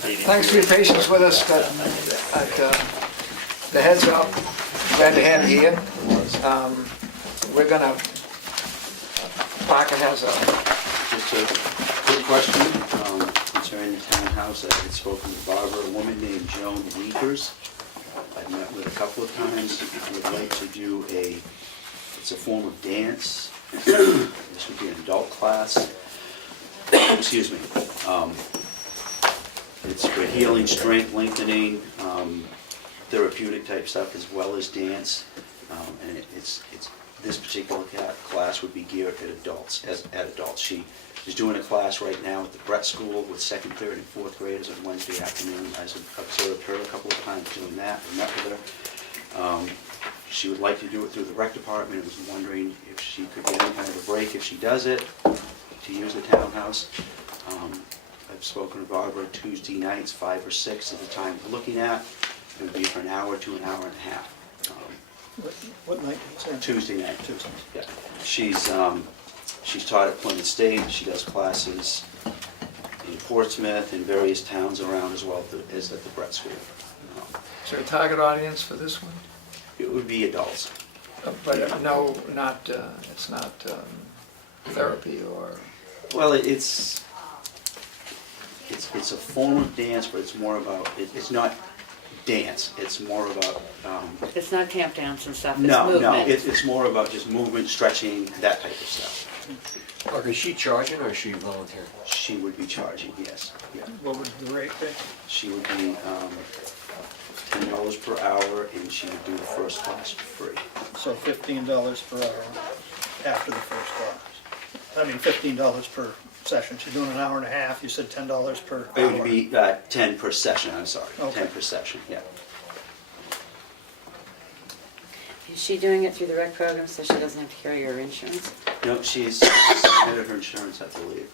Thanks for your patience with us, but the heads up, glad to have you here. We're gonna, Parker has a, Just a quick question concerning the townhouse. I had spoken to Barbara, a woman named Joan Weekers. I've met with a couple of times. Would like to do it's a form of dance. This would be an adult class. Excuse me. It's for healing, strength, lengthening, therapeutic type stuff as well as dance. And it's this particular class would be geared at adults. She is doing a class right now at the Brett School with 2nd, 3rd, and 4th graders on Wednesday afternoon. I've observed her a couple of times doing that and met with her. She would like to do it through the rec department. I was wondering if she could get any kind of a break if she does it to use the townhouse. I've spoken to Barbara Tuesday nights, 5 or 6 at the time we're looking at. It would be for an hour to an hour and a half. What night is that? Tuesday night. Tuesday. Yeah. She's taught at Plymouth State. She does classes in Portsmouth and various towns around as well as at the Brett School. is there a target audience for this one? It would be adults. But no, not, it's not therapy or, Well, it's a form of dance, but it's more about, it's not dance, it's more about, It's not camp dance and stuff, it's no, movement. it's more about just movement, stretching, that type of stuff. Or is she charging or is she volunteering? She would be charging, yes. Yeah. What would the rate be? She would be $10 per hour, and she would do the first class for free. So $15 per hour after the first class. I mean, $15 per session. She's doing an hour and a half. You said $10 per hour. It would be 10 per session, I'm sorry, Okay. 10 per session, yeah. Is she doing it through the rec program so she doesn't have to carry her insurance? No, she's submitted her insurance, I believe.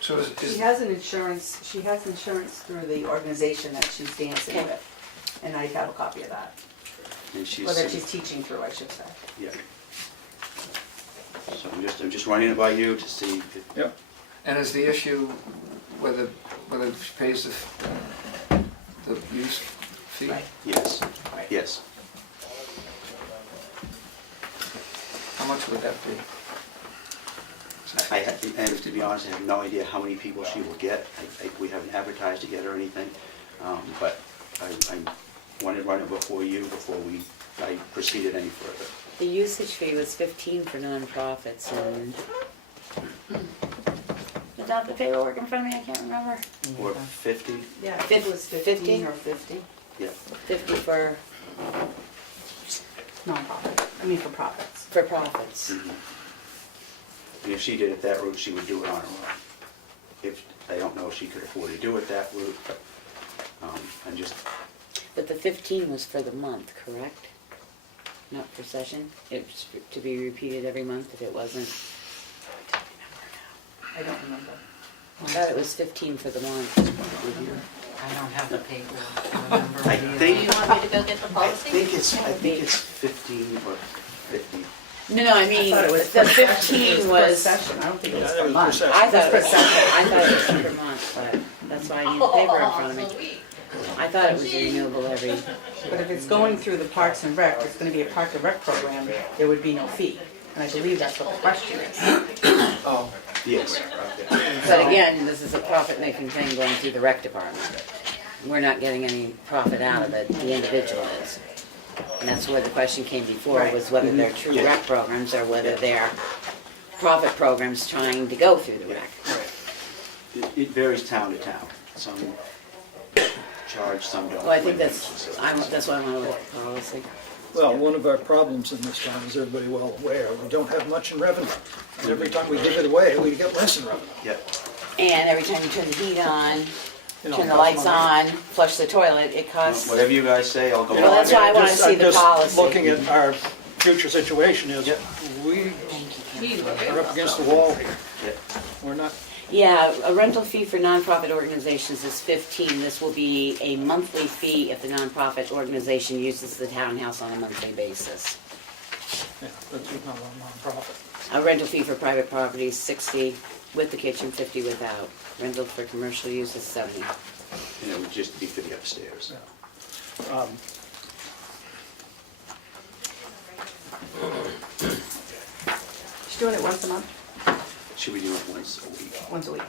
so She has insurance through the organization that she's dancing Okay. with, and I have a copy of that, And she's, or that she's teaching through, I should say. yeah. So I'm just running it by you to see if, Yep. and is the issue whether she pays the use fee? Right. yes, Right. yes. How much would that be? And to be honest, I have no idea how many people she will get. We haven't advertised to get her anything, but I wanted to run it before you, before I proceeded any further. The usage fee was 15 for nonprofits, and is that the paperwork in front of me? I can't remember. Or 50? Yeah, it was 15 or 50. Yeah. 50 for Nonprofit, I mean for profits. profits. Mhm. And if she did it that route, she would do it on her own. I don't know if she could afford to do it that route, but I'm just, But the 15 was for the month, correct? Not per session? It was to be repeated every month if it wasn't? I don't remember. I thought it was 15 for the month. I don't have the paper. Remember? I Do think, you want me to go get the I policy? think it's 15 or 50. No, I mean, I thought it was the per session. It 15 was per was, session, I don't think it was Yeah, per it was per month. session. I thought it per was, session. I thought it was per month, but that's why I need the paper in front of me. Sweet. I thought it was renewable every, But if it's going through the Parks and Rec, it's gonna be a Park and Rec program, there would be no fee. And I believe that's what the question is. Oh, Yes. but again, this is a profit-making thing going through the rec department. We're not getting any profit out of it, the individual is. And that's where the question came before, was whether they're true Yeah. rec programs or whether they're profit programs trying to go through the rec. It varies town to town. Some charge, some don't. Well, I think that's why I want to look at the policy. Well, one of our problems in this town, is everybody well aware, we don't have much in revenue. Every time we give it away, we get less in revenue. Yep. And every time you turn the heat on, You know, turn the it costs lights money. on, flush the toilet, it costs, Whatever you guys say, I'll go Well, that's why I wanna Just- see I'm the just policy. Looking at our future situation is, Yep. we are up against the wall here. Yep. We're not, yeah, a rental fee for nonprofit organizations is 15. This will be a monthly fee if the nonprofit organization uses the townhouse on a monthly basis. yeah, that's not a nonprofit. A rental fee for private property is 60 with the kitchen, 50 without. Rental for commercial use is 70. and it would just be for the upstairs. She's doing it once a month, Should we do it once a week? once a week.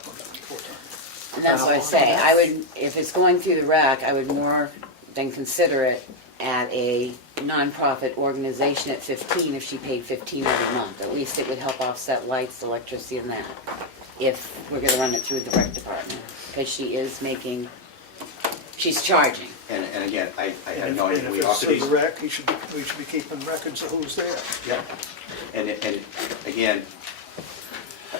And that's what I say, I would, if it's going through the rec, I would more than consider it at a nonprofit organization at 15 if she paid 15 every month. At least it would help offset lights, electricity and that, if we're gonna run it through the rec department. Because she is making, she's charging. And again, I had And no idea, if we it's offer for these. the rec, we should be keeping records of who's there. Yeah, and again,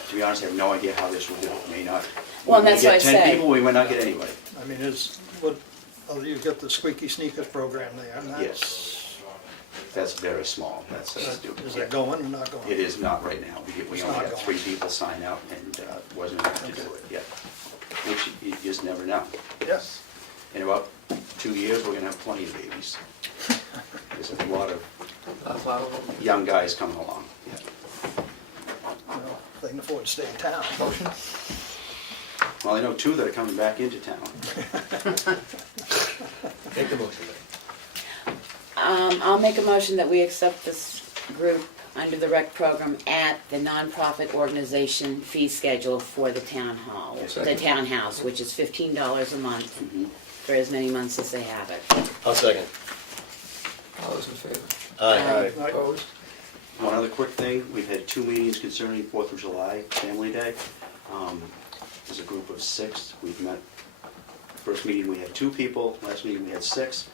to be honest, I have no idea how this will do, it may not. Well, and that's We what I get 10 say. people, we might not get anybody. I mean, you've got the Squeaky Sneakers program there, and That's very small, that's is yeah. that going or not going? It is not right now, we It's only not had going. 3 people sign up and wasn't able to do it yet, which you just never know. Yes. In about 2 years, we're gonna have plenty of babies. There's a lot of A lot of them. young guys coming along, yeah. Well, they can afford to stay in town. Motion? Well, I know 2 that are coming back into town. Make the motion. I'll make a motion that we accept this group under the rec program at the nonprofit organization fee schedule for the town hall, the Second. townhouse, which is $15 a month for as many months as they have it. I'll second. All those in favor? Aye. Right. Opposed? One other quick thing, we've had 2 meetings concerning 4th of July, Family Day. There's a group of 6, we've met, first meeting we had 2 people, last meeting we had 6.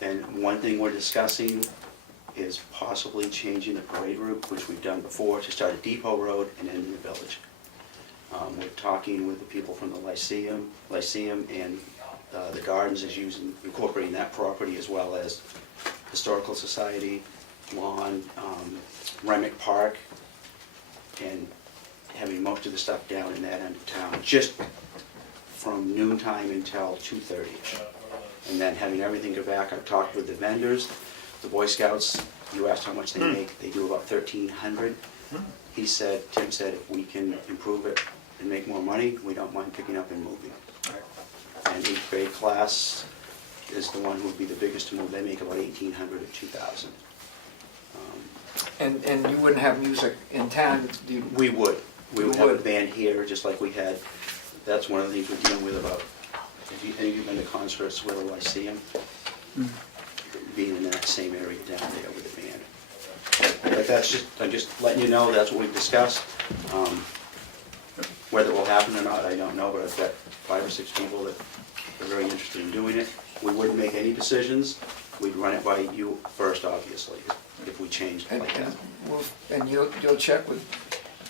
And one thing we're discussing is possibly changing the parade route, which we've done before, to start at Depot Road and end in the village. We're talking with the people from the Lyceum and the Gardens is incorporating that property as well as Historical Society, Lawn, Remick Park, and having most of the stuff down in that end of town, just from noontime until 2:30. And then having everything go back. I've talked with the vendors, the Boy Scouts, you asked how much they make, they do about 1,300. Tim said if we can improve it and make more money, we don't mind picking up and moving. And 8th grade class is the one who would be the biggest to move, they make about 1,800 or 2,000. And you wouldn't have music in town, do you? We would have a would. band here, just like we had, that's one of the things we're dealing with about, any of you been to concerts where I see them? Being in that same area down there with the band. But that's just, I'm just letting you know, that's what we've discussed. Whether it will happen or not, I don't know, but I've got 5 or 6 people that are very interested in doing it. We wouldn't make any decisions, we'd run it by you first, obviously, if we changed And, like that. and you'll check with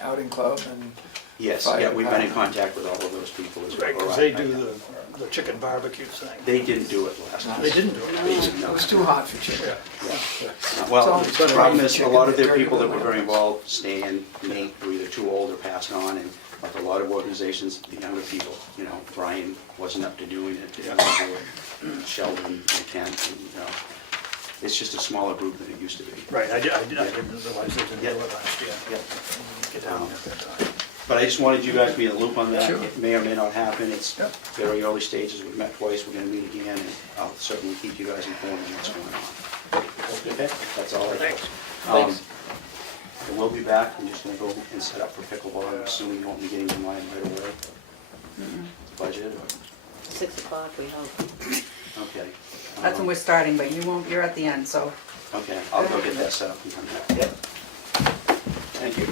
Outing Club and, Yes, yeah, we've been in contact with all of those people as well. Right, because they do the chicken barbecue thing. They didn't do it last time. They didn't do it. it was too hot for chicken. Well, It's the all problem right is, for a lot of chicken, their people that they're were very involved, Stan, Nate, were either too old or passed on, and like a lot of organizations, the younger people, Brian wasn't up to doing it, they didn't do it. Sheldon, and Kent, and, it's just a smaller group than it used to be. Right, I didn't realize they didn't do Yeah. it last year. Yeah. Get down there at that time. But I just wanted you guys to be in the loop on that. Sure. It may or may not happen. It's Yep. very early stages. We've met twice. We're gonna meet again, and I'll certainly keep you guys informed on what's going on. Okay? That's all I have. Thanks. I will be back. I'm just gonna go and set up for pickleball. I'm assuming you won't be getting in line right away. Budget or, 6 o'clock, we hope. okay. That's when we're starting, but you're at the end, so. Okay, I'll go get that set up and come back. Yep. Thank you.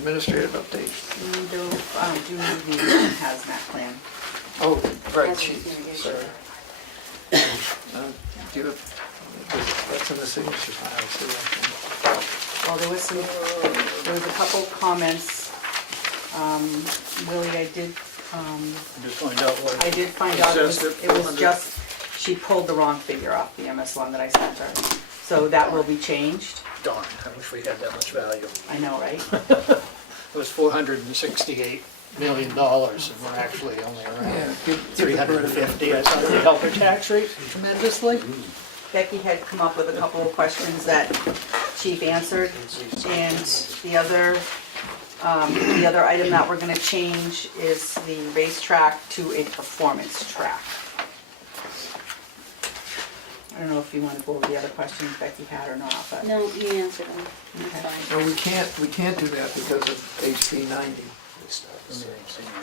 Administrative update. Do you need the hazmat plan? Oh, right, That's chief, irrigation. sorry. Do you have, that's in the signature file, so Well, there was a couple comments. Willie, I did Just find out what. find out it Assessed at was 400. just, she pulled the wrong figure off the MS1 that I sent her. So that will be changed. Darn, I wish we had that much value. I know, right? It was $468 million, and we're actually only yeah, around give the bird a 350. I thought it helped her tax rate tremendously. Becky had come up with a couple of questions that Chief answered, and the other The other item that we're gonna change is the racetrack to a performance track. I don't know if you wanna go over the other questions Becky had or not, but. No, he answered them. Okay. No, we can't do that because of HB 90.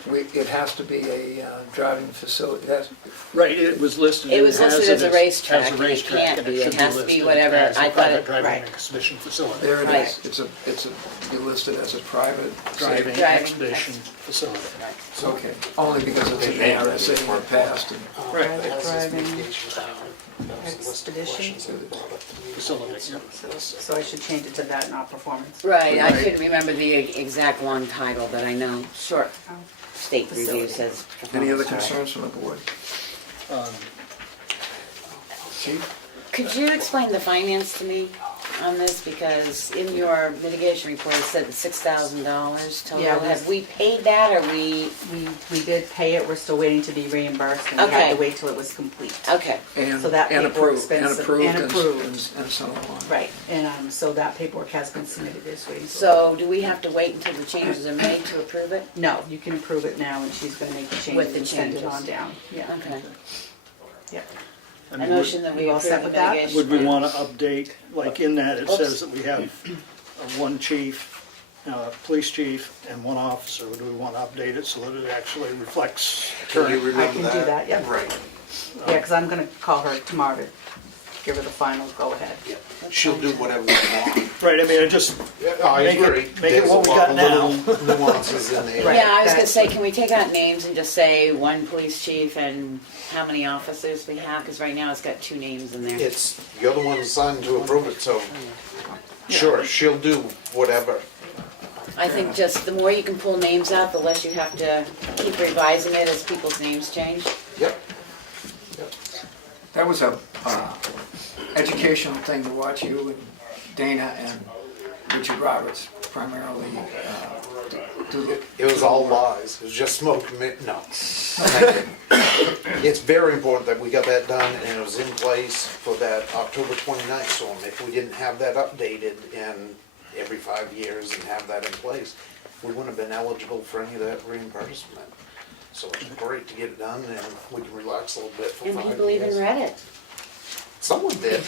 It has to be a driving facility, Right, it was listed. It was listed as a racetrack, as a and it racetrack, can't and be. It should has to be listed whatever. as a I thought private it- driving right. exhibition facility. there it Right. is. It's be listed as a private. Driving Driving. exhibition facility. Okay, only because it's an ARSA in the past. and- Right. Driving expedition, Facility, yep. so I should change it to that, not performance. Right, I couldn't remember the exact long title, but I know short state review Facility. says. Any other performance. concerns from the board? Chief? Could you explain the finance to me on this? Because in your mitigation report, it said $6,000 total. Yeah, Have we paid that, or we, We did pay it, we're still waiting to be reimbursed, and we had Okay. to wait till it was complete. okay, And So that and paperwork's approved, been and sub- approved, and approved. and so on. Right, and so that paperwork has been submitted this week. so do we have to wait until the changes are made to approve it? No, you can approve it now, and she's gonna make the With changes the and send it changes. on down. Yeah, Okay. yeah. I I mean, motion that we you all approve set the with that? mitigation. would we plan. want to update, like in that, it Oops. says that we have one chief, police chief, and one officer. Do we want to update it so that it actually reflects Can you current? I remember that? can do that, yeah. Right. Yeah, because I'm gonna call her tomorrow to give her the final go-ahead. Yeah. She'll do whatever we want. Right, I mean, it just, I Make it- agree. make it There's what a we lot got of now. little nuances in there. Right. Yeah, I was gonna that- say, can we take out names and just say one police chief and how many officers we have? Because right now it's got 2 names in there. It's, you're the one assigned to approve it, so sure, she'll do whatever. I think just the more you can pull names out, the less you have to keep revising it as people's names change. Yep. That was a educational thing to watch you and Dana and Richard Roberts primarily do it. It was all lies. It was just smoke and no. It's very important that we got that done and it was in place for that October 29th storm. If we didn't have that updated in every 5 years and have that in place, we wouldn't have been eligible for any of that reimbursement. So it's great to get it done and we can relax a little bit for 5 And years. people even read it. Someone did.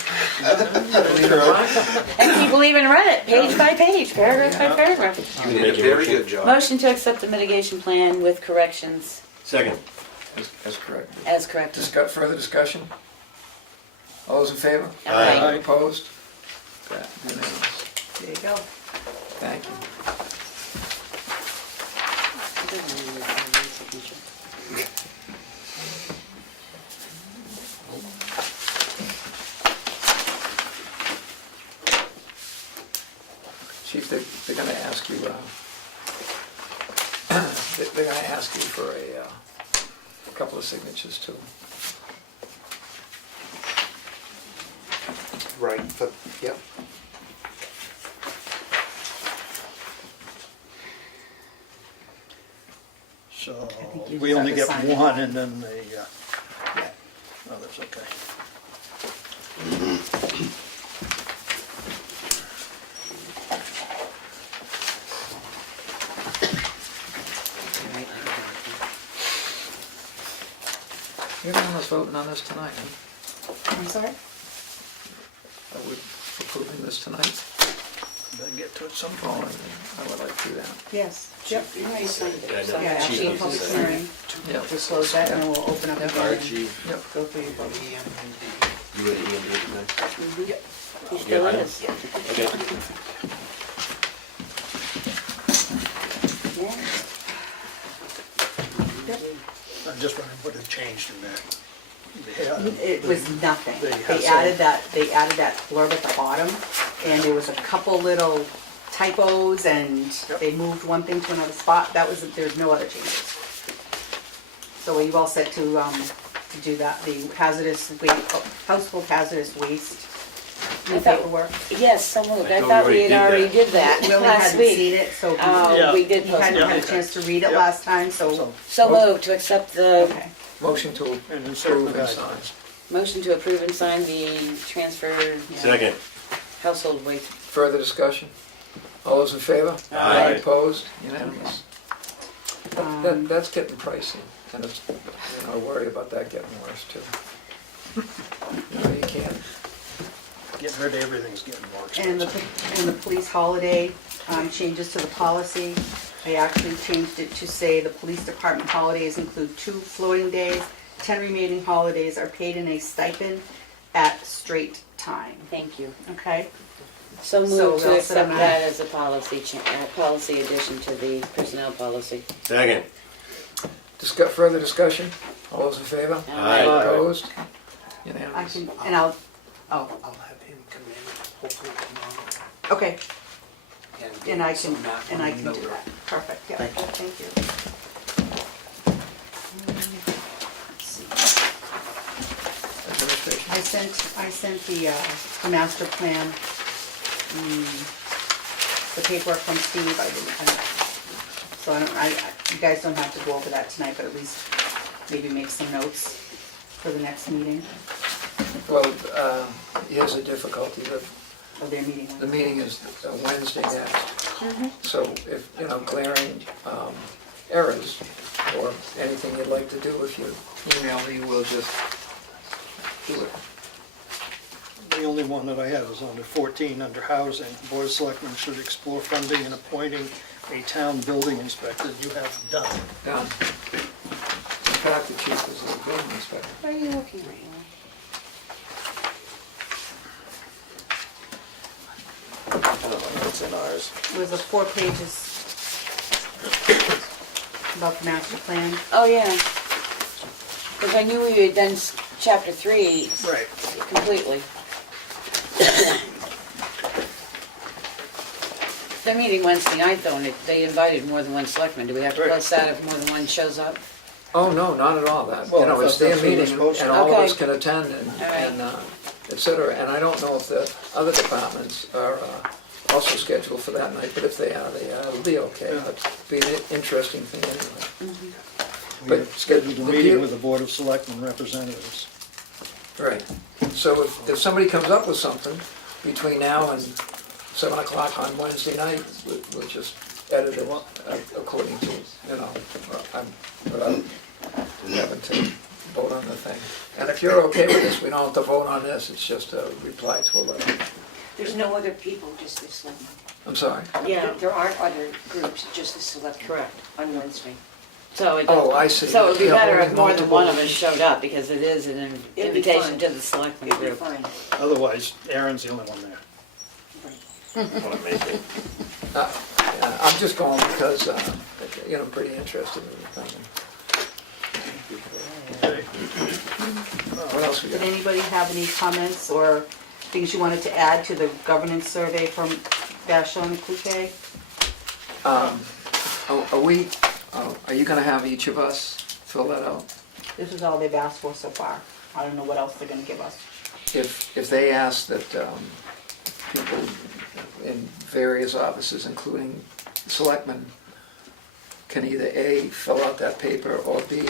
And people even read it, page by page, paragraph by paragraph. You did a very good job. Motion to accept the mitigation plan with corrections Second. That's correct. as corrected. Further discussion? All those in favor? Aye. Opposed? That, unanimous. There you go. Thank you. Chief, they're gonna ask you, they're gonna ask you for a couple of signatures too. Right, but, yep. so think you we just only have get to sign it. one and then the, oh, that's okay. You're the one that's voting on this tonight, huh? I'm sorry? Are we approving this tonight? Then get to it some Oh, point. I would like to do that. Yes. Yep. Yeah, Yeah, actually, a public hearing, Yep. we'll close that and then we'll open up again and Yep. go through your vote. You ready to do it tonight? He still is. Okay. I'm just wondering what had changed in that. Yeah. It was nothing. They have They added that blurb at the bottom, and there was a couple little typos, and Yep. they moved one thing to another spot. There's no other changes. So are you all set to do that, the hazardous waste, household hazardous waste I new thought- paperwork? Yes, so moved. I I thought thought we we had already already did did that Willie last hadn't seen week. it, so Oh, Yeah. we did he hadn't postpone had a it. chance to read it Yep. last time, so, So moved to accept the, okay. Motion to And insert approve the and sign. guidelines. motion to approve and sign the transfer Second. household waste. Further discussion? All those in favor? Aye. Opposed? Unanimous. Um, That's getting pricey, and it's, I worry about that getting worse too. You can't, Getting rid of everything's getting more And expensive. the police holiday changes to the policy, I actually changed it to say the police department holidays include 2 floating days, 10 remaining holidays are paid in a stipend at straight time, Thank you. okay? So So move we'll to set accept them that as a policy addition to the personnel policy. Second. further discussion? All those in favor? Aye. Opposed? I Unanimous. can, and I'll I'll have him come in hopefully tomorrow. okay, and I some can, map and on I the can do number. that, perfect, yeah, Thank you. thank you. Let's see. Administration. I sent the master plan, the paperwork from Steve, so you guys don't have to go over that tonight, but at least maybe make some notes for the next meeting, Well, here's a difficulty, of their meeting. the meeting is Wednesday next. So if, glaring errors or anything you'd like to do, if you email me, we'll just do it. The only one that I have is under 14, under housing. Board of Selectmen should explore funding and appointing a town building inspector. You have done. Done. In fact, the chief is a building inspector. What are you looking at? I don't know, it's in ours. It was 4 pages about the master plan. Oh, yeah. Because I knew we had done chapter 3 Right. completely. They're meeting Wednesday night though, and they invited more than one selectman. Do we have to Right. post that if more than one shows up? Oh, no, not at all, that, Well, I it's thought their that's what we're meeting, supposed to. and all of us Okay. can attend, and, All right. et cetera, and I don't know if the other departments are also scheduled for that night, but if they are, it'll be okay. Yeah. It'll be an interesting thing anyway. We But have scheduled a the meeting deal- with the Board of Selectmen representatives. Right, so if somebody comes up with something between now and 7 o'clock on Wednesday night, we'll just edit it according to, without having to vote on the thing. And if you're okay with this, we don't have to vote on this, it's just a reply to a letter. There's no other people, just the selectmen. I'm sorry? Yeah, there aren't other groups, just the selectmen. Correct. On Wednesday. So it Oh, I see. So it'd be Yeah, better if only more than one of us multiple- showed up, because it is an It'd be invitation fine. to the selectmen It'll be group. fine. Otherwise, Aaron's the only one there. Yeah, I'm just going because, I'm pretty interested in the thing. Okay. What else we Did got? anybody have any comments or things you wanted to add to the governance survey from Vashon Cloutier? Are you gonna have each of us fill that out? This is all they've asked for so far. I don't know what else they're gonna give us. If they ask that people in various offices, including selectmen, can either A, fill out that paper, or B,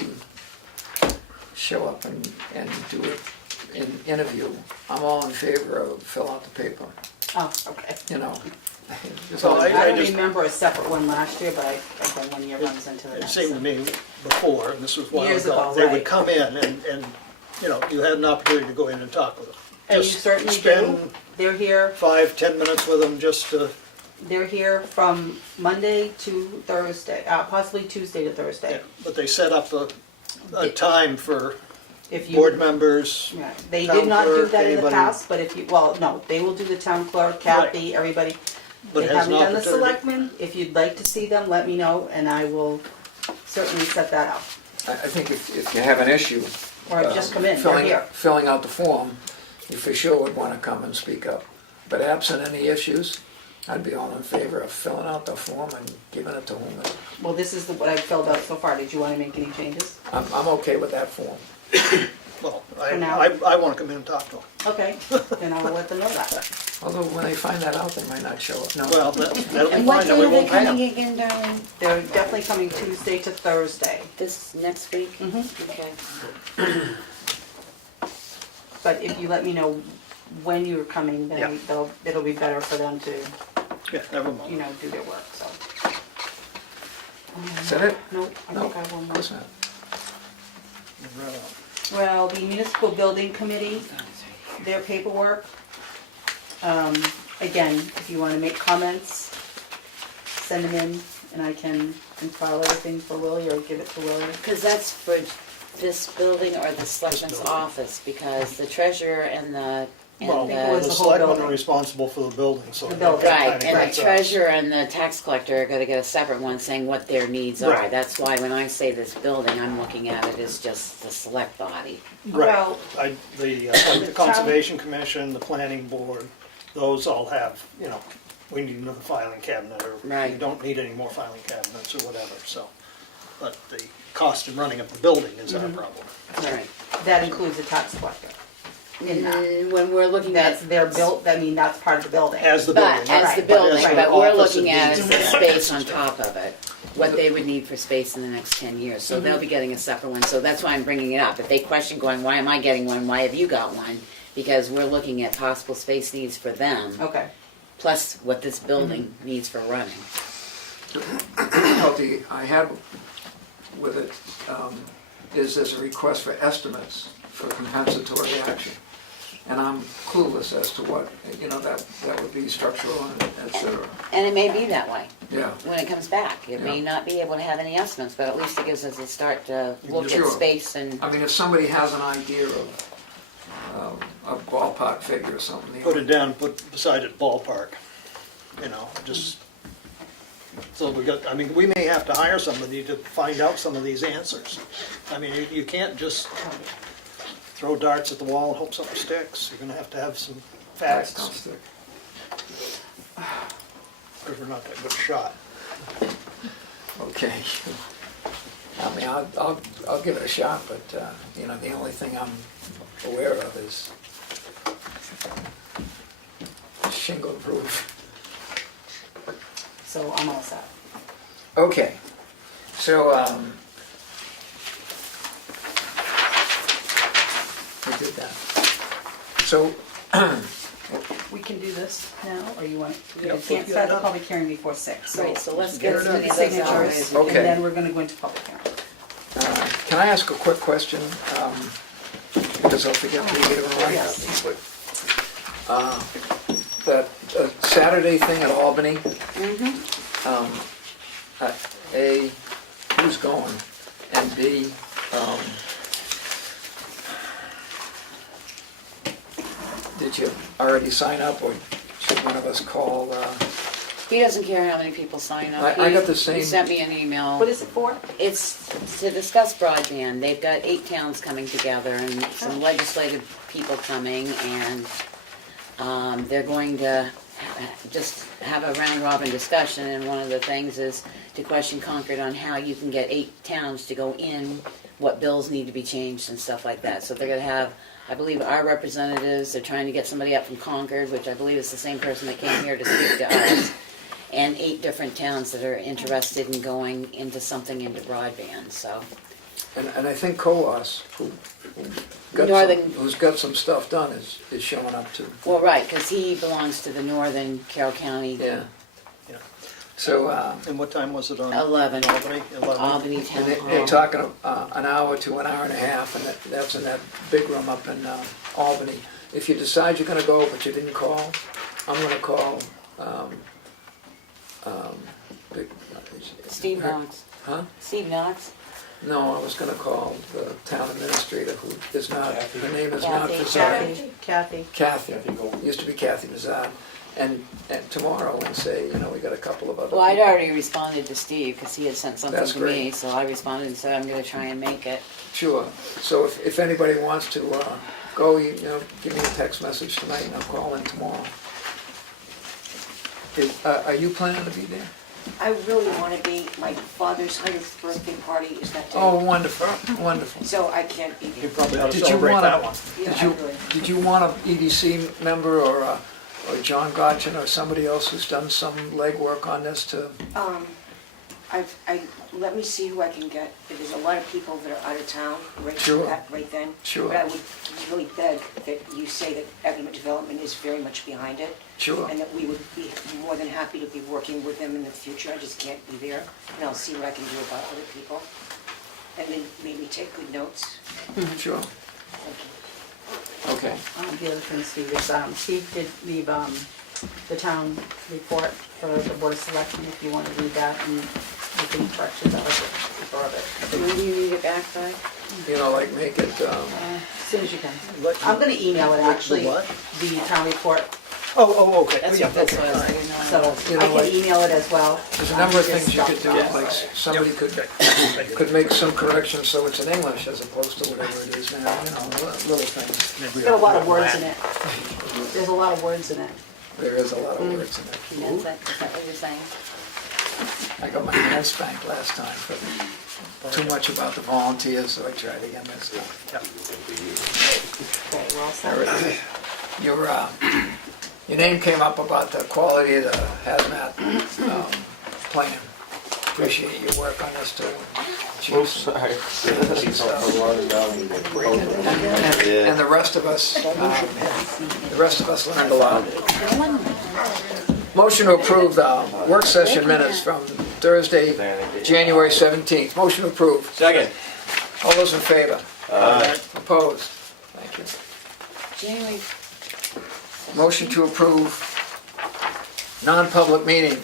show up and do an interview, I'm all in favor of fill out the paper, Oh, okay. It's So all- I don't just- remember a separate one last year, but I think one year runs into the It next. seemed to me before, and this was a while Years ago, ago, they would right. come in and, you had an opportunity to go in and talk with them. And you Just certainly spend do. They're here, 5-10 minutes with them just to, they're here from Monday to Thursday, possibly Tuesday to Thursday. but they set up a time for If you. board members. Yeah, they town did not do clerk, that in the anybody- past, but if you, well, no, they will do the town clerk, Kathy, everybody. But They has haven't an done the opportunity. selectmen. If you'd like to see them, let me know, and I will certainly set that up. I think if you have an issue. Or just come in, they're filling- here. Filling out the form, you for sure would wanna come and speak up. But absent any issues, I'd be all in favor of filling out the form and giving it to whom. Well, this is what I've filled out so far. Did you want to make any changes? I'm okay with that form. Well, For now. I want to come in and talk to them. Okay, then I will let them know that. Although when they find that out, they might not show up. No. Well, that'll be And what fine, then day we are they won't pay coming them. again, darling? They're definitely coming Tuesday to Thursday. This next week? Mhm. Okay. But if you let me know when you're coming, Yeah. then it'll be better for them to Yeah, never mind. do their work, so. Is that it? Nope, I No, think I have one of more. course not. Right on. Well, the municipal building committee, their paperwork. Again, if you want to make comments, send them in, and I can compile everything for Willie or give it to Willie. Because that's for this building or the selectman's building. office, because the treasurer and the, Well, think it was the the whole selectmen building. are responsible for the building, so. The they've building. got right, kinda and the guides us. treasurer and the tax collector are gonna get a separate one saying what their needs are. Right. That's why when I say this building, I'm looking at it as just the select body. Right, Well, the Conservation Commission, the Planning Board, those all have, we need another filing cabinet, or we Right. don't need any more filing cabinets or whatever, so. But the cost of running up the building is our problem. Right. that includes the tax collector in that. When we're looking That's at, their built, I mean, that's part of the building. As the building. but as right, the but building, as the but we're office, it looking at needs- the space on top of it, what they would need for space in the next 10 years. So they'll be getting a separate one, so that's why I'm bringing it up. If they question going, why am I getting one, why have you got one? Because we're looking at possible space needs for them, Okay, plus what this building needs for running. The difficulty I had with it is there's a request for estimates for compensatory action. And I'm clueless as to what, that would be structural and et cetera. And it may be that way Yeah, when it comes back. It may Yeah. not be able to have any estimates, but at least it gives us a start to look at Sure. space and, I mean, if somebody has an idea of a ballpark figure or something. Put it down, put beside it ballpark, just, so we may have to hire somebody to find out some of these answers. I mean, you can't just throw darts at the wall and hope something sticks. You're gonna have to have some Facts facts, don't stick. because we're not that good a shot. Okay. I mean, I'll give it a shot, but, the only thing I'm aware of is shingle roof. so I'm all set. Okay, so, we did that. So, We can do this now, or you want, we Yeah, can't yeah, start the no. public hearing before 6. right, so let's Get get it as done. many Signatures, signatures. Okay. and then we're gonna go into public hearing. can I ask a quick question? Because I'll forget to read it right. Yes. That Saturday thing at Albany, A, who's going? And B, did you already sign up, or should one of us call? He doesn't care how many people sign up. I got He- the same- He sent me an email. What is it for? It's to discuss broadband. They've got 8 towns coming together and some legislative people coming, and they're going to just have a round robin discussion, and one of the things is to question Concord on how you can get 8 towns to go in, what bills need to be changed and stuff like that. So they're gonna have, I believe, our representatives, they're trying to get somebody up from Concord, which I believe is the same person that came here to speak to us, and 8 different towns that are interested in going into something into broadband, so. And I think Colas, Northern- who's got some stuff done, is showing up too. Well, right, because he belongs to the northern Carroll County, Yeah. Yeah. So, And what time was it on? 11, Albany? 11? Albany Town and they're Hall. talking an hour to an hour and a half, and that's in that big room up in Albany. If you decide you're gonna go, but you didn't call, I'm gonna call, big- Steve Knox. Huh? Steve Knox? No, I was gonna call the town administrator, who is not, her name is not Kathy. Fazzard. Kathy. Kathy, used to be Kathy Fazzard. And tomorrow, and say, we got a couple of other. Well, I'd people. already responded to Steve, because he had sent something That's to me, great. so I responded and said I'm gonna try and make it. Sure. So if anybody wants to go, give me a text message tonight, and I'll call in tomorrow. Are you planning to be there? I really want to be, my father's 100th birthday party is that day. Oh, wonderful, wonderful. So I can't be You there. probably ought to Did you celebrate wanna- that one. Yeah, Did you, I really- did you want an EDC member or John Gotchen or somebody else who's done some legwork on this to? let me see who I can get. There's a lot of people that are out of town Sure. right then. Sure. But I would really beg that you say that economic development is very much behind it. Sure. And that we would be more than happy to be working with them in the future. I just can't be there. And I'll see what I can do about other people. And then maybe take good notes. Sure. Thank you. Okay. The other thing, Steve, is Steve did leave the town report for the Board of Selectmen, if you want to read that, and make any corrections out of it, above it. When do you need it back by? You know, like make it, As soon as you can. Let- I'm gonna email it, the actually, what? the town report, Oh, okay. That's Yeah, what, that's okay, what I was all right. thinking. so You I know, can like- email it as well. there's a number of Just things you could do, stuff. like somebody could make some corrections so it's in English as opposed to whatever it is now, you know, little things. It's got a lot of words in it. There's a lot of words in it. There is a lot of words in it. Is that what you're saying? I got my hand spanked last time for too much about the volunteers, so I tried again this time. Okay, well, Your name came up about the quality of the hazmat plan. Appreciate your work on this too. Oops, sorry. And the rest of us learned a lot. Motion to approve the work session minutes from Thursday, January 17th. Motion to approve. Second. All those in favor? Opposed? Thank you. January, Motion to approve non-public meeting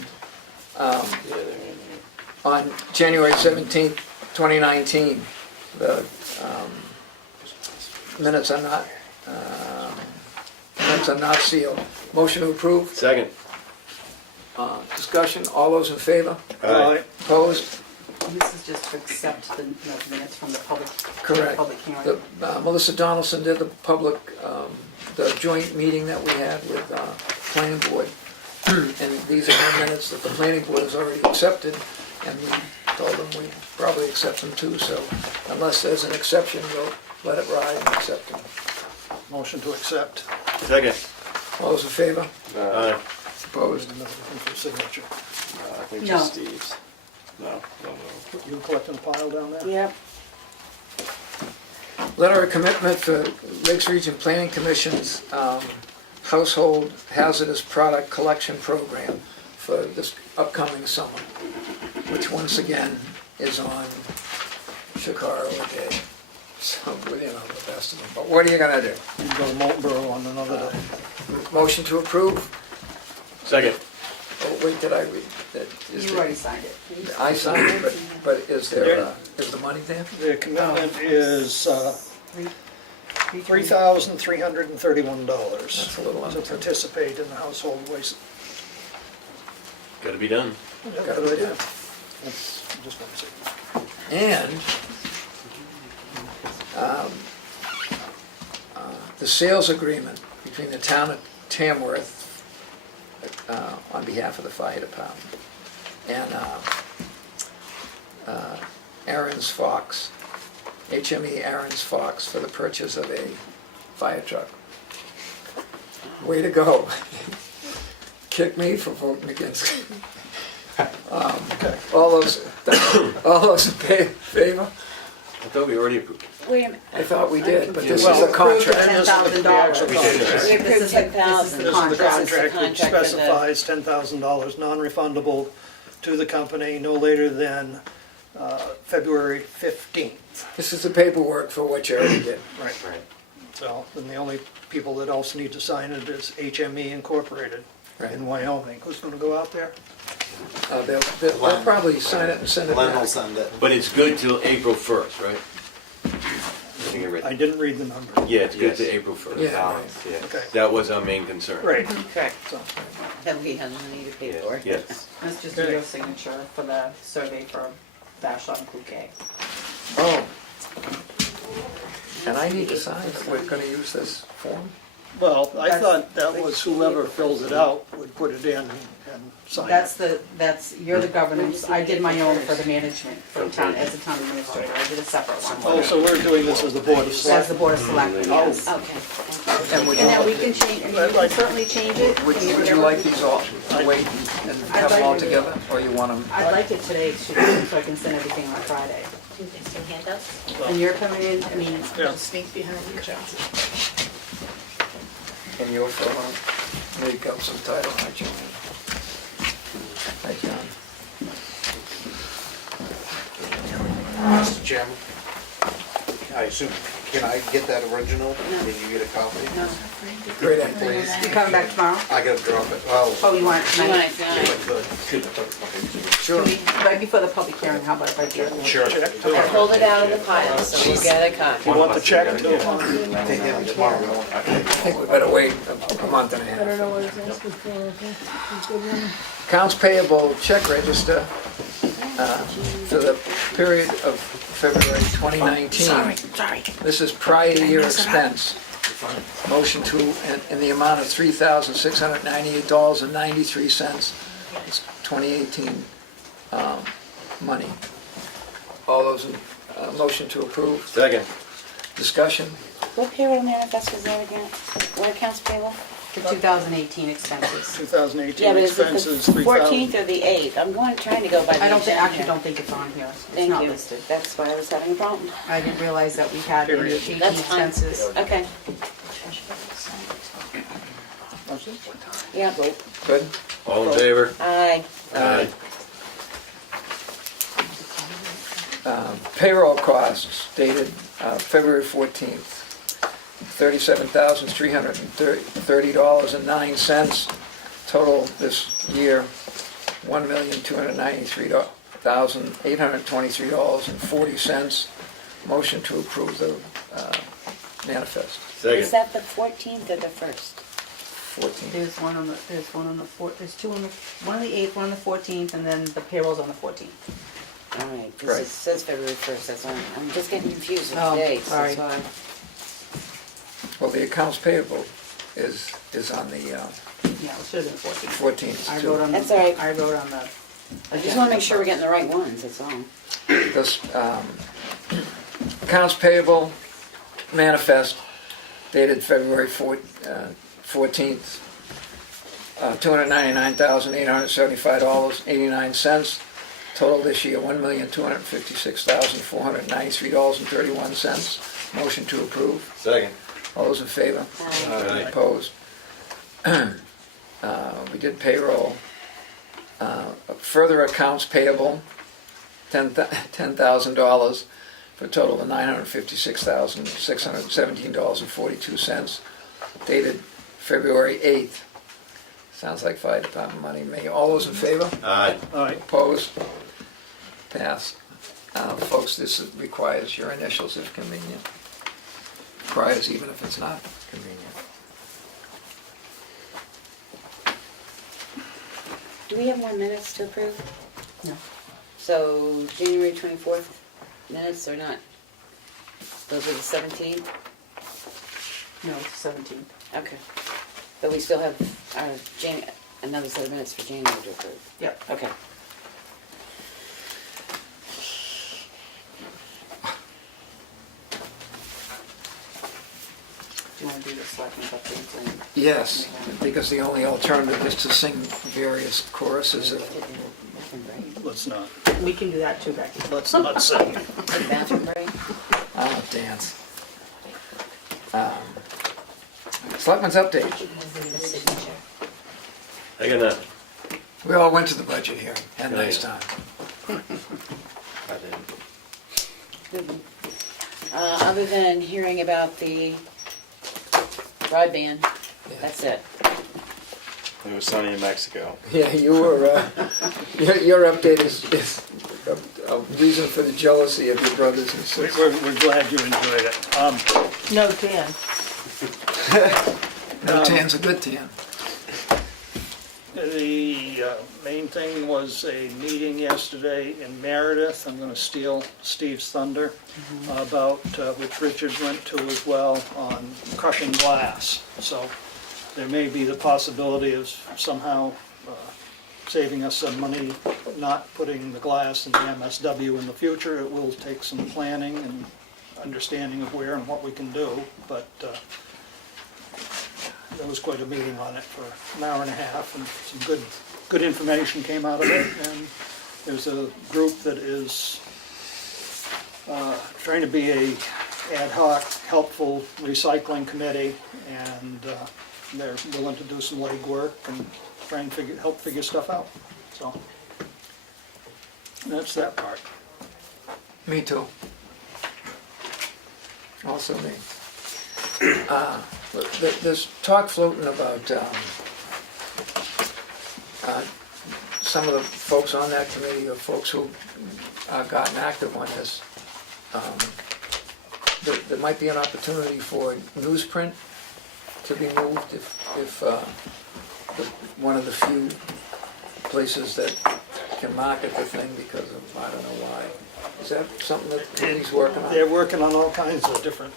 on January 17th, 2019. The minutes are not sealed. Motion to approve. Second. Discussion, all those in favor? Aye. Opposed? this is just to accept the minutes from the public Correct. hearing. Melissa Donaldson did the public, the joint meeting that we had with planning board. And these are the minutes that the planning board has already accepted, and we told them we probably accept them too, so unless there's an exception, we'll let it ride and accept them. Motion to accept. Second. All those in favor? Aye. Opposed? Another one for signature. I think No. just Steve's. No. You collecting a pile down there? Yep. Letter of commitment for Lakes Region Planning Commission's Household Hazardous Product Collection Program for this upcoming summer, which once again is on Chicago Day. So, you know, the best of them. But what are you gonna do? You can go to Marlboro on another day. Motion to approve? Second. Oh, wait, did I read that? Is You there- already signed it. I signed it, but is there, is the money there? The commitment is $3,331 That's a little to under. participate in the household waste. Gotta be done. Got it. Yeah. That's just one signature. And the sales agreement between the town of Tamworth on behalf of the fire department and Aaron's Fox, HME Aaron's Fox, for the purchase of a fire truck. Way to go. Kick me for voting against. All those in favor? I thought we already approved. wait a minute. I thought we did, but this is Well, a contract. $10,000. We did. We This approved is the 10,000. This is the contract which for the- specifies $10,000 non-refundable to the company no later than February 15th. This is the paperwork for what you already did. Right. So, then the only people that also need to sign it is HME Incorporated Right. in Wyoming. Who's gonna go out there? They'll probably sign it and send it Len will back. send it. But it's good till April 1st, right? I think I read- I didn't read the number. Yeah, it's good to April 1st. Yeah, right. Okay, That was our main concern. right. Correct, So, that we have money to pay for. Yes. That's just your signature for the survey for Vashon and Cloquet. Oh. And I need to sign it. We're gonna use this form? well, I thought that was whoever fills it out would put it in and sign it. You're the governance, I did my own for the management, for town, as a town administrator, I did a separate one. Oh, so we're doing this as the Board of As the Selectmen. Board of Selectmen, yes. Okay. And would And then you, we can change, I mean, we can certainly change it. would you like these all, wait, and I'd have them like all to- together, or you want them? I'd like it today, so I can send everything on Friday. Some handouts? And you're coming in, I mean, Yeah. Sneak behind you, John. And you'll fill out, make up some title, aren't you? Hi, John. Mr. Chairman, I assume, can I get that original? Did you get a copy? No. Great idea. you coming back tomorrow? I gotta drop it. Oh, Oh, you want it You want tonight? it tonight? Sure. Right before the public hearing, how about if I do it? Sure. Check too. I pulled it out of the pile, so we'll get a copy. You want the check too? Take him tomorrow. I think we better wait a month and a half. Accounts payable check register for the period of February 2019. This is prior year expense. Motion to, in the amount of $3,698.93. It's 2018 money. All those, motion to approve. Second. Discussion? What payroll manifest was that again? What accounts payable? The 2018 expenses. 2018 Yeah, but is it expenses, the 3,000. 14th or the 8th? I'm trying to go by the I don't think, agenda. actually don't think it's on here. It's Thank not you. listed. That's why I was having a problem. I didn't realize that we had any Period. 18 That's fine. expenses. Okay. Yeah. Good? All in favor? Aye. Aye. Payroll costs dated February 14th, $37,330.09. Total this year, $1,293,823.40. Motion to approve the manifest. Is Second. that the 14th or the 1st? 14th. There's one on the, there's one on the there's two on the, one on the 8th, one on the 14th, and then the payroll's on the 14th. All right, Right. this says February 1st, that's why I'm just getting confused with Oh, the dates, sorry. that's why. Well, the accounts payable is on the Yeah, it should have been 14th. 14th. I too. wrote on That's the, all right. I wrote on the. I just wanna make sure we're getting the right ones, that's all. This accounts payable manifest dated February 14th, $299,875.89. Total this year, $1,256,493.31. Motion to approve. Second. All those in favor? Aye. Opposed? We did payroll. Further accounts payable, $10,000 for a total of $956,617.42. Dated February 8th. Sounds like fire department money. May all those in favor? Aye. All right, Opposed? Pass. Folks, this requires your initials if convenient. Requires even if it's not convenient. Do we have more minutes to approve? No. So, January 24th minutes or not? Those are the 17th? No, it's 17th. Okay. But we still have our another set of minutes for January to approve. Yep. Okay. Do you want to do the selectmen's updates and? Yes, because the only alternative is to sing various choruses of let's not, We can do that too, Becky. let's not sing. Bathroom break? dance. Selectmen's update. I got that. We all went to the budget hearing, had a nice time. Other than hearing about the broadband, that's it. It was sunny in Mexico. Yeah, you were, your update is a reason for the jealousy of your brothers and sisters. We're glad you enjoyed it. No, Dan. No tan's a good tan. The main thing was a meeting yesterday in Meredith. I'm going to steal Steve's thunder about, which Richard went to as well, on crushing glass. So there may be the possibility of somehow saving us some money not putting the glass in the MSW in the future. It will take some planning and understanding of where and what we can do, but there was quite a meeting on it for an hour and a half and some good good information came out of it, and there's a group that is trying to be a ad hoc, helpful recycling committee, and they're willing to do some legwork and try and help figure stuff out, so. That's that part. Me too. Also me. There's talk floating about some of the folks on that committee, or folks who gotten active on this, there might be an opportunity for newsprint to be moved if one of the few places that can market the thing because of, I don't know why. Is that something that the committee's working on? They're working on all kinds of different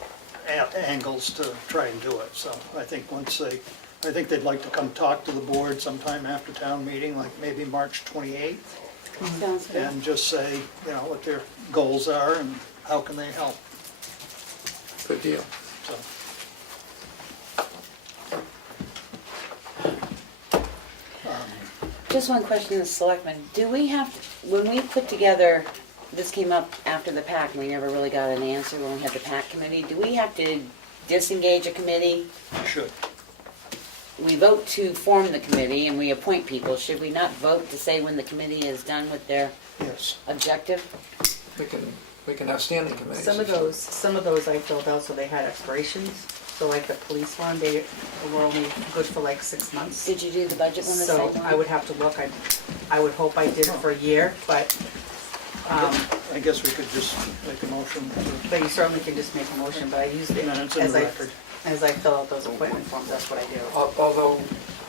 angles to try and do it, so I think I think they'd like to come talk to the board sometime after town meeting, like maybe March 28th, Sounds good. and just say, what their goals are and how can they help, Good deal. so. Just one question to the selectmen. Do we have, when we put together, this came up after the PAC, and we never really got an answer when we had the PAC committee, do we have to disengage a committee? Should. We vote to form the committee and we appoint people. Should we not vote to say when the committee is done with their Yes. objective? We can have standing committees. Some of those I filled out so they had expirations. So like the police one, they were only good for like 6 months. Did you do the budget one the So same I would have to look, I would hope I did it for a year, but I guess we could just make a motion to, But you certainly can just make a motion, but I used it and it's in the record. as I fill out those appointment forms, that's what I do. Although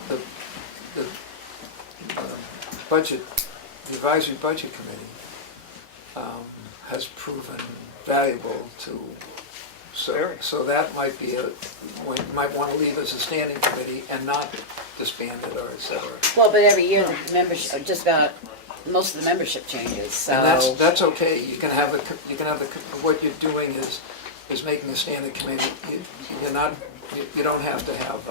the budget, the advisory budget committee has proven valuable to, so that might be we might want to leave as a standing committee and not disband it or et cetera. Well, but every year the membership, just about, most of the membership changes, so. And that's okay. You can have what you're doing is making a standing committee. You don't have to have,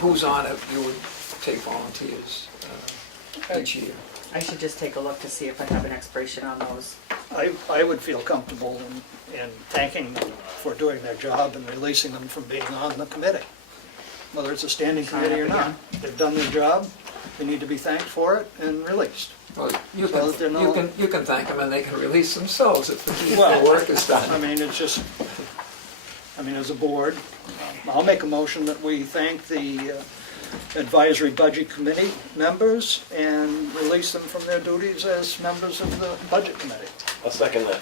who's on it, you would take volunteers each year. I should just take a look to see if I have an expiration on those. I would feel comfortable in thanking them for doing their job and releasing them from being on the committee, whether it's a standing committee or not. They've done their job, they need to be thanked for it and released. Well, you So that they're not- can thank them and they can release themselves if the Well, work is I done. mean, it's just, as a board, I'll make a motion that we thank the advisory budget committee members and release them from their duties as members of the budget committee. I'll second that.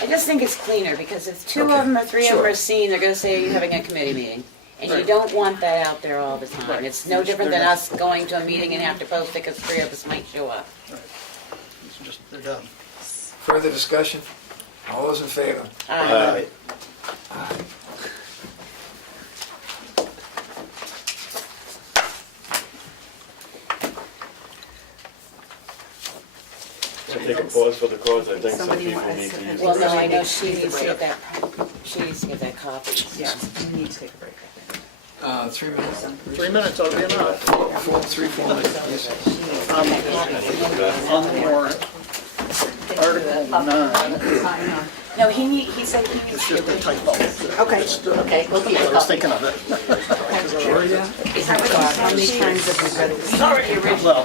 I just think it's cleaner, because if two Okay, of them or three of them sure. are seen, they're gonna say you're having a committee meeting. And you Right. don't want that out there all the time. Right. It's no different than us going to a meeting and have to post it because three of us might show up. It's just, they're done. Further discussion? All those in favor? Aye. So take a pause for the cause, I think some Somebody people wants need to to- use. Well, no, I know she needs to get that, copy. Yeah, you need to take a break, I 3 minutes. 3 minutes, ought to be enough. 4 minutes. Yes. On the warrant, Article 9, think. No, he said he needs it's to. just a typo. Okay, okay, we'll be. I was thinking of it. How many times have we read it? Sorry, original. Well,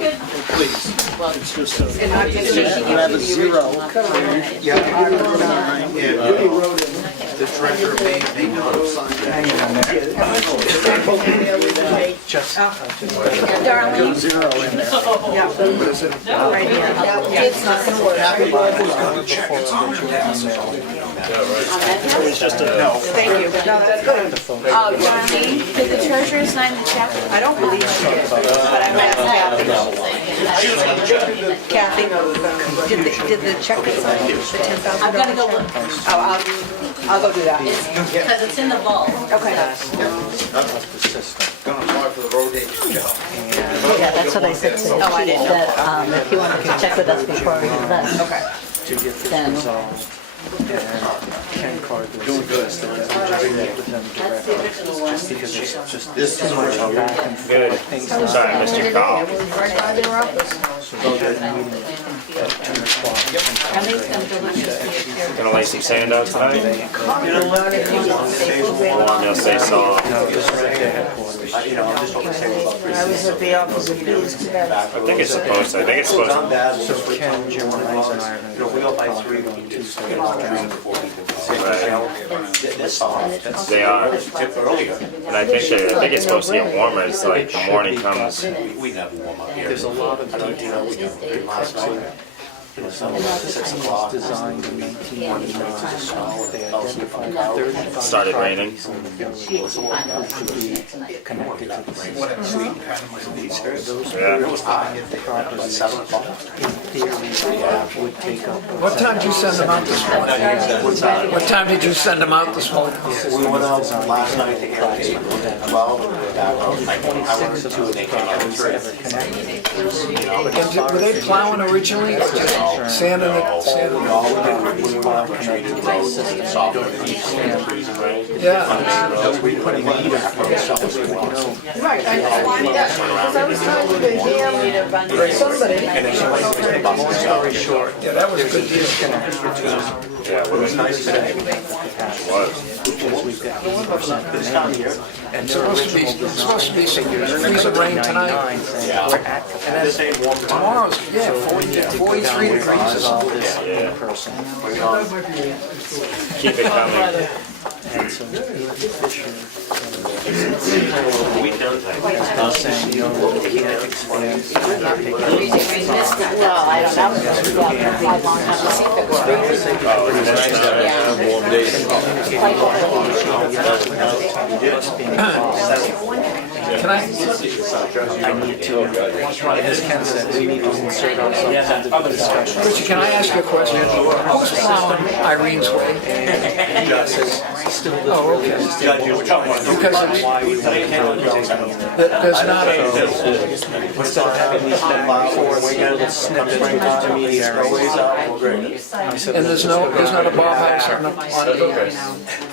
please, it's just, And not you getting have a zero. Article 9, the treasurer may not have signed that. Darlene, Zero in there. What is it? Right here. Yeah, it's not gonna work. It's just a, Thank you. No, that's good. Darlene, did the treasurer sign the check? I don't believe she did, but I might have Kathy. Kathy, did the check get signed, the $10,000? I'm gonna go look. Oh, I'll go do that. Because it's in the vault. Okay. Gonna apply for the road agent job. Yeah, that's what I said to him, Oh, I didn't know. that if he wanted to check with us before we did that, Okay. then Ken Carter. Doing good. That's the original one. Just because it's just This is too much original. back and forth. Good. Things Sorry, I missed your call. Right by their office. So those are the meeting at 10 o'clock. I make them delicious. Gonna lay some sand out tonight? You know what? Well, they'll say so. No, this is right there headquarters. You know, I'm just hoping to save about 3 I was at the office of Bills today. I think it's supposed to, I think it's supposed Not to. bad. So Ken, Jim, and I are gonna You know, if we go by 3, we can do 3 before we can. That's soft. They are. Tip earlier. But I think it's supposed to get warmer as like the morning comes. We can have a warm up here. There's a lot of I don't know, we got a last night. You know, some of us at 6 o'clock. designed in 1999. They identified 35 Started raining. properties in the village to be connected to the system. Those Yeah. It was hot. About 7 o'clock. in theory would take up. What time did you send them out this morning? What time did you send them out this morning? We went out last night to Aarron, about like an hour or 2, and they came out at 3. And were they plowing originally or just sanding it? Sanding it? All we did, we went out and treated the roads and software and freezing rain. Yeah. We put a meter from the shovels as well. Right, I find that, because I was trying to get him, somebody. And then somebody was the buses out. Short. Yeah, that was a good deal. Yeah, it was nice today. It was. This time of year. And It's supposed to be some freezing rain tonight. Yeah. And this ain't warm tomorrow. Tomorrow's, yeah, 43 degrees or something. in person. Keep it coming. And so Fisher We done that. saying, you know, he can't explain. Well, I don't know. How long have you seen it was freezing? Oh, it's nice down there. Warm days. Can I, I need to, as Ken said, we need to insert ourselves into the discussion. Richard, can I ask you a question? Who's plowing Irene's way? Oh, okay. Because there's not a, Instead of having these back and forth, little snippets with intermediaries. and there's not a Bob House on the,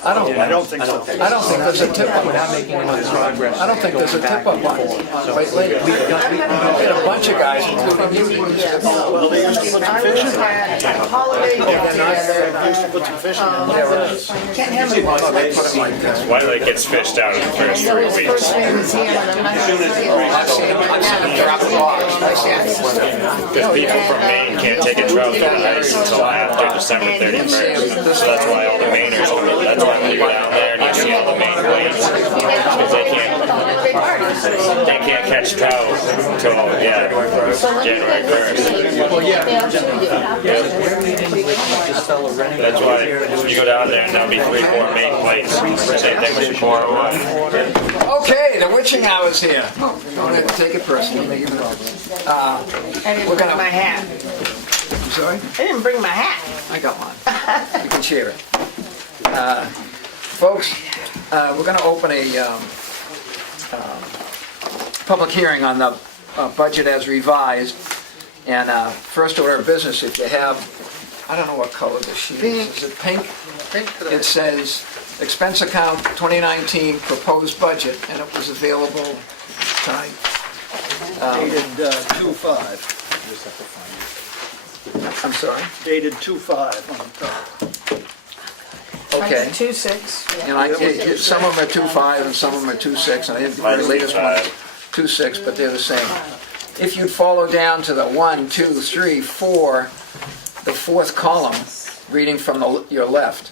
I don't think so. I don't think there's a tip-up. We're not making any progress. I don't think there's a tip-up on White Lake. We had a bunch of guys, including you. Well, they used to put some fish in there. Holiday. They used to put some fish in there. Can't have it. Oh, they put them like this. White Lake gets fished out in the first 3 His weeks. first name is here, and I'm not sure. I've seen them drop the logs. I've seen it. Because people from Maine can't take a trout through the ice until after December 31st. So that's why all the Mainers, that's why when you go down there and you see all the Maine blades, because they can't catch trout until, January 1st. Well, yeah. This fellow renting. That's why you go down there and there'll be 3-4 Maine plates. Same thing with 401. Okay, the witching hour's here. Don't have to take it personally. Even though, I didn't we're bring gonna. my hat. I'm sorry? I didn't bring my hat. I got one. You can share it. Folks, we're going to open a public hearing on the budget as revised. And first order of business, if you have, I don't know what color this sheet is. Is it pink? It says expense account 2019 proposed budget, and it was available tonight. Dated 2/5. I'm sorry? Dated 2/5 on the top. Okay. 2/6. And some of them are 2.5 and some of them are 2.6, and I think the very latest one is 2.6, but they're the same. If you follow down to the 1, 2, 3, 4, the fourth column, reading from your left,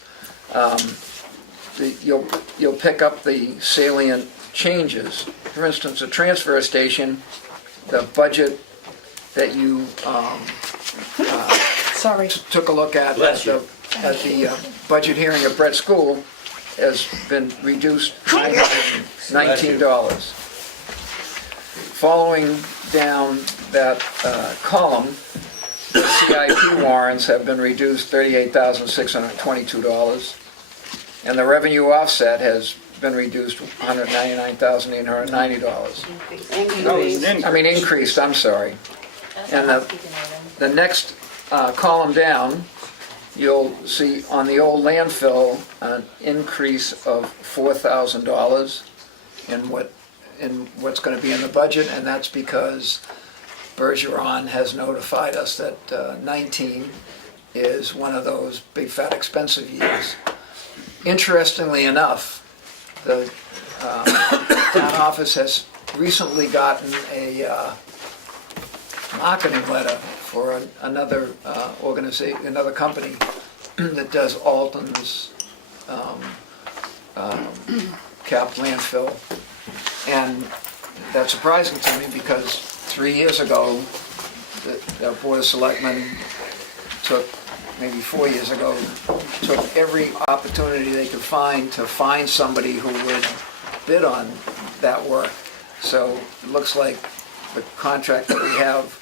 you'll pick up the salient changes. For instance, the transfer station, the budget that you Sorry. took a look at the budget hearing at Brett School has been reduced $19. Following down that column, the CIP warrants have been reduced $38,622, and the revenue offset has been reduced $199,890. Increased, I'm sorry. And the next column down you'll see on the old landfill an increase of $4,000 in what's going to be in the budget, and that's because Bergeron has notified us that 19 is one of those big fat expensive years. Interestingly enough, the town office has recently gotten a marketing letter for another organization, another company that does Alton's capped landfill. And that's surprising to me because 3 years ago, the Board of Selectmen took, maybe 4 years ago, took every opportunity they could find to find somebody who would bid on that work. So it looks like the contract that we have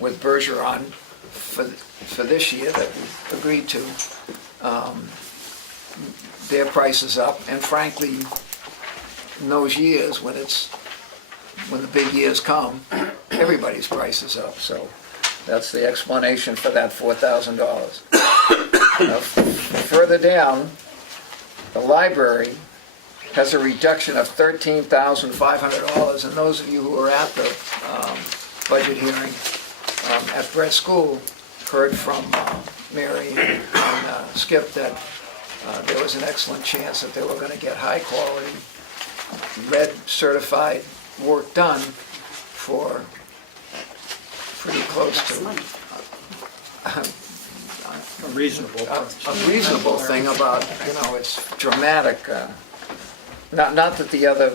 with Bergeron for this year that we agreed to, their price is up, and frankly, in those years when the big years come, everybody's price is up. So that's the explanation for that $4,000. Further down, the library has a reduction of $13,500, and those of you who were at the budget hearing at Brett School heard from Mary and Skip that there was an excellent chance that they were going to get high quality, lead certified work done for pretty close to A reasonable a reasonable thing about, it's dramatic. Not that the other,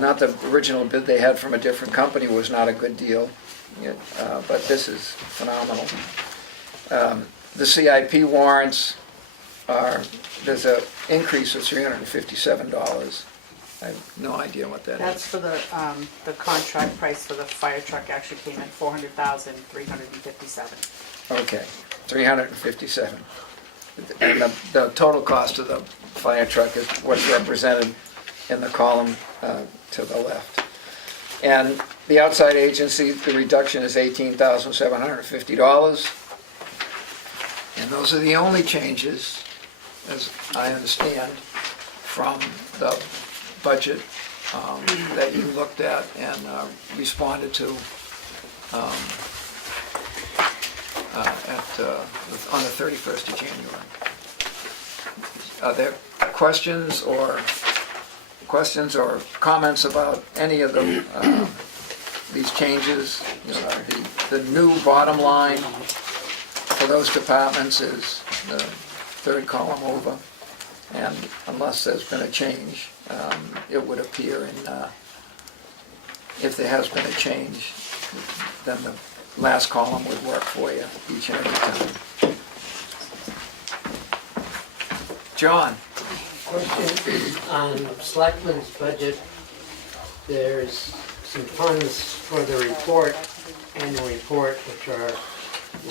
not the original bid they had from a different company was not a good deal, but this is phenomenal. The CIP warrants there's an increase of $357. I have no idea what that That's is. for the contract price for the fire truck actually came in $400,357. Okay, 357. And the total cost of the fire truck is what's represented in the column to the left. And the outside agency, the reduction is $18,750. And those are the only changes, as I understand, from the budget that you looked at and responded to on the 31st of January. Are there questions or comments about any of these changes? The new bottom line for those departments is the third column over, and unless there's been a change, it would appear if there has been a change, then the last column would work for you each and every time. John? Question on Selectmen's budget, there's some funds for the report, annual report, which are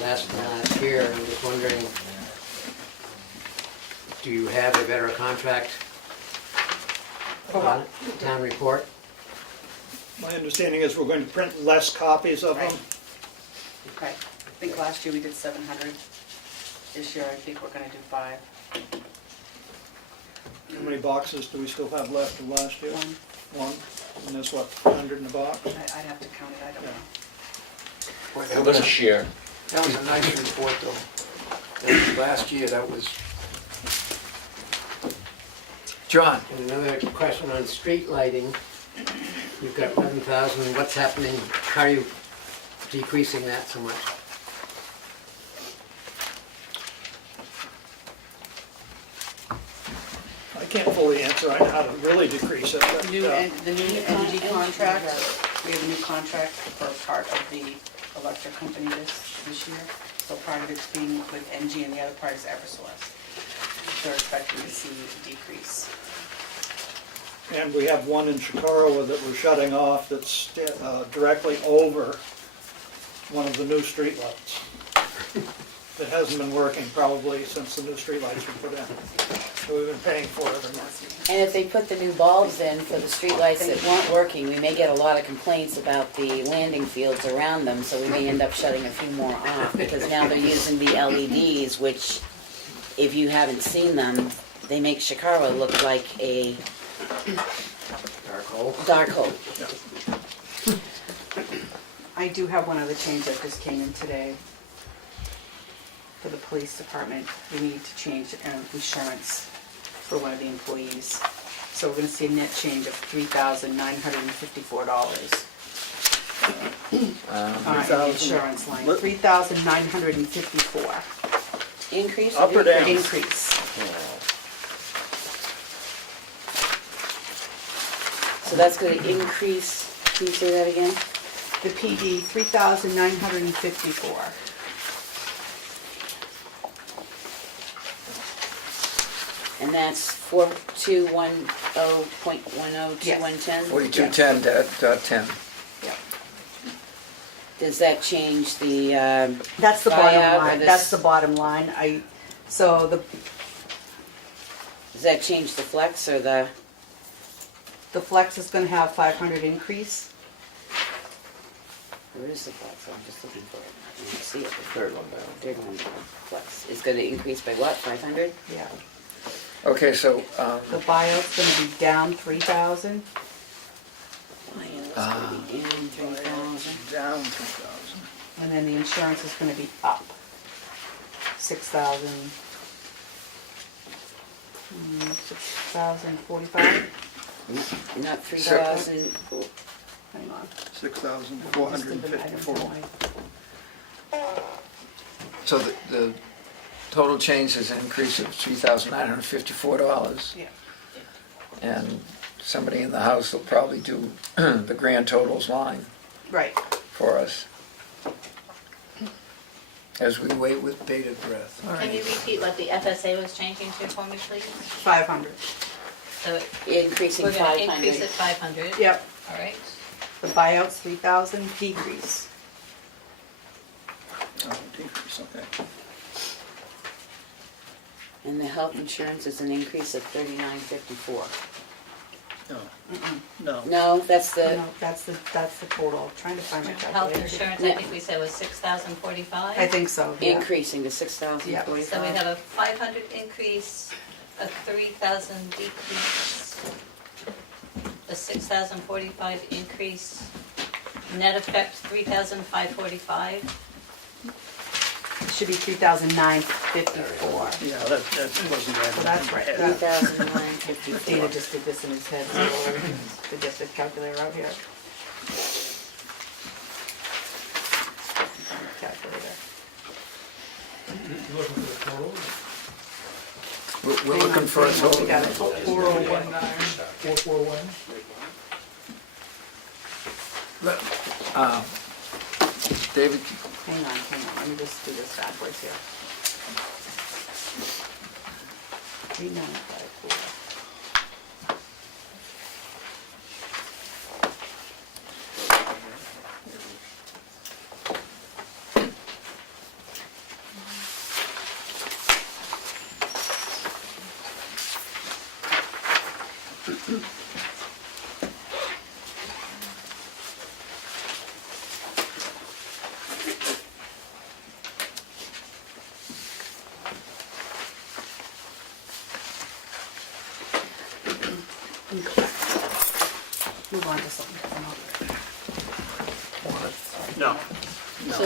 less than last year. I'm just wondering, do you have a better contract on the town report? My understanding is we're going to print less copies of them. Okay, I think last year we did 700. This year I think we're gonna do 5. How many boxes do we still have left of last year? One. One, and that's what, 100 in a box? I'd have to count it, I don't know. Boy, I'm gonna share. That was a nice report, though. Last year, that was... John? And another question on street lighting. You've got 11,000, what's happening, how are you decreasing that so much? I can't fully answer how to really decrease it, but The new energy contract, we have a new contract for part of the electric company this year. So part of it's being with NG and the other part is Eversource. They're expecting to see a decrease. and we have one in Chicarawa that we're shutting off that's directly over one of the new streetlights. It hasn't been working probably since the new streetlights were put in. we've been paying for it. And if they put the new bulbs in for the streetlights that weren't working, we may get a lot of complaints about the landing fields around them, so we may end up shutting a few more off, because now they're using the LEDs, which, if you haven't seen them, they make Chicago look like a Dark hole. dark hole. I do have one other change that just came in today. For the police department, we need to change insurance for one of the employees. So we're gonna see a net change of $3,954 on the insurance line, What? $3,954 Increase? Up or down? increase. So that's gonna increase, can you say that again? The PD, $3,954. And that's 4210.102110? 4210.10. Yep. Does that change the, That's the Buyout bottom or line, this- that's the bottom line. So does that change the flex or the, the flex is gonna have 500 increase. where is the flex? I'm just looking for it. I don't see it. Third one down. Third one, flex. Is gonna increase by what, 500? Yeah. Okay, so, The buyout's gonna be down 3,000. It's gonna be down 3,000. Down 3,000. And then the insurance is gonna be up 6,000. 6,045. Not 3,000, Hang on. 6,454. so the total change is an increase of $3,954. Yeah. And somebody in the house will probably do the grand totals line Right. for us as we wait with bated breath. All Can you right. repeat what the FSA was changing to for me, please? 500. So increasing we're gonna increase 500. it 500. Yep. All right. The buyout's 3,000, decrease. Oh, decrease, okay. And the health insurance is an increase of 39.54. No, no. No, that's the, No, that's the total. I'm trying to find my Health calculator. insurance, I think we said was 6,045. I think so, yeah. increasing to 6,045. So we have a 500 increase, a 3,000 decrease, a 6,045 increase, net effect 3,545. It should be 3,954. Yeah, that wasn't right. So that's right. 3,954. Dana just did this in his head, so to get the calculator out here. Calculator. You looking for the total? We're looking for a We total. got it, 4019. 441? David, Hang on, let me just do this backwards here. 3954. Move on to something. No. So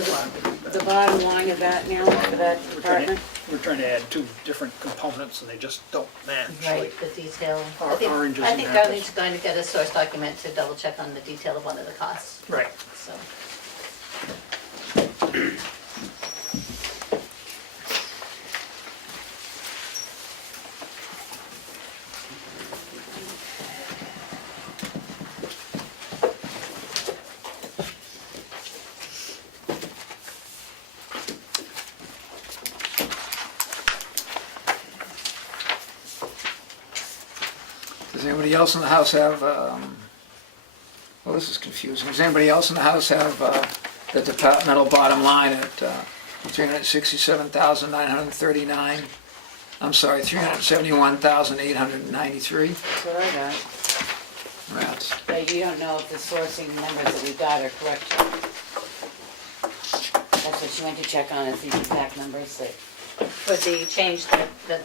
the bottom line of that now, for that department? We're trying to add two different components and they just don't match. Right, the detail. Or- oranges I and think apples. Darlene's going to get a source document to double check on the detail of one of the costs, Right. so. does anybody else in the house have, well, this is confusing. Does anybody else in the house have the departmental bottom line at $367,939 I'm sorry, 371,893. That's what I got. Rats. But you don't know if the sourcing numbers that we got are correct. That's what she went to check on, is these exact numbers that, For the change that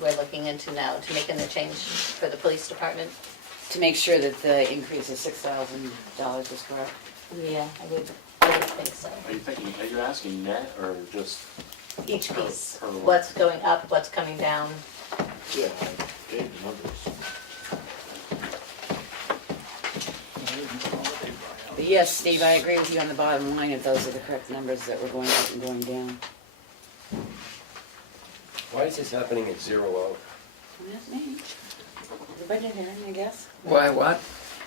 we're looking into now, to making the change for the police department. to make sure that the increase of $6,000 is correct. Yeah, I would think so. Are you asking net or just? Each piece, Per one. what's going up, what's coming down. Yeah, I gave the numbers. But yes, Steve, I agree with you on the bottom line, if those are the correct numbers that we're going up and going down. Why is this happening at 0 hour? That's me. The budget hearing, I guess. Why, what?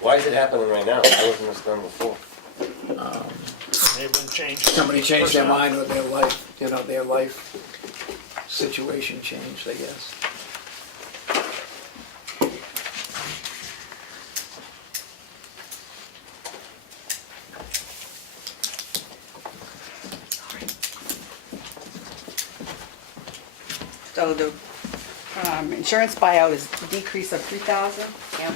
Why is it happening right now? Why wasn't this done before? They've been changed. Somebody changed their mind or their life, their life situation changed, I guess. So the insurance buyout is a decrease of 3,000. Yep.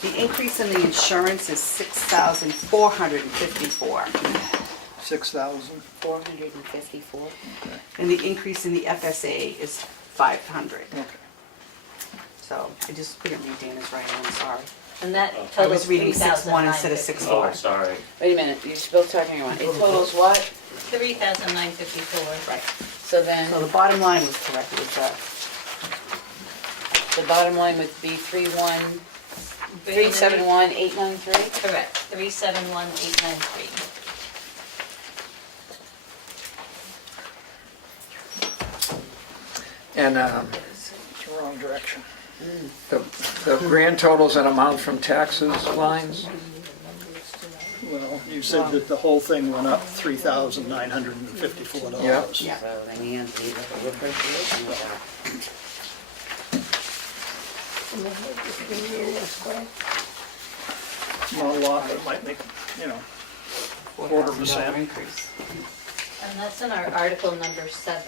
The increase in the insurance is 6,454. 6,000. 454. And the increase in the FSA is 500. Okay. So I just couldn't read Dana's writing, I'm sorry. And that I totals was reading 6,1 instead of 3,954. 6,4. Sorry. Wait a minute, you're both talking about, it totals what? 3,954. Right. So then, So the bottom line was correct, it was the bottom line would be 371,893? Correct, 371,893. And It's the wrong direction. the grand totals and amount from taxes lines, Well, you said that the whole thing went up $3,954. Yeah. Yeah. So then we have the appropriation with that. Not a lot, but it might make, quarter $4,000 %. increase. And that's in our article number 7,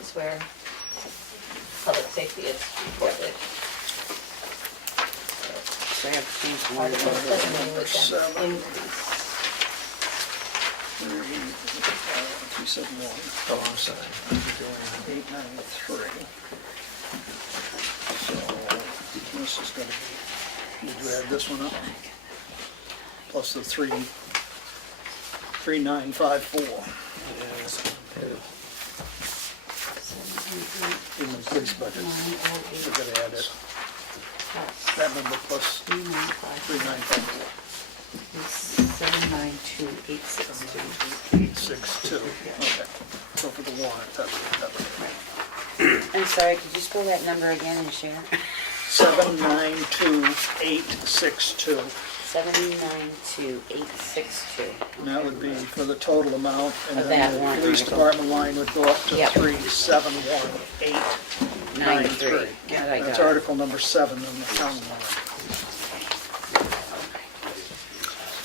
is where public safety is reported. So I have to change the Article word. 7 with them Seven. increase. 371, oh, I'm sorry. 893. So this is gonna be, did you add this one up? Plus the 3,954. In the police budget. We're gonna add it. That number plus 3,954. 792,862. 862, okay. So for the warrant, that's what that would I'm sorry, could you spell that number again and share? 792,862. 792,862. And that would be for the total amount, and Of that then the warrant police article. department line would go up to Yep. 3,71893. That I That's got. Article number 7 in the town warrant.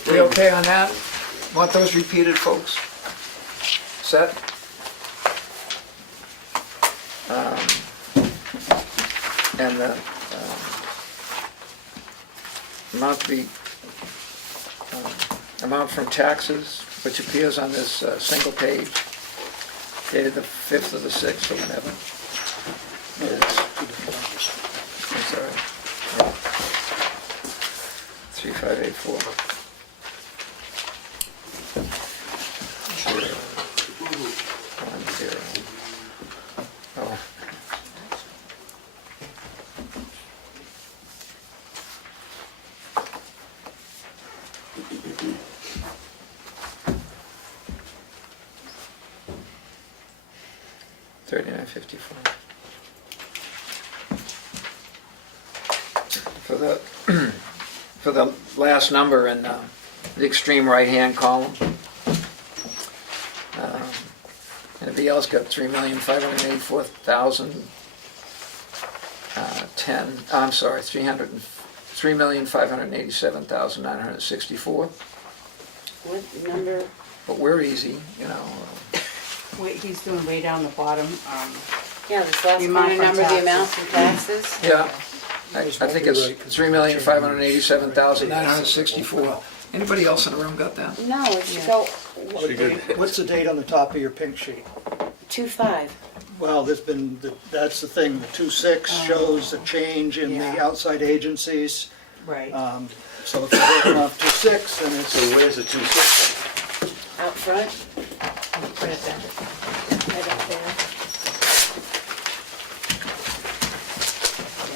We okay on that? Want those repeated, folks? Set? And the amount to be, amount from taxes, which appears on this single page, dated the 5th of the 6th or whatever. No, is- it's 2 different numbers. I'm sorry. 3584. Zero. 1 0. Oh. $39.54. For the last number in the extreme right-hand column, anybody else got 3,584,010? I'm sorry, 3,587,964. What number? But we're easy, Wait, he's doing way down the bottom, Yeah, this last The amount corner from number, the taxes. amount from taxes. Yeah, I think it's 3,587,964. Anybody else in the room got that? No, it should go What's the date on the top of your pink sheet? 2.5. Well, that's the thing, the 2.6 shows a change in the Yeah. outside agencies. Right. So if you're working off 2.6, then it's, So where's the 2.6? Out front, Put it there. Right up there.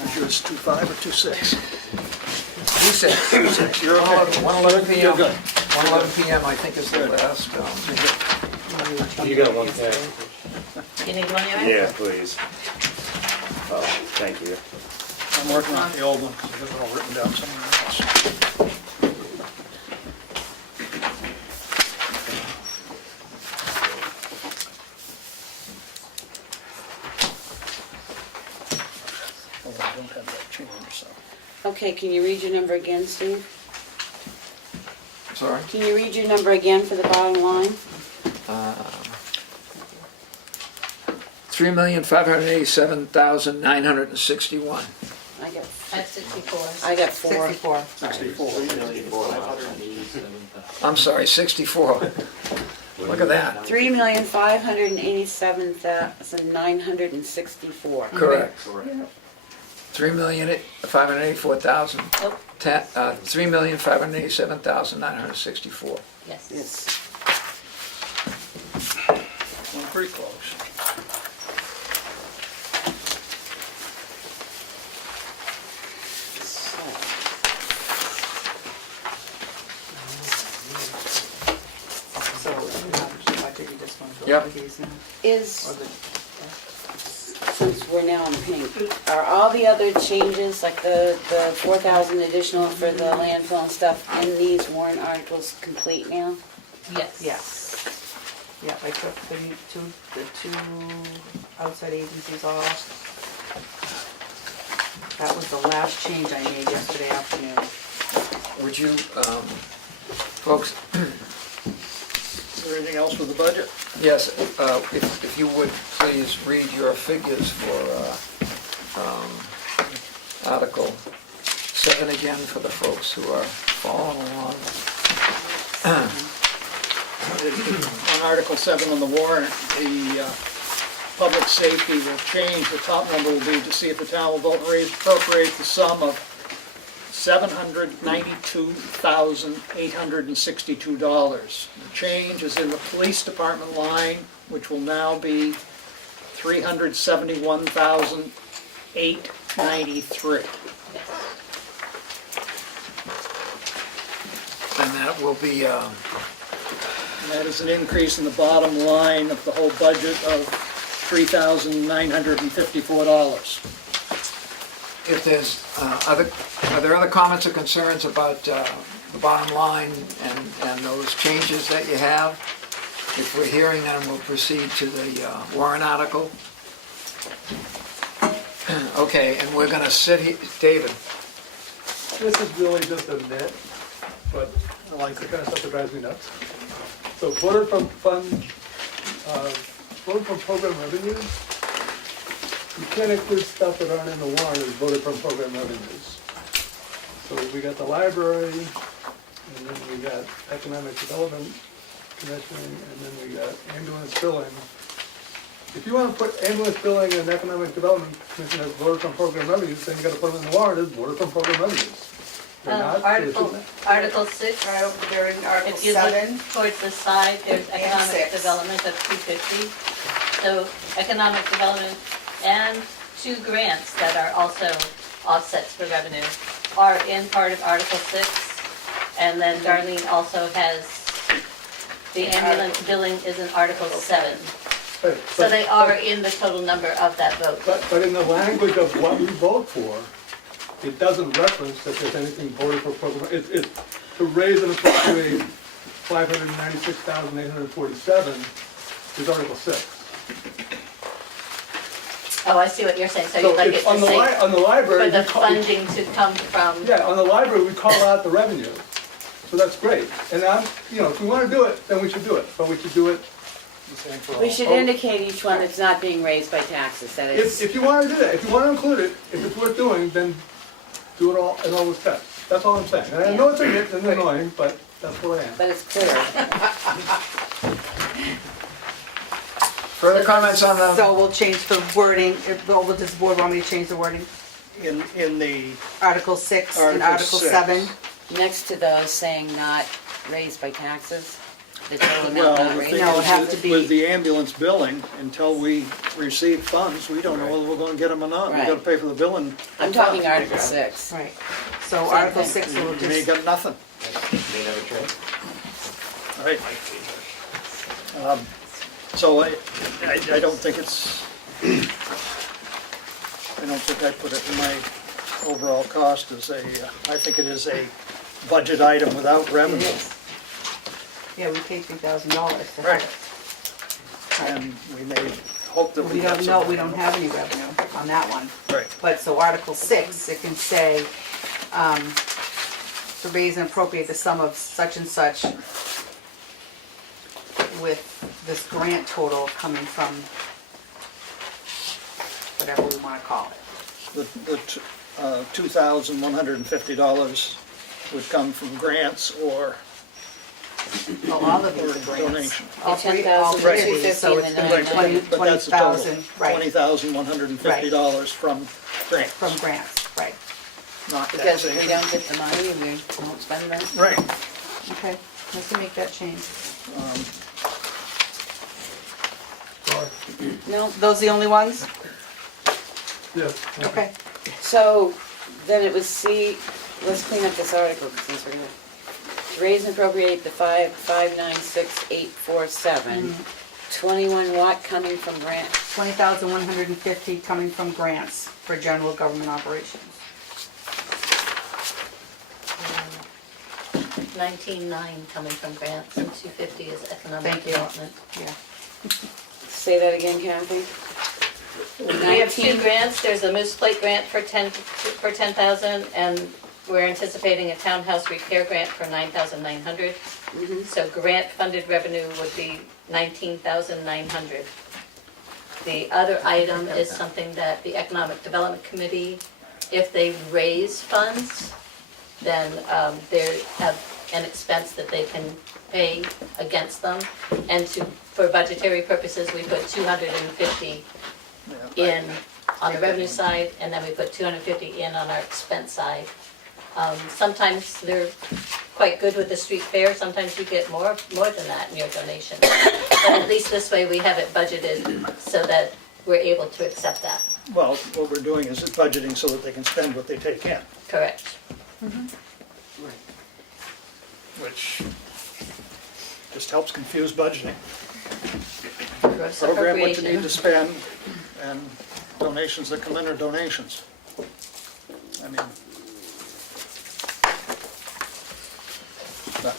I'm sure it's 2.5 or 2.6. 2/6. You're okay. 1:11 p.m. You're good. 1:11 p.m. I think is the last. You got one, yeah. You need one, Erin? Yeah, please. Oh, thank you. I'm working on the old one, because I got it all written down somewhere else. Oh, I don't have that change, so. okay, can you read your number again, Steve? Sorry. Can you read your number again for the bottom line? 3,587,961. I got, At 64. I got 4. 64. 64. I'm sorry, 64. Look at that. 3,587,964. Correct. 3,584,000. Oh, 3,587,964. yes. Yes. Well, pretty close. So, I think you just want to go Yep. over these now. Is, Or the- since we're now in pink, are all the other changes, like the 4,000 additional for the landfill and stuff, in these warrant articles complete now? Yes. Yes. Yeah, I took the two outside agencies off. That was the last change I made yesterday afternoon. Would you, folks, Is there anything else with the budget? yes, if you would please read your figures for Article 7 again for the folks who are following along. On Article 7 on the warrant, the public safety will change. The top number will be to see if the town will vote and appropriate the sum of $792,862. The change is in the police department line, which will now be $371,893. And that will be, And that is an increase in the bottom line of the whole budget of $3,954. if there's, are there other comments or concerns about the bottom line and those changes that you have? If we're hearing them, we'll proceed to the warrant article. Okay, and we're gonna sit here, David, This is really just a net, but I like the kind of stuff that drives me nuts. So voted from program revenues, you can't include stuff that aren't in the warrant as voted from program revenues. So we got the library, and then we got economic development commissioning, and then we got ambulance billing. If you want to put ambulance billing and economic development commission as voted from program revenues, then you got to put them in the warrant as voted from program revenues. They're not, so it's Article, just- Article 6, Right over there in Article if you look 7. towards the side, there's economic 6. development of 250. So economic development and 2 grants that are also offsets for revenue are in part of Article 6. And then Darlene also has, the ambulance billing is in Article 7. but- So they are in the total number of that vote. But in the language of what we vote for, it doesn't reference that there's anything voted for program. It's to raise and appropriate $596,847 is Article 6. Oh, I see what you're saying, so So you'd like it it's to on the say on the library. for the we call- funding to come from, Yeah, on the library, we call out the revenue, so that's great. And if we want to do it, then we should do it, but we should do it the same for all. We should indicate each one that's not being raised by taxes, that is. If you wanna do that, if you wanna include it, if it's worth doing, then do it all in all respects. That's all I'm saying. And I know it's annoying, but that's where I am. But it's clear. Further comments on the, So we'll change the wording, does the board want me to change the wording? In the, Article 6 and Article Article 6. 7? Next to those saying not raised by taxes, the total well, amount not the raised. thing No, it has is, to be- with the ambulance billing, until we receive funds, we don't know whether we're gonna get them or not. We Right. gotta pay for the billing. I'm talking Article 6. Right. So Same Article thing. 6 will You ain't just, got nothing, They never tried. right? So I don't think it's, I don't think I put it in my overall cost as a, I think it is a budget item without revenue. yeah, we paid $3,000 to Right. have it. And we may hope that We we have don't some. know, we don't have any revenue on that one. Right. But so Article 6, it can say, to raise and appropriate the sum of such and such with this grant total coming from whatever we want to call it. The $2,150 would come from grants or Well, all of these are grants. donation. All three of these, so it's gonna be $10,250 20 But that's the total, 20,000, right, $20,150 from grants, from grants, right. not Because if we taxation. don't get the money, we won't spend them. Right. Okay, let's make that change. No, Those the only ones? Yes. Okay. so then it was C, let's clean up this article since we're gonna, raise and appropriate the 5,96847. 21 what coming from grant? 20,150 coming from grants for general government operations. 19.9 coming from grants and 250 is economic Thank you. development. Yeah. Say that again, Kathy? We have 2 19. grants, there's a Moose Plate grant for 10,000, and we're anticipating a townhouse repair grant for 9,900. So grant funded revenue would be 19,900. The other item is something that the Economic Development Committee, if they raise funds, then they have an expense that they can pay against them. And for budgetary purposes, we put 250 in on the revenue side, and then we put 250 in on our expense side. Sometimes they're quite good with the street fair, sometimes you get more than that in your donation. But at least this way, we have it budgeted so that we're able to accept that. Well, what we're doing is budgeting so that they can spend what they take in, Correct. which just helps confuse budgeting. Gross Program what you need appropriation. to spend, and donations that come in are donations. I mean, but-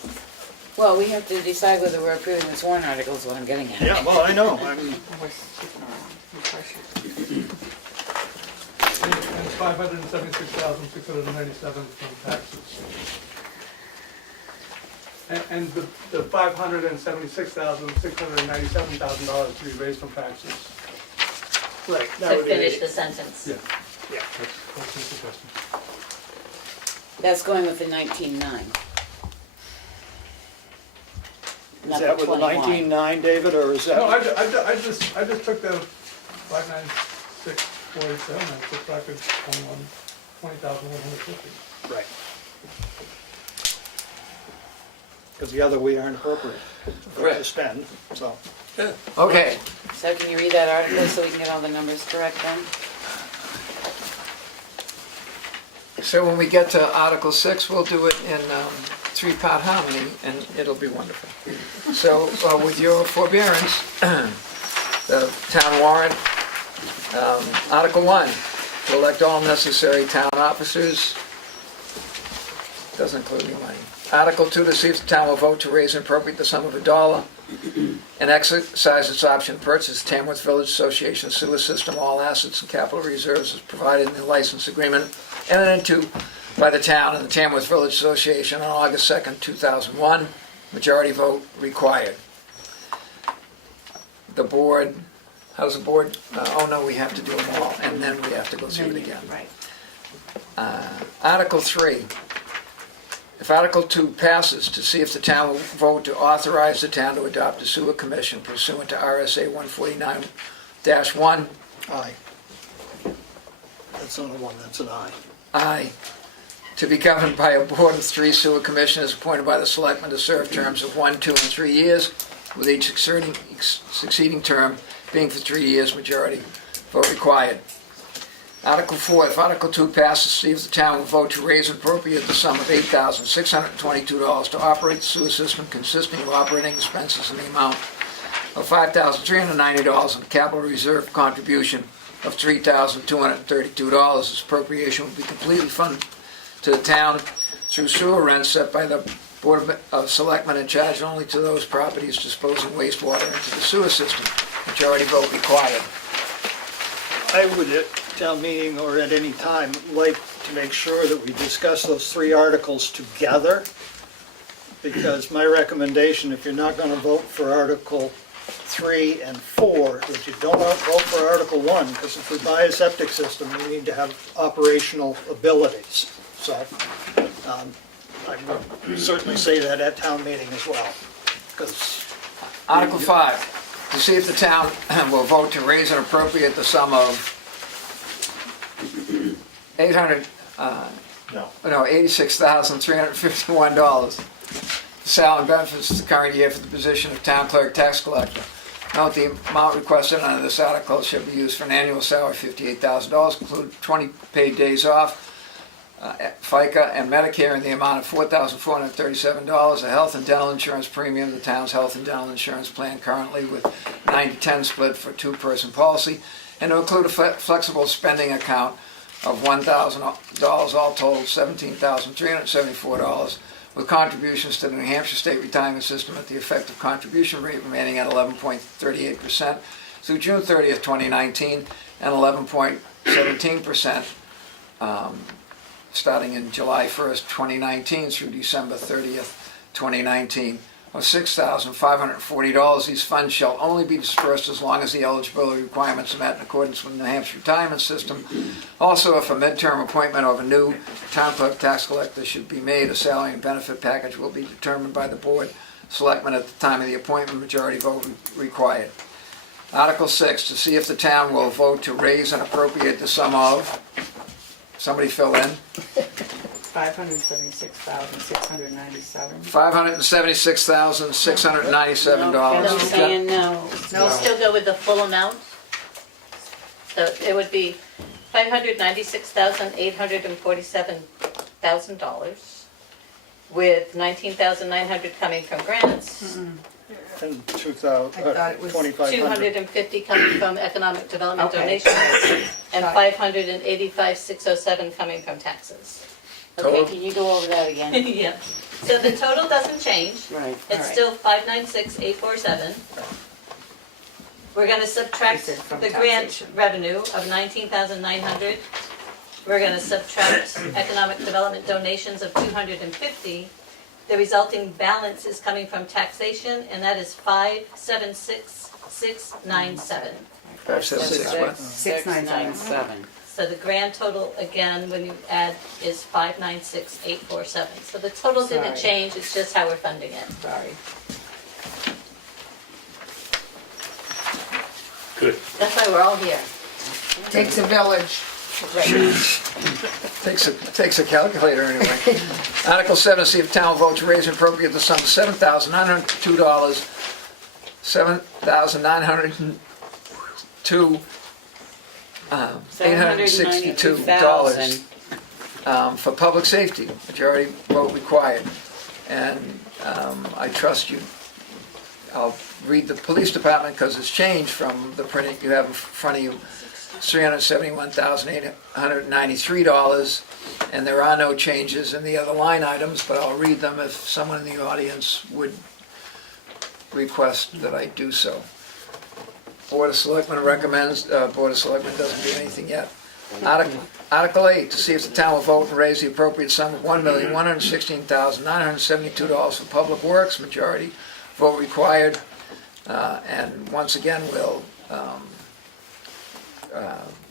Well, we have to decide whether we're approving this warrant article is what I'm getting at. yeah, well, I know, I mean, We're skipping around. Refresh it. And it's 576,697 from taxes. And the $576,697,000 to be raised from taxes. right. that To would be- finish the sentence. Yeah, Yeah. that's my suggestion. That's going with the 19.9. Is that with the 19.9, David, or is that? No, I just took the 596,47 and subtracted 20,150. Right. Because the other we aren't appropriate to spend, so. okay, So can you read that article so we can get all the numbers correct then? so when we get to Article 6, we'll do it in 3-part harmony, and it'll be wonderful. So with your forbearance, the town warrant, Article 1, to elect all necessary town officers, doesn't include any money. Article 2, to see if the town will vote to raise and appropriate the sum of $1 and exercise its option to purchase Tamworth Village Association sewer system, all assets and capital reserves as provided in the license agreement entered into by the town and the Tamworth Village Association on August 2nd, 2001. Majority vote required. the board, how does the board, oh no, we have to do them all, and then we have to go through it again. Right. Article 3. If Article 2 passes, to see if the town will vote to authorize the town to adopt a sewer commission pursuant to RSA 149-1. Aye. That's not a one, that's an aye. I, to be governed by a board of 3 sewer commissioners appointed by the selectmen to serve terms of 1, 2, and 3 years, with each succeeding term being for 3 years, majority vote required. Article 4, if Article 2 passes, see if the town will vote to raise and appropriate the sum of $8,622 to operate the sewer system, consisting of operating expenses in the amount of $5,390 and a capital reserve contribution of $3,232. This appropriation will be completely funded to the town through sewer rents set by the Board of Selectmen and charged only to those properties disposing wastewater into the sewer system. Majority vote required. I would, at town meeting or at any time, like to make sure that we discuss those 3 articles together, because my recommendation, if you're not gonna vote for Article 3 and 4, that you don't vote for Article 1, because if we buy a septic system, we need to have operational abilities. So, I would certainly say that at town meeting as well, because Article 5, to see if the town will vote to raise and appropriate the sum of $86,351. Salary and benefits the current year for the position of town clerk tax collector. Note the amount requested under this article should be used for an annual salary of $58,000, include 20 paid days off, FICA and Medicare in the amount of $4,437, a health and dental insurance premium, the town's health and dental insurance plan currently with 90-10 split for 2-person policy, and to include a flexible spending account of $1,000, all told $17,374, with contributions to the New Hampshire State Retirement System at the effective contribution rate remaining at 11.38% through June 30th, 2019, and 11.17% starting in July 1st, 2019 through December 30th, 2019, of $6,540. These funds shall only be dispersed as long as the eligibility requirements are met in accordance with the New Hampshire Retirement System. Also, if a midterm appointment of a new town clerk tax collector should be made, a salary and benefit package will be determined by the board selectmen at the time of the appointment, majority vote required. Article 6, to see if the town will vote to raise and appropriate the sum of, somebody fill in, $576,697. $576,697. I'm saying no. No, still go with the full amount. So it would be $596,847,000, with $19,000,900 coming from grants, and I thought it was 2,500. $250 coming from economic development Okay. donations, and $585,607 coming from taxes. Okay, can you go over that again? Yeah, so the total doesn't change. Right. It's Alright. still $596,847. We're gonna subtract You said from the grant taxation. revenue of $19,900. We're gonna subtract economic development donations of $250. The resulting balance is coming from taxation, and that is $576,697. 576 what? 697. So the grand total, again, when you add, is $596,847. So the total didn't Sorry. change, it's just how we're funding it. Sorry. Good. That's why we're all here. Takes a village. Takes a calculator anyway. Article 7, see if town will vote to raise and appropriate the sum of $7,902, $7,902, $862 for public safety. Majority vote required. And I trust you. I'll read the police department because it's changed from the printing you have in front of you. $371,893, and there are no changes in the other line items, but I'll read them if someone in the audience would request that I do so. Board of Selectmen recommends, Board of Selectmen doesn't do anything yet. Article 8, to see if the town will vote and raise the appropriate sum of $1,116,972 for public works, majority vote required. And once again,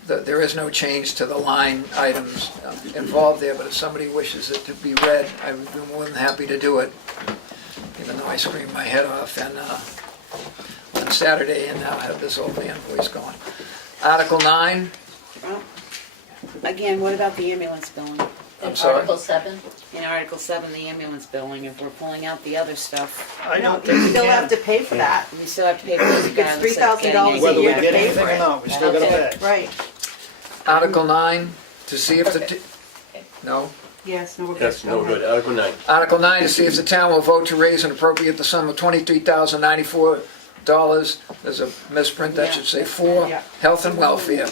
there is no change to the line items involved there, but if somebody wishes it to be read, I would be more than happy to do it, even though I screamed my head off on Saturday and now have this old man voice going. Article 9, Well, again, what about the ambulance billing? I'm sorry? Article 7, In Article 7, the ambulance billing, if we're pulling out the other stuff, I No, don't you think we still have can. to pay for that. we still have to pay for this regardless of $3,000 getting a anything Whether we year back. get to pay anything for or it. not, we still gotta Okay. pay. Right, Article 9, to see if the, no? yes, no, we're good. Yes, no good. Article 9. Article 9, to see if the town will vote to raise and appropriate the sum of $23,094. There's a misprint, that should say for Yeah. health and welfare.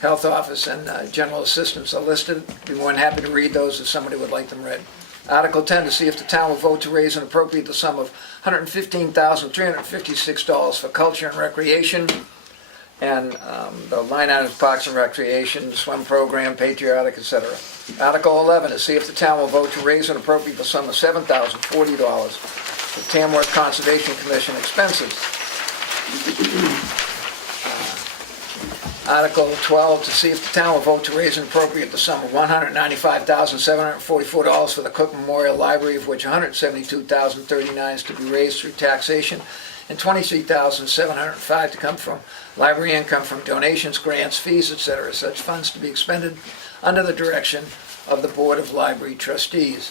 Health office and general assistance are listed. Be more than happy to read those if somebody would like them read. Article 10, to see if the town will vote to raise and appropriate the sum of $115,356 for culture and recreation. And the line items, parks and recreation, swim program, patriotic, etc. Article 11, to see if the town will vote to raise and appropriate the sum of $7,040 for Tamworth Conservation Commission expenses. Article 12, to see if the town will vote to raise and appropriate the sum of $195,744 for the Cook Memorial Library, of which $172,039 is to be raised through taxation, and $23,705 to come from library income from donations, grants, fees, etc. Such funds to be expended under the direction of the Board of Library Trustees.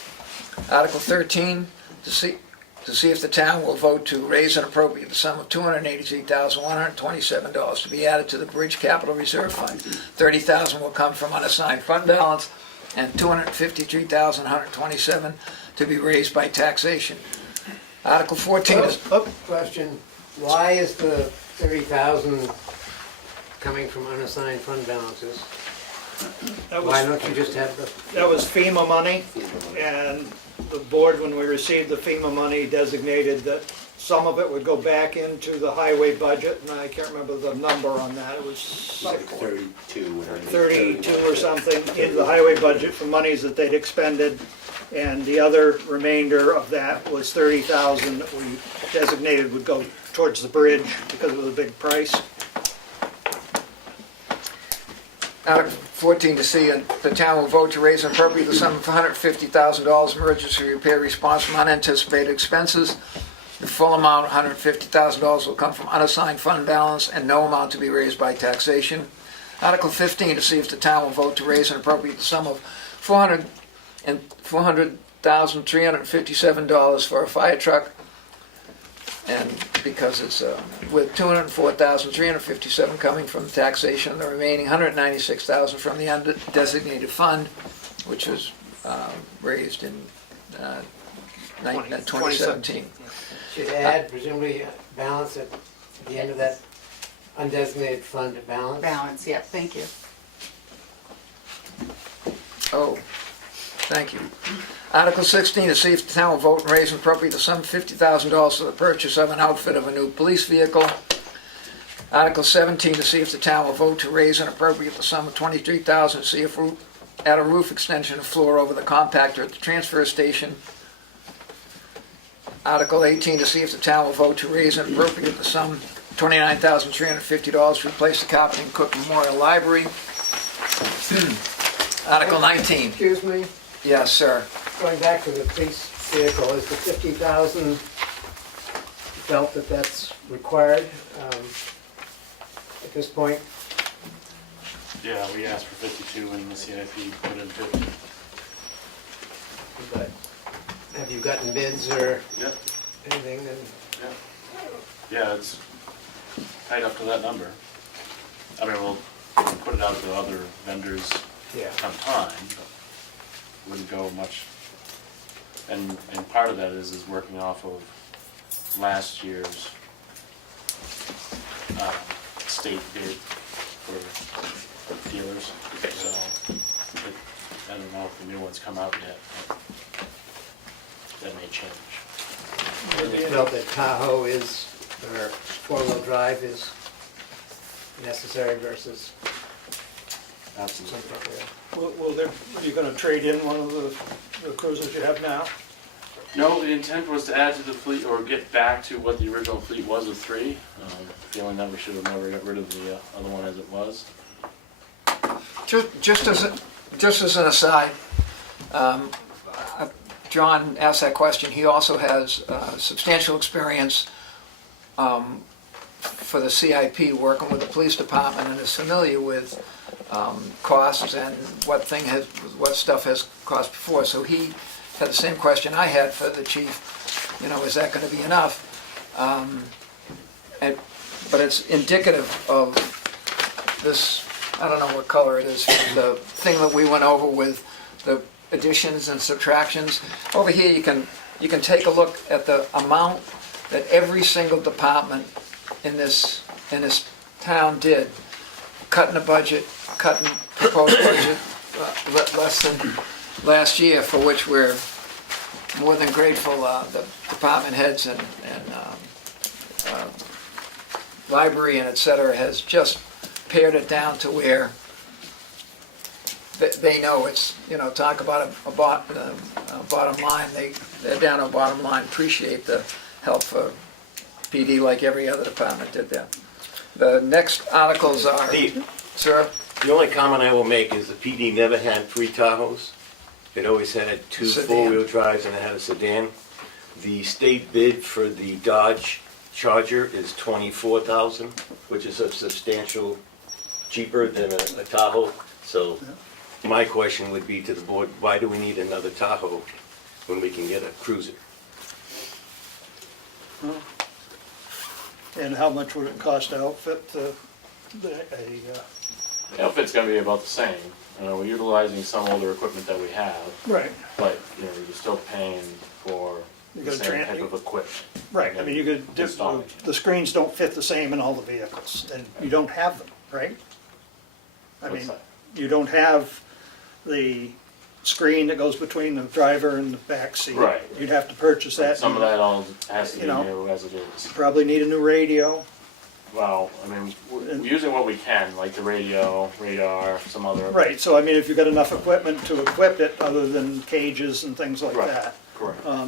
Article 13, to see if the town will vote to raise and appropriate the sum of $283,127 to be added to the Bridge Capital Reserve Fund. $30,000 will come from unassigned fund balance, and $253,127 to be raised by taxation. Article 14 is... Question, why is the 30,000 coming from unassigned fund balances? That Why was, don't you just have the, that was FEMA money, and the board, when we received the FEMA money, designated that some of it would go back into the highway budget, and I can't remember the number on that, it was Like 32. 32 or something, into the highway budget for monies that they'd expended, and the other remainder of that was 30,000 that we designated would go towards the bridge because it was a big price. Article 14, to see if the town will vote to raise and appropriate the sum of $150,000 emergency repair response from unanticipated expenses. The full amount, $150,000, will come from unassigned fund balance and no amount to be raised by taxation. Article 15, to see if the town will vote to raise and appropriate the sum of $400,357 for a fire truck. And because it's with $204,357 coming from taxation, the remaining $196,000 from the undesignated fund, which was raised in 2017. should add presumably a balance at the end of that undesignated fund balance? Balance, yeah, thank you. Oh, thank you. Article 16, to see if the town will vote and raise and appropriate the sum of $50,000 for the purchase of an outfit of a new police vehicle. Article 17, to see if the town will vote to raise and appropriate the sum of $23,000 to see if add a roof extension and floor over the compactor at the transfer station. Article 18, to see if the town will vote to raise and appropriate the sum $29,350 to replace the carpeting Cook Memorial Library. Article 19. Excuse me, Yes, sir. going back to the police vehicle, is the 50,000 felt that that's required at this point? Yeah, we asked for 52 and the CIP put in 50. But have you gotten bids or Yep, anything? And yep. Yeah, it's tight up to that number. I mean, we'll put it out to other vendors yeah, sometime, but wouldn't go much. And part of that is working off of last year's state bid for dealers. So I don't know if the new ones come out yet, but that may change. and they felt that Tahoe is, or four-wheel drive is necessary versus Absolutely. something, yeah. Will there, are you gonna trade in one of the cruisers you have now? No, the intent was to add to the fleet, or get back to what the original fleet was of 3. Feeling that we should have never got rid of the other one as it was. Just as an aside, John asked that question. He also has substantial experience for the CIP, working with the police department, and is familiar with costs and what stuff has cost before. So he had the same question I had for the chief. You know, is that going to be enough? But it's indicative of this. I don't know what color it is. The thing that we went over with the additions and subtractions. Over here, you can take a look at the amount that every single department in this town did, cutting the budget, cutting proposed budget less than last year, for which we're more than grateful. The department heads and library and et cetera has just pared it down to where they know it's, you know, talk about a bottom line. They're down to a bottom line, appreciate the help for PD like every other department did there. The next articles are... Steve. Sir? The only comment I will make is the PD never had 3 Tahoes. It always had 2 Sedan. four-wheel drives and it had a sedan. The state bid for the Dodge Charger is $24,000, which is a substantial cheaper than a Tahoe. So my question would be to the board, why do we need another Tahoe when we can get a Cruiser? And how much would it cost to outfit The outfit's gonna be about the same. We're utilizing some older equipment that we have, Right, but, you know, you're still paying for You the gotta same tran- type of equipment. right, I mean, you could, Install. the screens don't fit the same in all the vehicles, and you don't have them, right? I What's mean, that? you don't have the screen that goes between the driver and the back seat. Right. You'd have to purchase that. Some of that all has to be You know. new as it is. Probably need a new radio. Well, I mean, we're using what we can, like the radio, radar, some other. Right, so I mean, if you've got enough equipment to equip it, other than cages and things like Right. that, Correct. that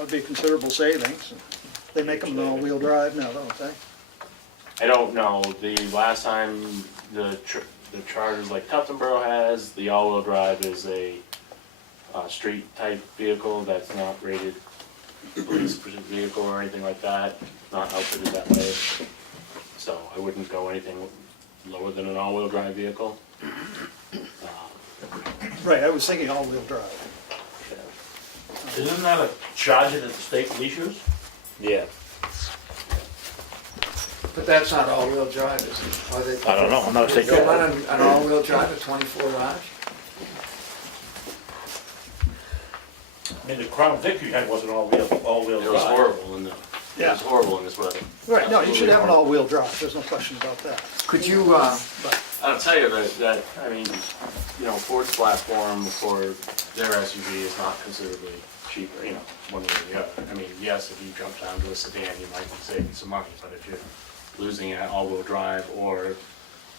would be considerable savings. They make them in all-wheel drive now, don't they? I don't know, the last time the Chargers like Tuftonboro has, the all-wheel drive is a street type vehicle that's not rated police vehicle or anything like that, not outfitted that way. So I wouldn't go anything lower than an all-wheel drive vehicle. Right, I was thinking all-wheel drive. Isn't that a Charger that the state police use? Yeah. But that's not all-wheel drive, is it? Are they... I don't know, I'm not a state They cop. run an all-wheel drive at 24 large? I mean, the Crown Vic you had wasn't all-wheel drive. It was horrible in the, it Yeah. was horrible in this weather. Right, no, you should Absolutely have an horrible. all-wheel drive, there's no question about that. Could you, But, I'll tell you that, I mean, you know, Ford's platform for their SUV is not considerably cheaper, you know, one way or the other. I mean, yes, if you jump down to a sedan, you might be saving some money, but if you're losing an all-wheel drive or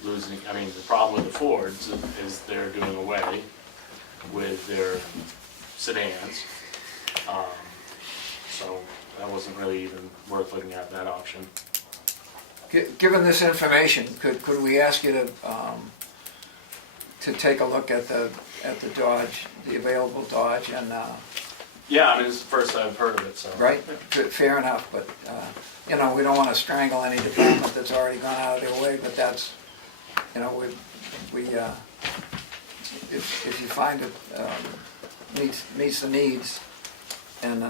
losing, I mean, the problem with the Fords is they're doing away with their sedans. So that wasn't really even worth looking at that option. given this information, could we ask you to take a look at the Dodge, the available Dodge, and, Yeah, I mean, it's the first I've heard of it, so. right? Fair enough, but, you know, we don't want to strangle any department that's already gone out of their way, but that's, you know, if you find it meets the needs, and,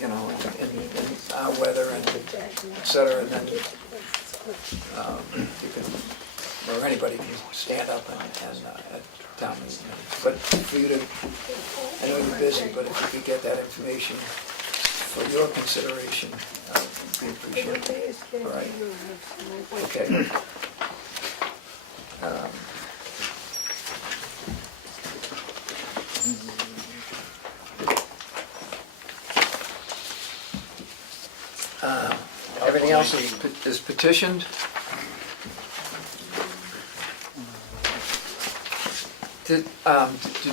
you know, in our weather and et cetera, and then you can, or anybody can stand up and at town meeting. But for you to, I know you're busy, but if you could get that information for your consideration, we appreciate it. All right. Okay. Everything else is petitioned. Did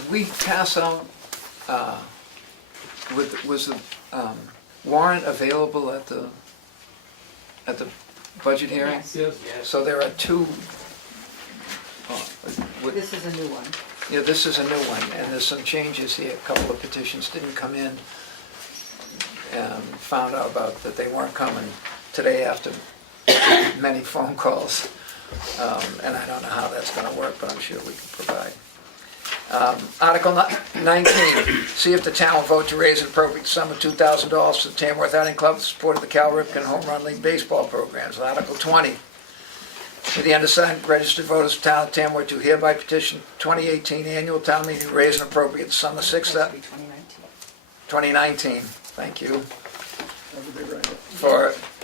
we pass out Was the warrant available at the budget hearing? Yes. Yes. So there are two, This is a new one. yeah, this is a new one, and there's some changes here. A couple of petitions didn't come in, and found out about that they weren't coming today after many phone calls. And I don't know how that's gonna work, but I'm sure we can provide. Article 19, see if the town will vote to raise an appropriate sum of $2,000 to the Tamworth Outing Club in support of the Cal Ripken Home Run League baseball programs. Article 20, to the undersigned registered voters of the town of Tamworth to hereby petition 2018 annual town meeting to raise an appropriate sum of It has to be 2019. 2019, thank you, How did they write it?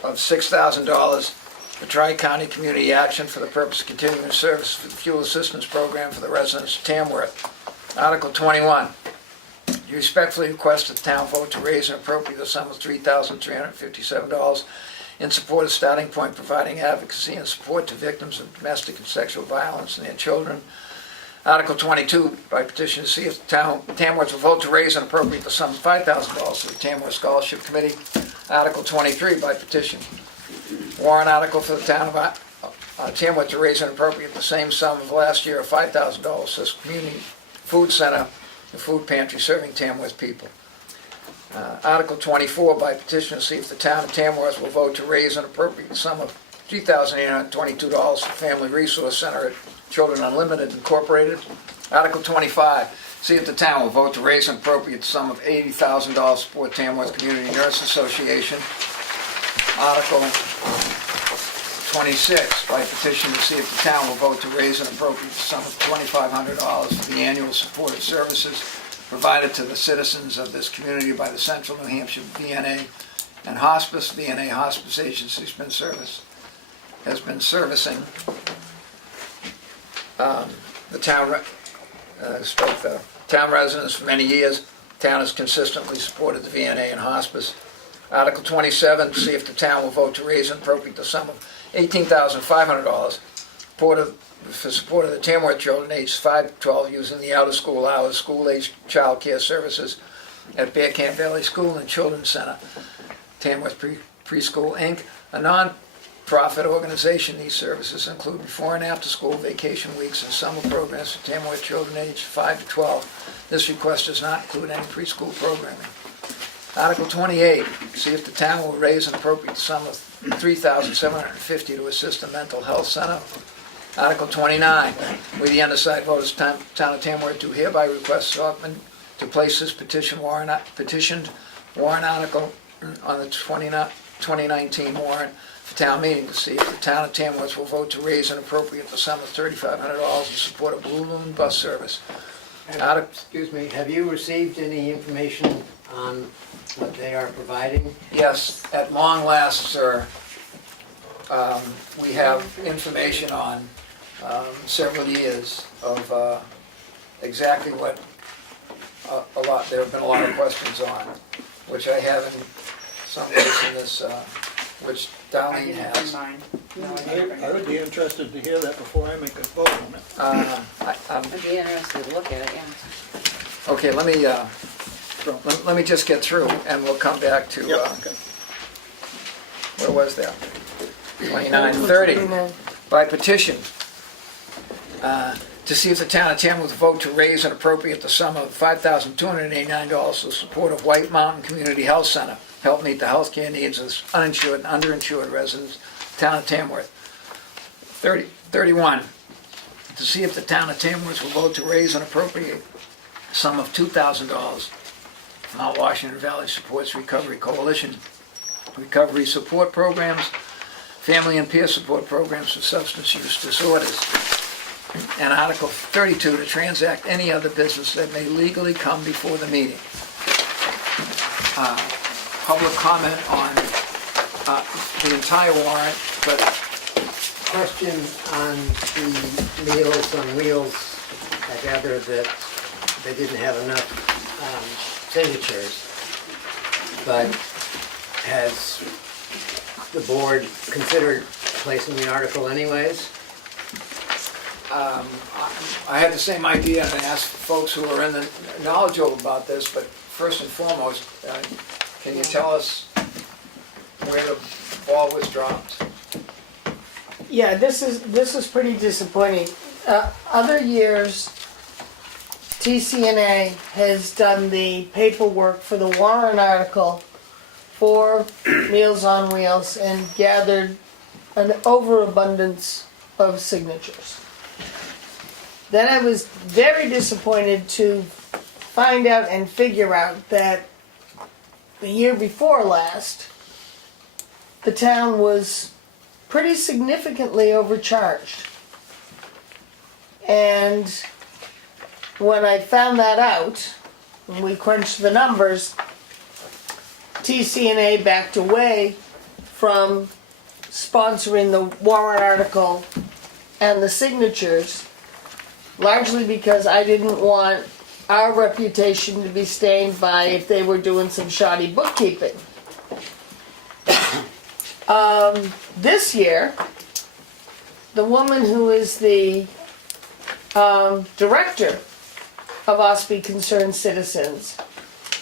of $6,000 for Tri-County Community Action for the purpose of continuing service for the fuel assistance program for the residents of Tamworth. Article 21, you respectfully request that the town vote to raise and appropriate the sum of $3,357 in support of Starting Point providing advocacy and support to victims of domestic and sexual violence and their children. Article 22, by petition to see if the town, Tamworth will vote to raise and appropriate the sum of $5,000 to the Tamworth Scholarship Committee. Article 23, by petition, warrant article for the town of Tamworth to raise and appropriate the same sum of last year of $5,000 to the community food center, the food pantry serving Tamworth people. Article 24, by petition to see if the town of Tamworth will vote to raise and appropriate the sum of $3,822 for Family Resource Center at Children Unlimited Incorporated. Article 25, see if the town will vote to raise and appropriate the sum of $80,000 to support Tamworth Community Nurse Association. Article 26, by petition to see if the town will vote to raise and appropriate the sum of $2,500 for the annual supportive services provided to the citizens of this community by the Central New Hampshire VNA and Hospice. VNA Hospice Agency has been servicing the town residents for many years. The town has consistently supported the VNA and Hospice. Article 27, see if the town will vote to raise and appropriate the sum of $18,500 for support of the Tamworth children aged 5 to 12 using the out-of-school hours, school-aged child care services at Bear Camp Valley School and Children's Center. Tamworth Preschool, Inc., a non-profit organization. These services include before and after school, vacation weeks, and summer programs for Tamworth children aged 5 to 12. This request does not include any preschool programming. Article 28, see if the town will raise and appropriate the sum of $3,750 to assist the mental health center. Article 29, we the undersigned voters town of Tamworth do hereby request Selectmen to place this petitioned warrant article on the 2019 warrant for town meeting to see if the town of Tamworth will vote to raise and appropriate the sum of $3,500 in support of Blue Moon bus service. Excuse me, have you received any information on what they are providing? Yes, at long last, sir, we have information on several years of exactly what there have been a lot of questions on, which I have in some place in this, which Darlene has. I would be interested to hear that before I make a vote on it. I'd be interested to look at it, yeah. Okay, let me just get through, and we'll come back to, Okay. where was that? 2930, by petition, to see if the town of Tamworth will vote to raise and appropriate the sum of $5,289 to support of White Mountain Community Health Center, help meet the health care needs of uninsured and underinsured residents, town of Tamworth. 31, to see if the town of Tamworth will vote to raise and appropriate the sum of $2,000. Mount Washington Valley Supports Recovery Coalition, recovery support programs, family and peer support programs for substance use disorders. And Article 32, to transact any other business that may legally come before the meeting. Public comment on the entire warrant, but Question on the Meals on Wheels. I gather that they didn't have enough signatures, but has the board considered placing the article anyways? I had the same idea and asked folks who are in the knowledgeable about this, but first and foremost, can you tell us where the ball was dropped? Yeah, this is pretty disappointing. Other years, TCNA has done the paperwork for the warrant article for Meals on Wheels and gathered an overabundance of signatures. Then I was very disappointed to find out and figure out that the year before last, the town was pretty significantly overcharged. And when I found that out, and we crunched the numbers, TCNA backed away from sponsoring the warrant article and the signatures, largely because I didn't want our reputation to be stained by if they were doing some shoddy bookkeeping. This year, the woman who is the director of OSPI Concerned Citizens,